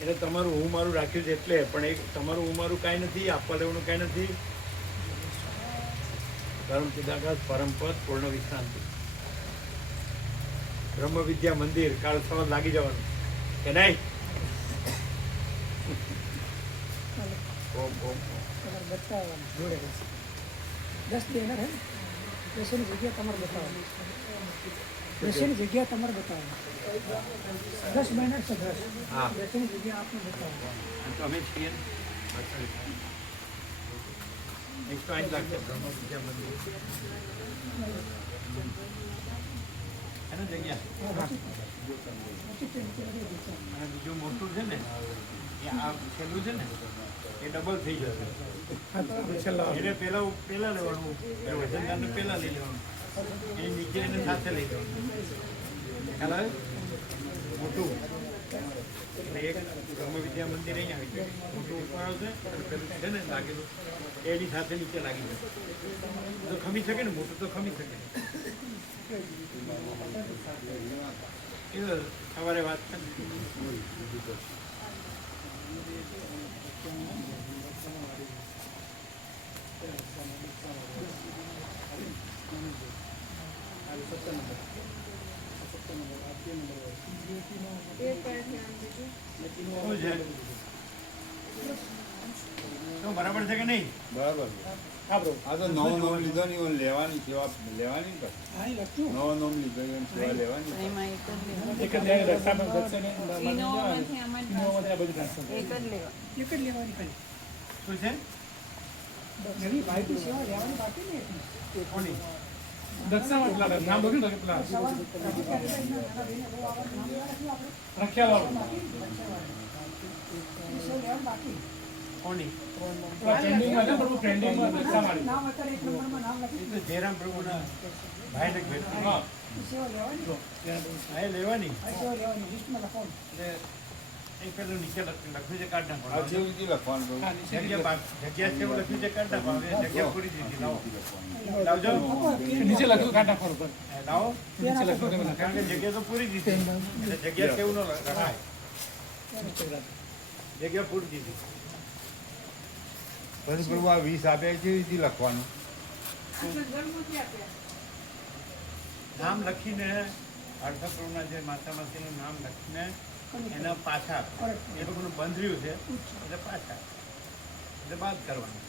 એટલે તમારું હું મારું રાખ્યું છે એટલે, પણ એ તમારું હું મારું કાંઈ નથી, આપવા લેવાનું કાંઈ નથી. પરમ ચિદાકાશ પરમ પદ પૂર્ણ વિશ્રાંતિ બ્રહ્મ વિદ્યા મંદિર કાલ સવાર લાગી જવાનું કે નહીં? ઓમ ઓમ તમારે બતાવવાનું જોડે રહેશે 10 દેનાર હે, 10 ની જગ્યા તમારે બતાવવાની, 10 ની જગ્યા તમારે બતાવવાની, 10 મહિના છે 10, હા. 10 ની જગ્યા આપને બતાવવાની. તો અમે છીએ ને. એક તો અહીં લાગશે બ્રહ્મ વિદ્યા મંદિર એનો જગ્યા. અને બીજું મોટું છે ને એ આ છેલ્લું છે ને એ ડબલ થઈ જશે. એને પહેલા લેવાનું, વજનદારને પહેલા લઈ લેવાનું, એની નીચે એને સાથે લઈ લેવાનું. ખ્યાલ આવે? મોટું એટલે એક બ્રહ્મ વિદ્યા મંદિર અહીંયા આવી જાય, મોટું ઉપર આવશે અને પેલું છે ને લાગેલું એની સાથે નીચે લાગી જશે. તો ખમી શકે ને, મોટું તો ખમી શકે. એ સવારે વાત તો બરાબર છે કે નહીં? બરાબર. આ તો નવો નોમ લીધો ને એવું લેવાની સેવા લેવાની ને પછી. હા, એ લખ્યું. નવો નોમ લીધો એવું સેવા લેવાની. એક જ રસ્તામાં દર્શન ઇનોવામાંથી આમાં ઇનોવામાંથી આ બધું ટ્રાન્સફર એક જ લેવા. એક જ લેવાની ખાલી. શું છે? નવી માહિતી સેવા લેવાની બાકી નહીં હતી. એ કોની? દક્ષામાં પેલા નામ લખ્યું ને પેલા સવાર ટ્રાફિક એડવર્ટાઇઝના નાના બેને બહુ આવવાનું નામ લેવા રાખ્યું આપણે. રખિયાવાળું એ સેવા લેવાનું બાકી. કોની? ટ્રેન્ડિંગમાં છે પણ ટ્રેન્ડિંગમાં દક્ષાવાળી. નામ અત્યારે એક નંબરમાં નામ એ લખ્યું. તો જયરામ પ્રભુના ભાઈને ભેટ. હા એ સેવા લેવાની. હા, એ લેવાની. આ સેવા લેવાની લિસ્ટમાં લખવાનું. એટલે એ પેલું નીચે લખ્યું છે કાઢ આ નાખવાનું. જેવું રીતે લખવાનું કહું. જગ્યા છે એવું લખ્યું છે કાઢ નાખવાનું. જગ્યા પૂરી દીધી. લાવો લાવજો. નીચે લખ્યું કાઢ નાખવાનું પણ લાવો. નીચે લખ્યું તમે કારણ કે જગ્યા તો પૂરી દીધી એટલે જગ્યા કેવું ન રખાય. જગ્યા પૂરી દીધી. પછી પ્રભુ આ 20 આપ્યા કેવી રીતે લખવાનું? આપણે ઘરમાંથી આપ્યા. નામ લખીને અર્થપ્રભુના જે માતા માસીનું નામ લખીને એના પાછા આપે. એ લોકોનું બંધ રહ્યું છે એટલે પાછા એટલે બાદ કરવાનું.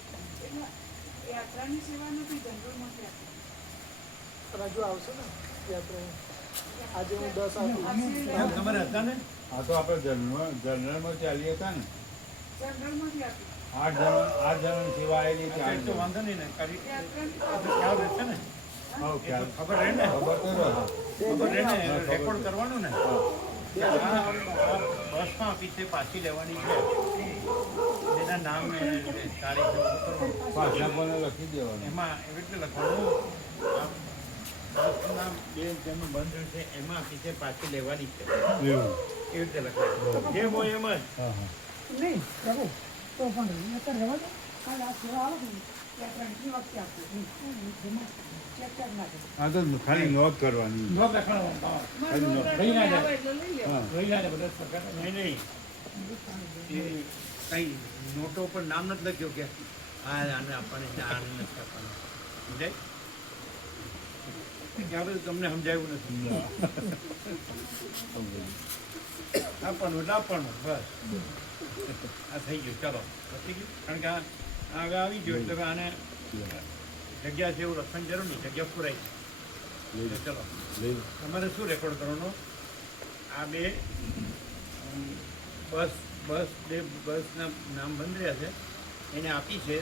એ યાત્રાની સેવા નથી, જંગલમાંથી આપ્યા. રાજુ આવશે ને યાત્રા. આજે હું 10 આપું. એમ તમારે હતા ને? આ તો આપણે જનરલમાં ચાલી હતા ને. જંગલમાંથી આપી. 8 જણની સેવા આવેલી તો છે. વાંધો નહીં ને કરી યાત્રાની આપણે ખ્યાલ રહેશે ને? હા, એ તો ખ્યાલ. ખબર રહે ને? ખબર તો રહે. ખબર રહે ને? રેકોર્ડ કરવાનું ને? આ બસમાં પીછે પાછી લેવાની છે. એના નામ ને તારીખ ને બધું કરવાનું. પાછા પણ લખી દેવાનું. એમાં એવી રીતે લખવાનું આ બસના બે જેનું બંધ રહ્યું છે એમાં પીછે પાછી લેવાની છે એવું. એવી રીતે લખવાનું. જેમ હોય એમ જ. હા હા. નહીં પ્રભુ તો પણ અત્યારે રહેવા દો. કાલે આ સેવા આવે ને યાત્રાની વખતે આપજો. જેમાં ચેક ના કરે. આ તો ખાલી નોંધ કરવાની. નોંધ લખવાનું ખાલી મનોરથ રહી ના જાય. આવે એટલે લઈ લેવા. હા. રહી જાય ને બધા પ્રકાર નહીં નહીં એ કંઈ નોટો પર નામ નથી લખ્યું કે આ આને આપવાની છે આને નથી આપવાનું. સમજાય? આ બધું તમને સમજાયું નથી. આપવાનું એટલે આપવાનું બસ. આ થઈ ગયું. ચાલો પતી ગયું. કારણ કે આ હવે આવી ગયું એટલે હવે આને જગ્યા છે એવું લખવાની જરૂર નહીં. જગ્યા પૂરાઈ છે. ચલો તમારે શું રેકોર્ડ કરવાનો? આ બે બસના નામ બંધ રહ્યા છે એને આપી છે,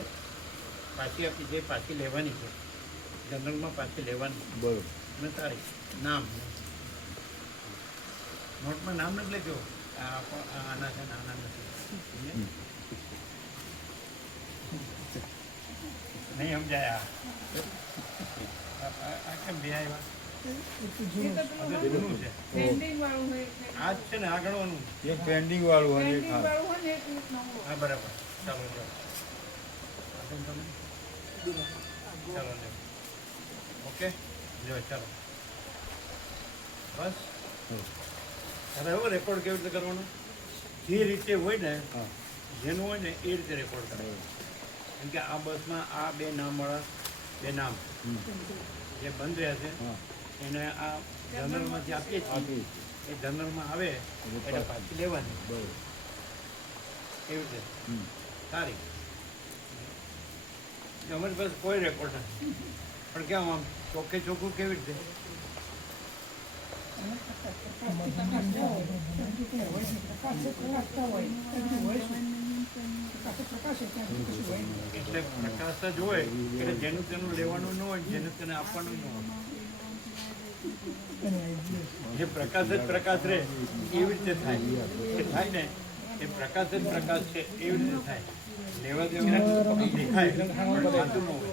પાછી આપી છે, પાછી લેવાની છે. જનરલમાં પાછી લેવાની બરોબર. અને તારીખ નામ નોટમાં નામ નથી લખ્યો. આના છે ને આના નથી. નહીં સમજાયા? આ કેમ બે આવ્યા? એ તો જૂનું છે. પેન્ડિંગ વાળું હોય એટલે. આ જ છે ને આ ગણવાનું. એક પેન્ડિંગ વાળું અને એક પેન્ડિંગ હા. વાળું હોય ને એક નવું હોય. હા બરાબર. ચાલો ચાલો ચાલો લે. ઓકે લ્યો ચાલો. બસ હવે હવે રેકોર્ડ કેવી રીતે કરવાનો જે રીતે હોય ને જેનું હોય ને એ રીતે રેકોર્ડ કરાય કેમ કે આ બસમાં આ બે નામવાળા બે નામ જે બંધ રહ્યા છે એને આ જનરલમાંથી આપીએ છીએ એ જનરલમાં આવે એટલે પાછી લેવાની એવી રીતે સારી અમારી પાસે કોઈ રેકોર્ડ નથી પણ કેમ આમ ચોખ્ખે ચોખ્ખું કેવી રીતે એટલે પ્રકાશ જ હોય એટલે જેનું તેનું લેવાનું ન હોય જેનું તેને આપવાનું ન હોય જે પ્રકાશ જ પ્રકાશ રહે એવી રીતે થાય એ થાય ને એ પ્રકાશ જ પ્રકાશ છે એવી રીતે થાય લેવા દેવા દેખાય પણ થતું ન હોય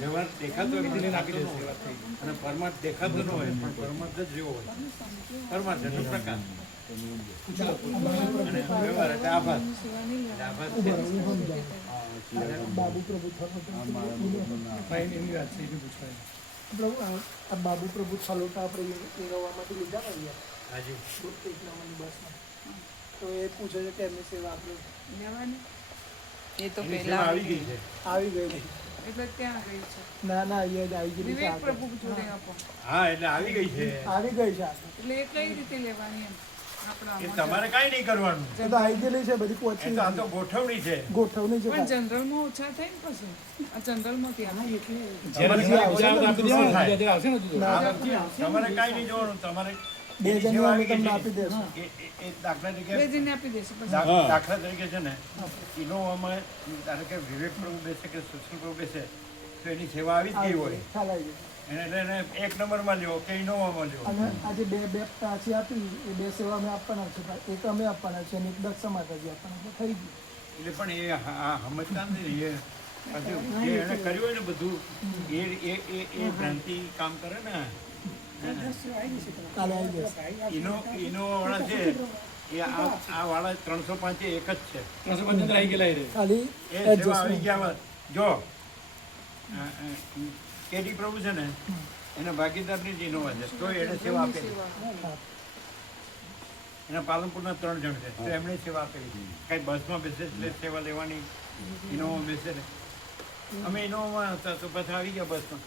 વ્યવહાર દેખાતો હોય પણ થતું ન હોય અને પરમાર્થ દેખાતો ન હોય પણ પરમાર્થ જ જેવો હોય પરમાર્થ એટલે પ્રકાશ અને વ્યવહાર એટલે આભાસ એટલે આભાસ છે બાબુ પ્રભુ એની વાત છે એની પૂછવાય આ બાબુ પ્રભુ છલોટા આપણે મેળવવામાંથી લીધા ને હાજી 1 નંબરની બસમાં તો એ પૂછે છે કે એમની સેવા આપણે લેવાની એ તો એની પહેલા સેવા આવી ગઈ છે આવી ગઈ એટલે ક્યાં ગઈ છે ના ના અહીંયા જ આવી ગઈ વિવેક પ્રભુ જોડે આપો હા એટલે આવી ગઈ છે આવી ગઈ છે એટલે એ કઈ રીતે લેવાની એમ આપણા એ તમારે કાંઈ નહીં કરવાનું એ તો આવી ગયેલી છે બધી એ પહોંચી તો આ તો ગોઠવણી છે ગોઠવણી છે પણ જનરલમાં ઓછા થાય ને પછી આ જનરલમાંથી આવે તમારે કાંઈ નહીં જોવાનું તમારે બે એની જણને સેવા અમે આવી ગઈ તમને છે. આપી દેશું એ દાખલા તરીકે બે જણને આપી દેશે પછી દાખલા તરીકે છે ને ઇનોવામાં ધારો કે વિવેક પ્રભુ બેસે કે સુશીલ પ્રભુ બેસે તો એની સેવા આવી જ ગઈ હોય ખ્યાલ આવી ગયો એને એટલે એને 1 નંબરમાં લ્યો કે ઇનોવામાં લ્યો અને આજે બે પાછી આપી એ બે સેવા અમે આપવાના છે એક અમે આપવાના છે અને એક દક્ષા માતાજી આપવાના છે થઈ ગયું એટલે પણ એ સમજતા નથી એ પાછું જે એને કર્યું હોય ને બધું એ ભ્રાંતિ કામ કરે ને કાલે આવી જશે ઇનોવાળા છે એ આ વાળા 305 એક જ છે 375 આવી ગયેલા એ રે. ખાલી એ સેવા આવી એડજસ્ટમેન્ટ ગયા બાદ જો કેડી પ્રભુ છે ને એના ભાગીદારની જ ઇનોવા છે તો એને સેવા આપેલી એના પાલનપુરના 3 જણ છે તો એમણે સેવા આપેલી કઈ બસમાં બેસે એટલે સેવા લેવાની ઇનોવામાં બેસે ને અમે ઇનોવામાં હતા તો પાછા આવી ગયા બસમાં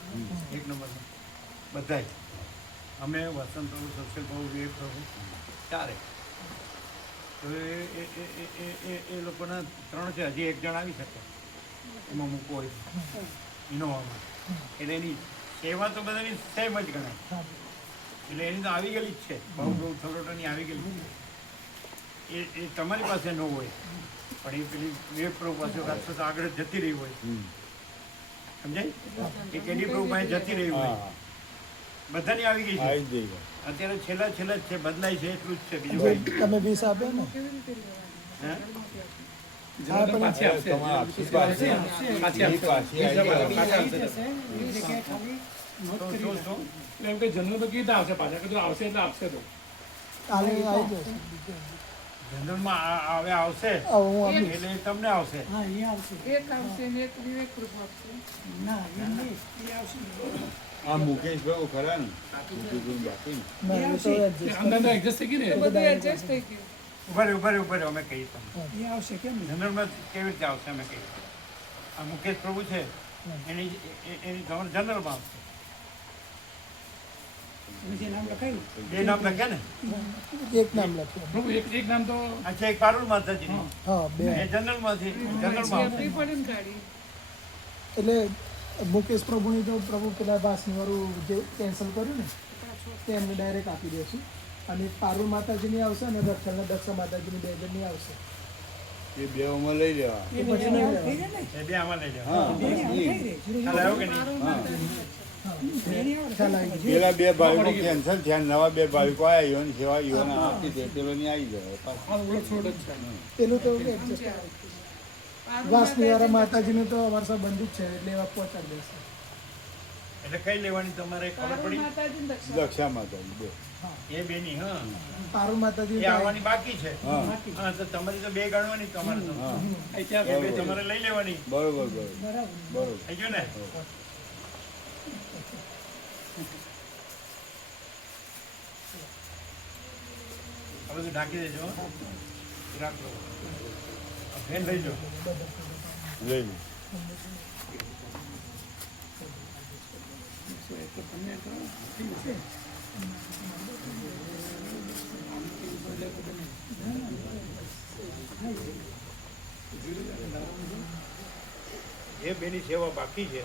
1 નંબરમાં બધાય અમે વસંત પ્રભુ સુશીલ પ્રભુ વિવેક પ્રભુ ચારે તો એ લોકોના 3 છે હજી 1 જણ આવી શકે એમાં મૂકવો હોય ઇનોવામાં એટલે એની સેવા તો બધાની સેમ જ ગણાય એટલે એની તો આવી ગયેલી જ છે બહુ બહુ થરોટાની આવી ગયેલી એ તમારી પાસે ન હોય પણ એ પેલી વિવેક પ્રભુ પાસે રાક્ષસ આગળ જતી રહી હોય સમજાય એ કેડી પ્રભુ પાસે જતી રહી હોય બધાની આવી ગઈ છે અત્યારે છેલ્લા જ છે બદલાય છે એટલું જ છે બીજું જે કંઈ તમે 20 આપ્યા ને કેવી રીતે લેવાની હે? જનરલ પાછી આપશે. પાછી આપશે. શું? એટલે એમ કે જનરલ તો કેવી રીતે આવશે પાછા કીધું આવશે એટલે આપશે તો કાલે આવી જશે જનરલમાં હવે આવશે હવે હું આપીશ એટલે એ તમને આવશે એક આવશે ને એક વિવેક પ્રભુ આપશે આ મુકેશ ભાઈ ખરા ને બાકી ના એ તો adjust અંદર તો એડજસ્ટ થઈ ગઈ ને બધું એડજસ્ટ થઈ ગયું ઉભા રહ્યો અમે કહીએ તમને જનરલમાં કેવી રીતે આવશે અમે કહીએ આ મુકેશ પ્રભુ છે એની તમારે જનરલમાં આવશે બે નામ લખ્યા ને એક નામ લખ્યું પ્રભુ એક નામ તો અચ્છા એક પારુલ માતાજી હા બે એ જનરલમાંથી જનરલમાં આવશે આપવી પડે ને ગાડી એટલે મુકેશ પ્રભુની તો પ્રભુ પેલા વાસની વાળું જે કેન્સલ કર્યું ને તે એમને ડાયરેક્ટ આપી દેશું અને પારુલ માતાજીની આવશે અને રક્ષણના દક્ષા માતાજીની 2 જણની આવશે એ બે ઉંમર લઈ લેવા એ પછી નહીં લેવાનું. એ બે આમાં લઈ જાઓ હા ખ્યાલ આવ્યો કે નહીં ખ્યાલ આવી ગયો. પેલા બે ભાવિકો કેન્સલ થયા નવા બે ભાવિકો આવ્યા ઈવોની સેવા ઈવોને આપી દે પેલોની આવી જાય પાછું. આ ઓળખ છોડ જ છે પેલું તો adjust વાસની વાળા માતાજીનું તો અમારે સબ બંધ જ છે એટલે એવા પહોંચાડી દેશે એટલે કઈ લેવાની તમારે ખબર પારુલ પડી માતાજી ને દક્ષિણ દક્ષા માતાજી બે એ બેની હા પારુલ માતાજી એ આવવાની બાકી છે હા હા તો તમારી તો બે ગણવાની તમારે તો હા એ બે તમારે લઈ લેવાની બરોબર બરોબર થઈ ગયું ને હવે તો ઢાંકી દેજો હો. રાખો ફેન લઈ જાઓ. લઈ લો. જે બેની સેવા બાકી છે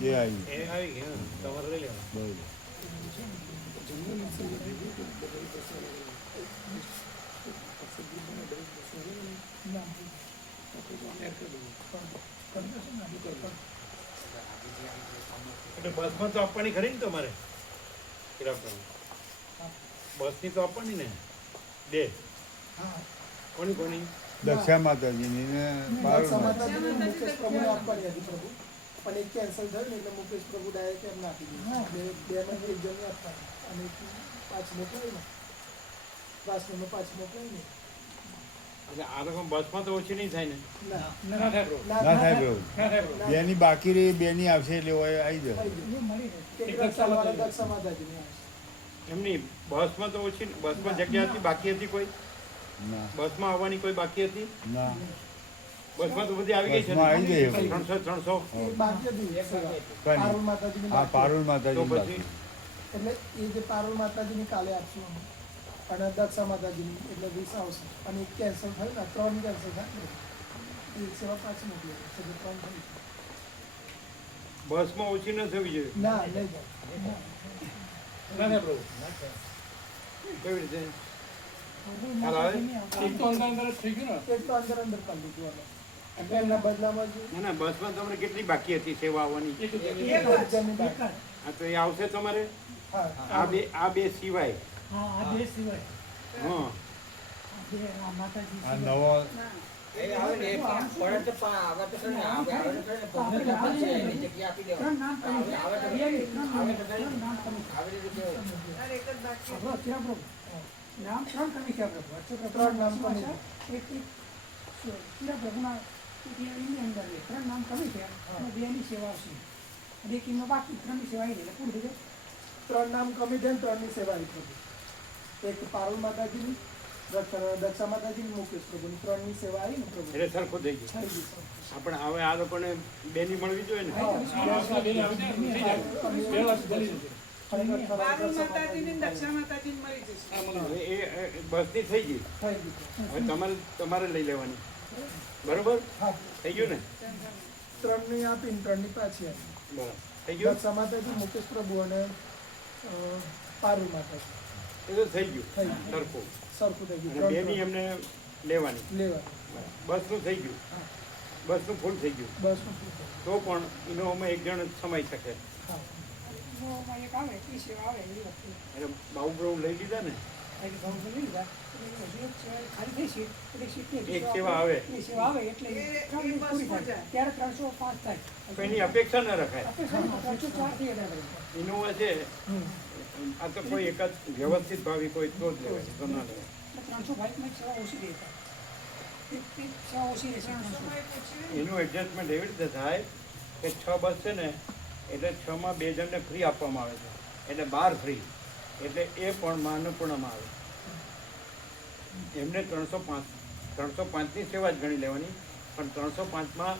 એ આવી એ આવી ગઈ હા. તમારે લઈ લેવા. બરાબર. એટલે બસમાં તો આપવાની ખરી ને તમારે બસની તો આપવાની ને બે હા કોની કોની દક્ષા માતાજીની ને દક્ષા માતાજીને મુકેશ પ્રભુને આપવાની હતી પ્રભુ પણ એક કેન્સલ થયું ને એટલે મુકેશ પ્રભુ ડાયરેક્ટ એમને આપી દીધું બેમાંથી એક જણને આપવાની અને એક પાછી મોકલાવી ને વાસણમાં પાછી મોકલાવી ને એટલે આ રકમ બસમાં તો ઓછી નહીં થાય ને ના ના થાય bro. ના થાય બરોબર. ના થાય bro. બેની બાકી રહી બેની આવશે એટલે હોય આવી જશે. એક દક્ષાવાળા દક્ષા માતાજીને આવશે. એમની બસમાં તો ઓછી બસમાં જગ્યા હતી બાકી હતી કોઈ ના બસમાં આવવાની કોઈ બાકી હતી ના બસમાં તો બધી આવી ગઈ છે બસમાં આવી ગઈ છે. 300 એ બાકી હતી કઈ પારુલ નહીં. માતાજીની હા બાકી. પારુલ તો માતાજી પછી એટલે એ જે પારુલ માતાજીની કાલે આપશું અમે. અને દક્ષા માતાજીની એટલે 20 આવશે અને એક કેન્સલ થયું ને 3 કેન્સલ થાય ને એ સેવા પાછી મોકલી છે એટલે 3 થઈ છે. બસમાં ઓછી ન થવી જોઈએ ના નહીં જાય ના થાય bro. કેવી રીતે ખ્યાલ આવે એક તો અંદર અંદર જ થઈ ગયું ને. એક તો અંદર અંદર કરી લીધું અમે એટલે એમના બદલામાં જે ના ના બસમાં તમને કેટલી બાકી હતી સેવા આવવાની એક જ એક જગ્યાએ. હજારની બાકી. હા તો એ આવશે તમારે હા આ બે સિવાય હા આ બે સિવાય હા આ નવો નામ ત્રણ કવિ છે પ્રભુ ત્રણ નામ કવિ. એક પ્રભુના એની અંદર ત્રણ નામ કવિ છે અને બેની સેવા છે અને એક એમાં બાકી ત્રણની સેવા આવી એટલે પૂરું થઈ જાય. 3 નામ કમિટી અને 3 ની સેવા આવી પ્રભુ. એક પારુલ માતાજીની દક્ષા માતાજીની મુકેશ પ્રભુની 3 ની સેવા આવી ને પ્રભુ એટલે સરખું થઈ ગયું થઈ ગઈ સર. આપણે હવે આ લોકોને બેની મળવી જોઈએ ને આ વર્ષના બેન આવી જાય ને, થઈ જાય. 2 વર્ષ જલ્દી જશે. ખરેખર પારુલ દક્ષા માતાજીને માતાજીની દક્ષા માતાજીને મળી જશે આ મને હવે એ બસની થઈ ગઈ થઈ ગઈ. હવે તમારે લઈ લેવાની બરોબર હા થઈ ગયું ને 3 ની આપીને 3 ની પાછી આપી. બરાબર થઈ ગયું દક્ષા માતાજી મુકેશ પ્રભુ અને પારુલ માતાજી એ તો થઈ ગયું થઈ ગયું. સરખું સરખું થઈ અને ગયું. બેની એમને લેવાની લેવા બસનું થઈ ગયું બસનું ફૂલ થઈ ગયું બસ નું શું થયું? તો પણ ઇનોવામાં એક જણ સમાઈ શકે હા એમાં એક આવે એ સેવા આવે એવી વખતે એટલે બાઉ બ્રાઉન લઈ લીધા ને એક ભાવ લઈ લીધા એટલે હજુ એક સેવા ખાલી થઈ છે એટલે સીટની એક સેવા આવે. એ સેવા આવે એટલે એ ત્રણ મિનિટ પૂરી બસમાં થાય જાય. ત્યારે 305 થાય તો એની અપેક્ષા ન રખાય આપણે શું 304 થઈ ગયા ઇનોવા છે આ તો કોઈ એક જ વ્યવસ્થિત ભાવી કોઈ તો જ લેવાય તો ના લેવાય એટલે 305 માં સેવા ઓછી થઈ જાય એક સેવા ઓછી રહેશે 300. એનું એડજસ્ટમેન્ટ એવી રીતે થાય કે 6 બસ છે ને એટલે 6 માં 2 જણને ફ્રી આપવામાં આવે છે એટલે 12 ફ્રી એટલે એ પણ માનપૂર્ણમાં આવે એમને 305ની સેવા જ ગણી લેવાની પણ 305માં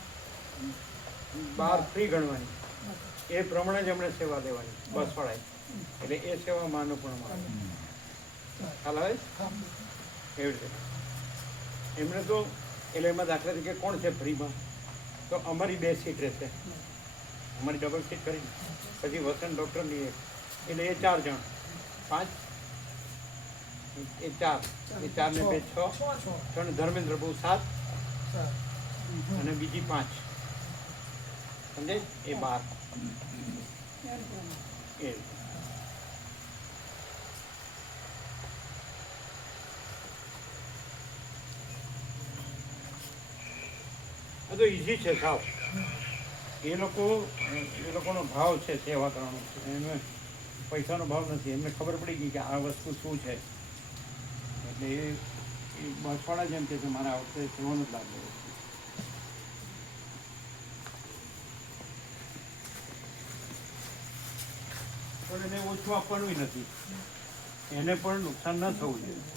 12 ફ્રી ગણવાની એ પ્રમાણે જ એમણે સેવા દેવાની બસવાળાએ એટલે એ સેવા માનપૂર્ણમાં આવે ખ્યાલ આવે એવી રીતે એમણે તો એટલે એમાં દાખલા તરીકે કોણ છે ફ્રીમાં તો અમારી 2 સીટ રહેશે અમારી ડબલ સીટ કરી પછી વસંત ડૉક્ટરની એક એટલે એ 4 જણ 5 એ 4 એ 4 ને 2 6 ત્રણ ધર્મેન્દ્ર બહુ 7 અને બીજી 5 સમજે એ 12 એ રીતે. આ તો ઇઝી છે સાવ એ લોકોનો ભાવ છે સેવા કરવાનો એમને પૈસાનો ભાવ નથી એમને ખબર પડી ગઈ કે આ વસ્તુ શું છે એટલે એ બસવાળા જેમ કે છે મારે આ વખતે સેવાનો જ લાભ લેવો છે. પણ એને ઓછું આપવાનું નથી એને પણ નુકસાન ન થવું જોઈએ.